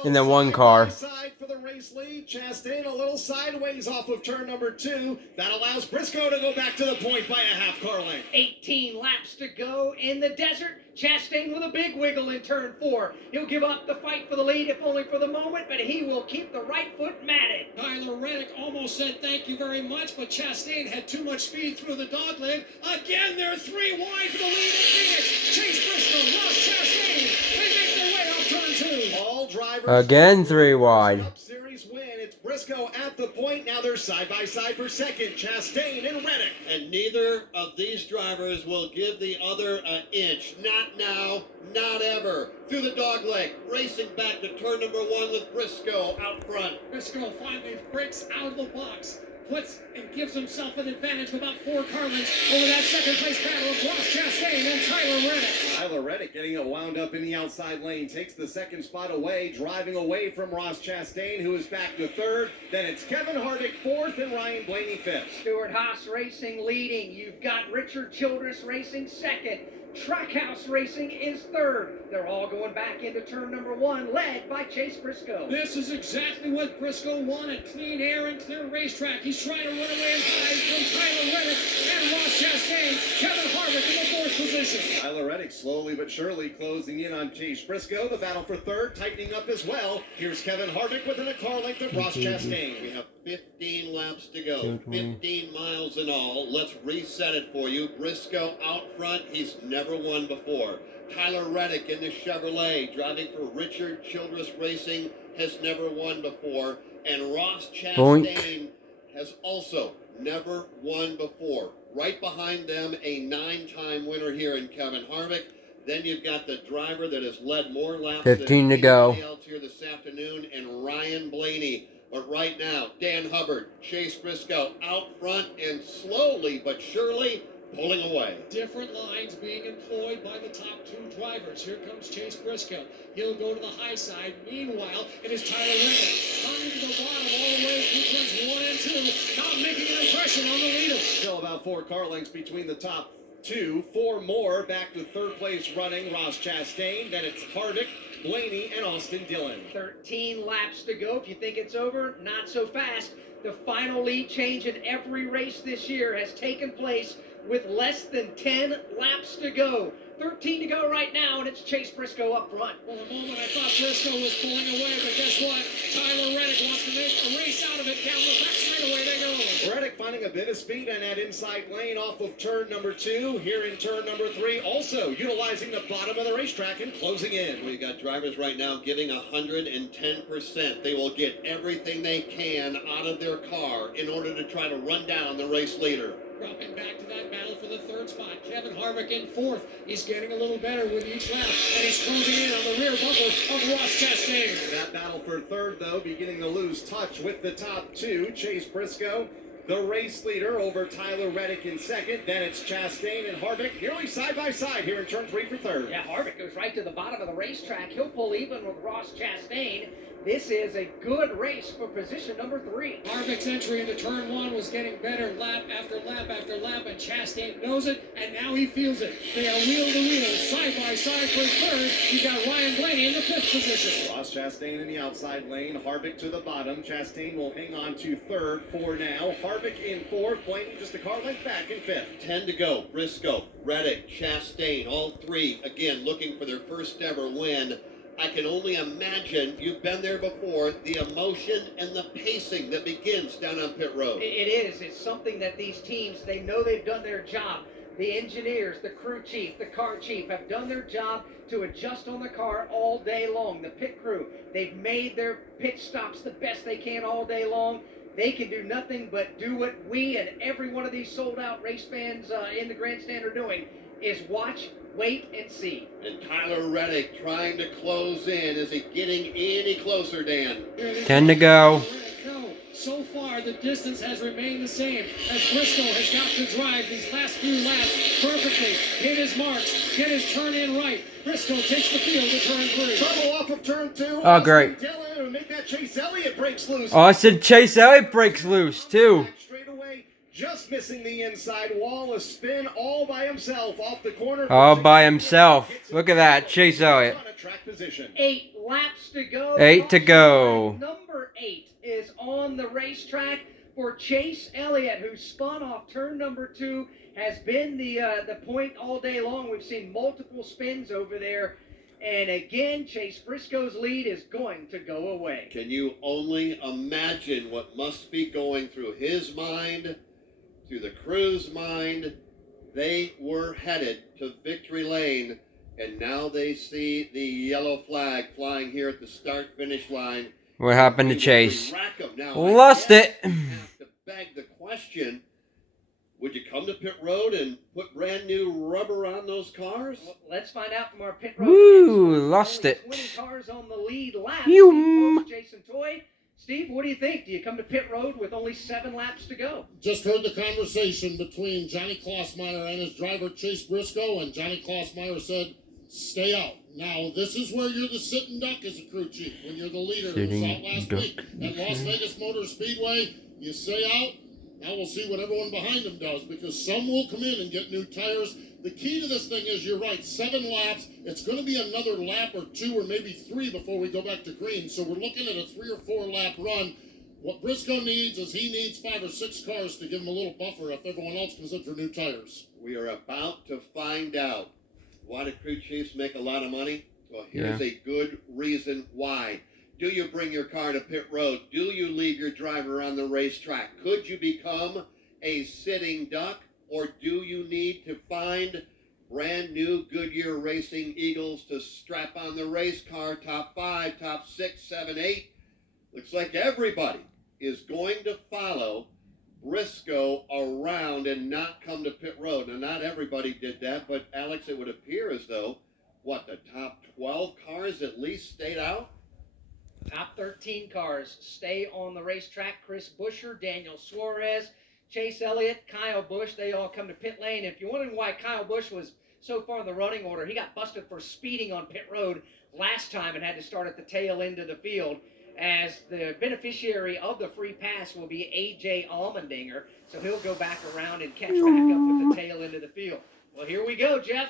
in that one car. Side for the race lead. Chastain a little sideways off of turn number 2. That allows Briscoe to go back to the point by a half car length. 18 laps to go in the desert. Chastain with a big wiggle in turn 4. He'll give up the fight for the lead, if only for the moment, but he will keep the right foot matted. Tyler Reddick almost said thank you very much, but Chastain had too much speed through the dogleg. Again, they're 3 wide for the lead in Phoenix. Chase Briscoe, Ross Chastain. They make their way off turn 2. All drivers. Again, 3 wide. Cup Series win. It's Briscoe at the point. Now they're side by side for second. Chastain and Reddick. And neither of these drivers will give the other an inch. Not now, not ever. Through the dogleg, racing back to turn number 1 with Briscoe out front. Briscoe finally breaks out of the box, puts and gives himself an advantage of about 4 car lengths over that second place battle of Ross Chastain and Tyler Reddick. Tyler Reddick getting it wound up in the outside lane, takes the second spot away, driving away from Ross Chastain, who is back to third. Then it's Kevin Harvick 4th and Ryan Blaney 5th. Stewart-Haas Racing leading. You've got Richard Childress Racing 2nd. Trackhouse Racing is 3rd. They're all going back into turn number 1, led by Chase Briscoe. This is exactly what Briscoe wanted. Clean air and clear racetrack. He's trying to run away and hide from Tyler Reddick and Ross Chastain. Kevin Harvick in the 4th position. Tyler Reddick slowly but surely closing in on Chase Briscoe. The battle for 3rd tightening up as well. Here's Kevin Harvick within a car length of Ross Chastain. We have 15 laps to go, 15 miles in all. Let's reset it for you. Briscoe out front. He's never won before. Tyler Reddick in the Chevrolet, driving for Richard Childress Racing, has never won before. And Ross Chastain has also never won before. Right behind them, a 9-time winner here in Kevin Harvick. Then you've got the driver that has led more laps 15 than to go. anybody else here this afternoon, and Ryan Blaney. But right now, Dan Hubbard, Chase Briscoe out front and slowly but surely pulling away. Different lines being employed by the top 2 drivers. Here comes Chase Briscoe. He'll go to the high side. Meanwhile, it is Tyler Reddick coming to the bottom all the way through turns 1 and 2, not making an impression on the leader. Still about 4 car lengths between the top 2. 4 more back to 3rd place running Ross Chastain. Then it's Harvick, Blaney, and Austin Dillon. 13 laps to go. If you think it's over, not so fast. The final lead change in every race this year has taken place with less than 10 laps to go. 13 to go right now, and it's Chase Briscoe up front. For a moment, I thought Briscoe was pulling away, but guess what? Tyler Reddick wants to make a race out of it. Down the backside, away they go. Reddick finding a bit of speed on that inside lane off of turn number 2. Here in turn number 3, also utilizing the bottom of the racetrack and closing in. We've got drivers right now giving 110%. They will get everything they can out of their car in order to try to run down the race leader. Dropping back to that battle for the third spot. Kevin Harvick in fourth. He's getting a little better with each lap, and he's closing in on the rear bumper of Ross Chastain. That battle for third, though, beginning to lose touch with the top two. Chase Briscoe, the race leader, over Tyler Reddick in second. Then it's Chastain and Harvick nearly side by side here in turn 3 for third. Yeah, Harvick goes right to the bottom of the racetrack. He'll pull even with Ross Chastain. This is a good race for position number 3. Harvick's entry into turn 1 was getting better lap after lap after lap, and Chastain knows it, and now he feels it. They are wheel to wheel, side by side for third. You got Ryan Blaney in the 5th position. Ross Chastain in the outside lane. Harvick to the bottom. Chastain will hang on to third for now. Harvick in fourth. Blaney just a car length back in 5th. 10 to go. Briscoe, Reddick, Chastain, all three, again, looking for their first ever win. I can only imagine, you've been there before, the emotion and the pacing that begins down on pit road. It is. It's something that these teams, they know they've done their job. The engineers, the crew chief, the car chief have done their job to adjust on the car all day long. The pit crew, they've made their pit stops the best they can all day long. They can do nothing but do what we and every one of these sold-out race fans in the grandstand are doing, is watch, wait, and see. And Tyler Reddick trying to close in. Is he getting any closer, Dan? 10 to go. No, so far the distance has remained the same as Briscoe has got to drive these last few laps perfectly, hit his marks, get his turn in right. Briscoe takes the field to turn 3. Trouble off of turn 2. Oh, great. Dillon, make that Chase Elliott breaks loose. Austin Chase Elliott breaks loose, too. Straight away, just missing the inside wall. A spin all by himself off the corner. All by himself. Look at that, Chase Elliott. 8 laps to go. 8 to go. Number 8 is on the racetrack for Chase Elliott, who spun off turn number 2, has been the point all day long. We've seen multiple spins over there. And again, Chase Briscoe's lead is going to go away. Can you only imagine what must be going through his mind, through the crew's mind? They were headed to victory lane, and now they see the yellow flag flying here at the start-finish line. What happened to Chase? Now, Lost it. I have to beg the question, would you come to pit road and put brand new rubber on those cars? Well, let's find out from our pit road. Woo, lost it. 20 cars on the lead lap. You. Jason Toy. Steve, what do you think? Do you come to pit road with only 7 laps to go? Just heard the conversation between Johnny Klossmeyer and his driver Chase Briscoe, and Johnny Klossmeyer said, stay out. Now, this is where you're the sitting duck as a crew chief. When you're the leader who was out last week at Las Vegas Motor Speedway, you stay out. Now we'll see what everyone behind them does, because some will come in and get new tires. The key to this thing is, you're right, 7 laps. It's going to be another lap or 2 or maybe 3 before we go back to green. So we're looking at a 3 or 4 lap run. What Briscoe needs is he needs 5 or 6 cars to give him a little buffer if everyone else comes in for new tires. We are about to find out. Why do crew chiefs make a lot of money? Well, here's a good reason why. Do you bring your car to pit road? Do you leave your driver on the racetrack? Could you become a sitting duck? Or do you need to find brand new Goodyear Racing Eagles to strap on the race car, top 5, top 6, 7, 8? Looks like everybody is going to follow Briscoe around and not come to pit road. Now, not everybody did that, but Alex, it would appear as though, the top 12 cars at least stayed out? Top 13 cars stay on the racetrack. Chris Buescher, Daniel Suarez, Chase Elliott, Kyle Busch, they all come to pit lane. If you're wondering why Kyle Busch was so far in the running order, he got busted for speeding on pit road last time and had to start at the tail end of the field, as the beneficiary of the free pass will be A.J. Allmendinger, so he'll go back around and catch back up with the tail end of the field. Well, here we go, Jeff.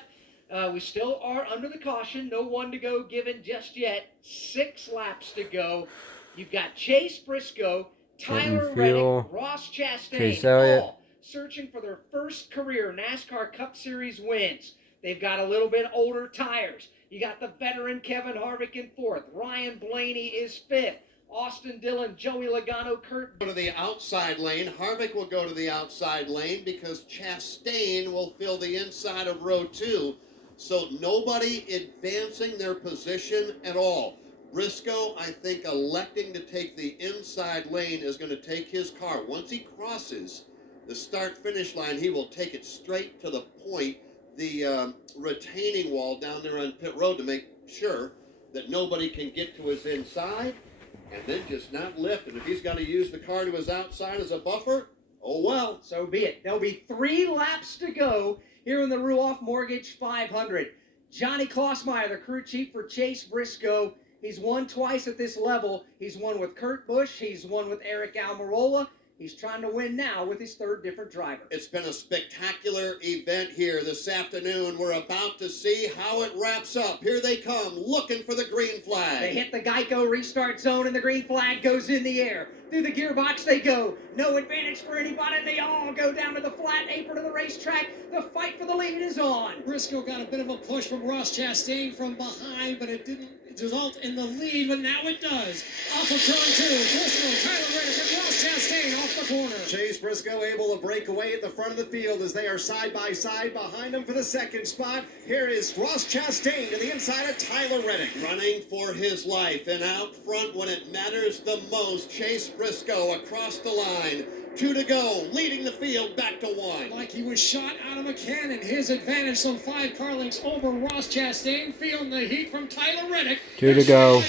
We still are under the caution. No 1 to go given just yet. 6 laps to go. You've got Chase Briscoe, Tyler Reddick, Ross Chastain, all searching for their first career NASCAR Cup Series wins. They've got a little bit older tires. You got the veteran Kevin Harvick in 4th. Ryan Blaney is 5th. Austin Dillon, Joey Logano, Kurt. Go to the outside lane. Harvick will go to the outside lane because Chastain will fill the inside of row 2. So nobody advancing their position at all. Briscoe, I think, electing to take the inside lane is going to take his car. Once he crosses the start-finish line, he will take it straight to the point, the retaining wall down there on pit road to make sure that nobody can get to his inside, and then just not lift. And if he's got to use the car to his outside as a buffer, oh well. So be it. There'll be 3 laps to go here in the Runoff Mortgage 500. Johnny Klossmeyer, the crew chief for Chase Briscoe. He's won twice at this level. He's won with Kurt Busch. He's won with Eric Almirola. He's trying to win now with his 3rd different driver. It's been a spectacular event here this afternoon. We're about to see how it wraps up. Here they come, looking for the green flag. They hit the Geico restart zone, and the green flag goes in the air. Through the gearbox they go. No advantage for anybody. They all go down to the flat apron of the racetrack. The fight for the lead is on. Briscoe got a bit of a push from Ross Chastain from behind, but it didn't result in the lead, but now it does. Off of turn 2, Briscoe, Tyler Reddick, and Ross Chastain off the corner. Chase Briscoe able to break away at the front of the field as they are side by side behind him for the 2nd spot. Here is Ross Chastain to the inside of Tyler Reddick. Running for his life, and out front when it matters the most, Chase Briscoe across the line. 2 to go, leading the field back to 1. Like he was shot out of a cannon. His advantage, some 5 car lengths over Ross Chastain, feeling the heat from Tyler Reddick. 2 to go.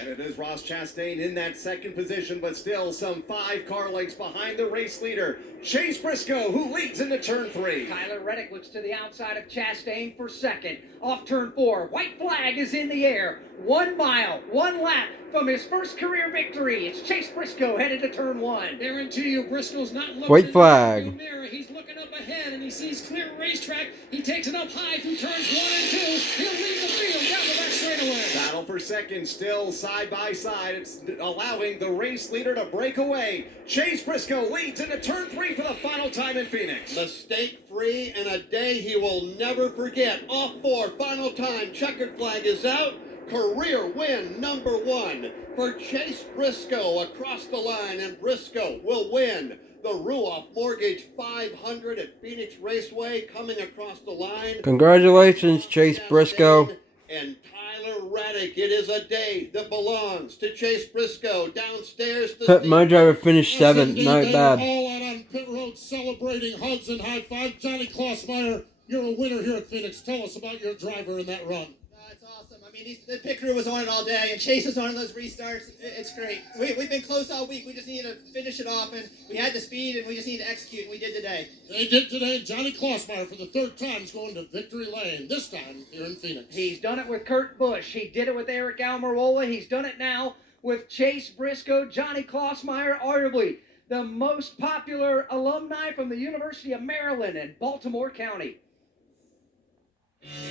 And it is Ross Chastain in that 2nd position, but still some 5 car lengths behind the race leader, Chase Briscoe, who leads into turn 3. Tyler Reddick looks to the outside of Chastain for 2nd. Off turn 4, white flag is in the air. 1 mile, 1 lap from his 1st career victory. It's Chase Briscoe headed to turn 1. Guarantee you, Briscoe's not looking White in flag. the mirror. He's looking up ahead, and he sees clear racetrack. He takes it up high through turns 1 and 2. He'll lead the field down the back straightaway. Battle for 2nd, still side by side. It's allowing the race leader to break away. Chase Briscoe leads into turn 3 for the final time in Phoenix. Mistake-free and a day he will never forget. Off 4, final time, checkered flag is out. Career win number 1 for Chase Briscoe across the line, and Briscoe will win the Runoff Mortgage 500 at Phoenix Raceway. Coming across the line, Congratulations, Chase Briscoe. and Tyler Reddick. It is a day that belongs to Chase Briscoe. Downstairs, My driver finished 7th. Not bad. All out on pit road celebrating, hugs and high five. Johnny Klossmeyer, you're a winner here at Phoenix. Tell us about your driver in that run. It's awesome. I mean, the pit crew was on it all day, and Chase was on those restarts. It's great. We've been close all week. We just needed to finish it off, and we had the speed, and we just needed to execute, and we did today. They did today. Johnny Klossmeyer, for the 3rd time, is going to victory lane, this time here in Phoenix. He's done it with Kurt Busch. He did it with Eric Almirola. He's done it now with Chase Briscoe. Johnny Klossmeyer, arguably the most popular alumni from the University of Maryland in Baltimore County.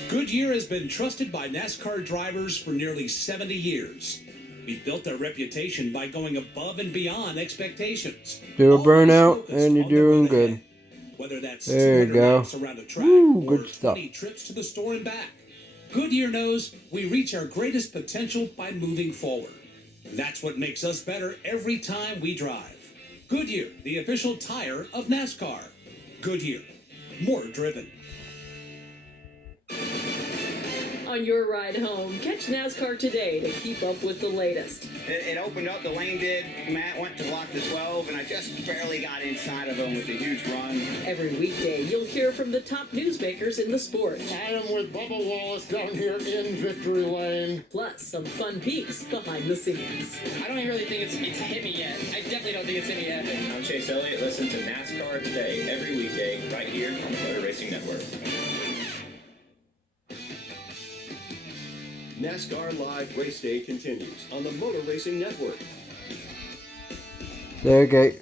Goodyear has been trusted by NASCAR drivers for nearly 70 years. We've built our reputation by going above and beyond expectations. Do a burnout, and you're doing good. Whether that's There you go. around a track Woo, or good stuff. 20 trips to the store and back. Goodyear knows we reach our greatest potential by moving forward. And that's what makes us better every time we drive. Goodyear, the official tire of NASCAR. Goodyear, more driven. On your ride home, catch NASCAR Today to keep up with the latest. It opened up, the lane did. Matt went to block the 12, and I just barely got inside of him with a huge run. Every weekday, you'll hear from the top newsmakers in the sport. I am with Bubba Wallace down here in victory lane. Plus, some fun peeks behind the scenes. I don't really think it's hit me yet. I definitely don't think it's hit me yet. I'm Chase Elliott. Listen to NASCAR Today every weekday right here on the Motor Racing Network. NASCAR Live Race Day continues on the Motor Racing Network. Okay.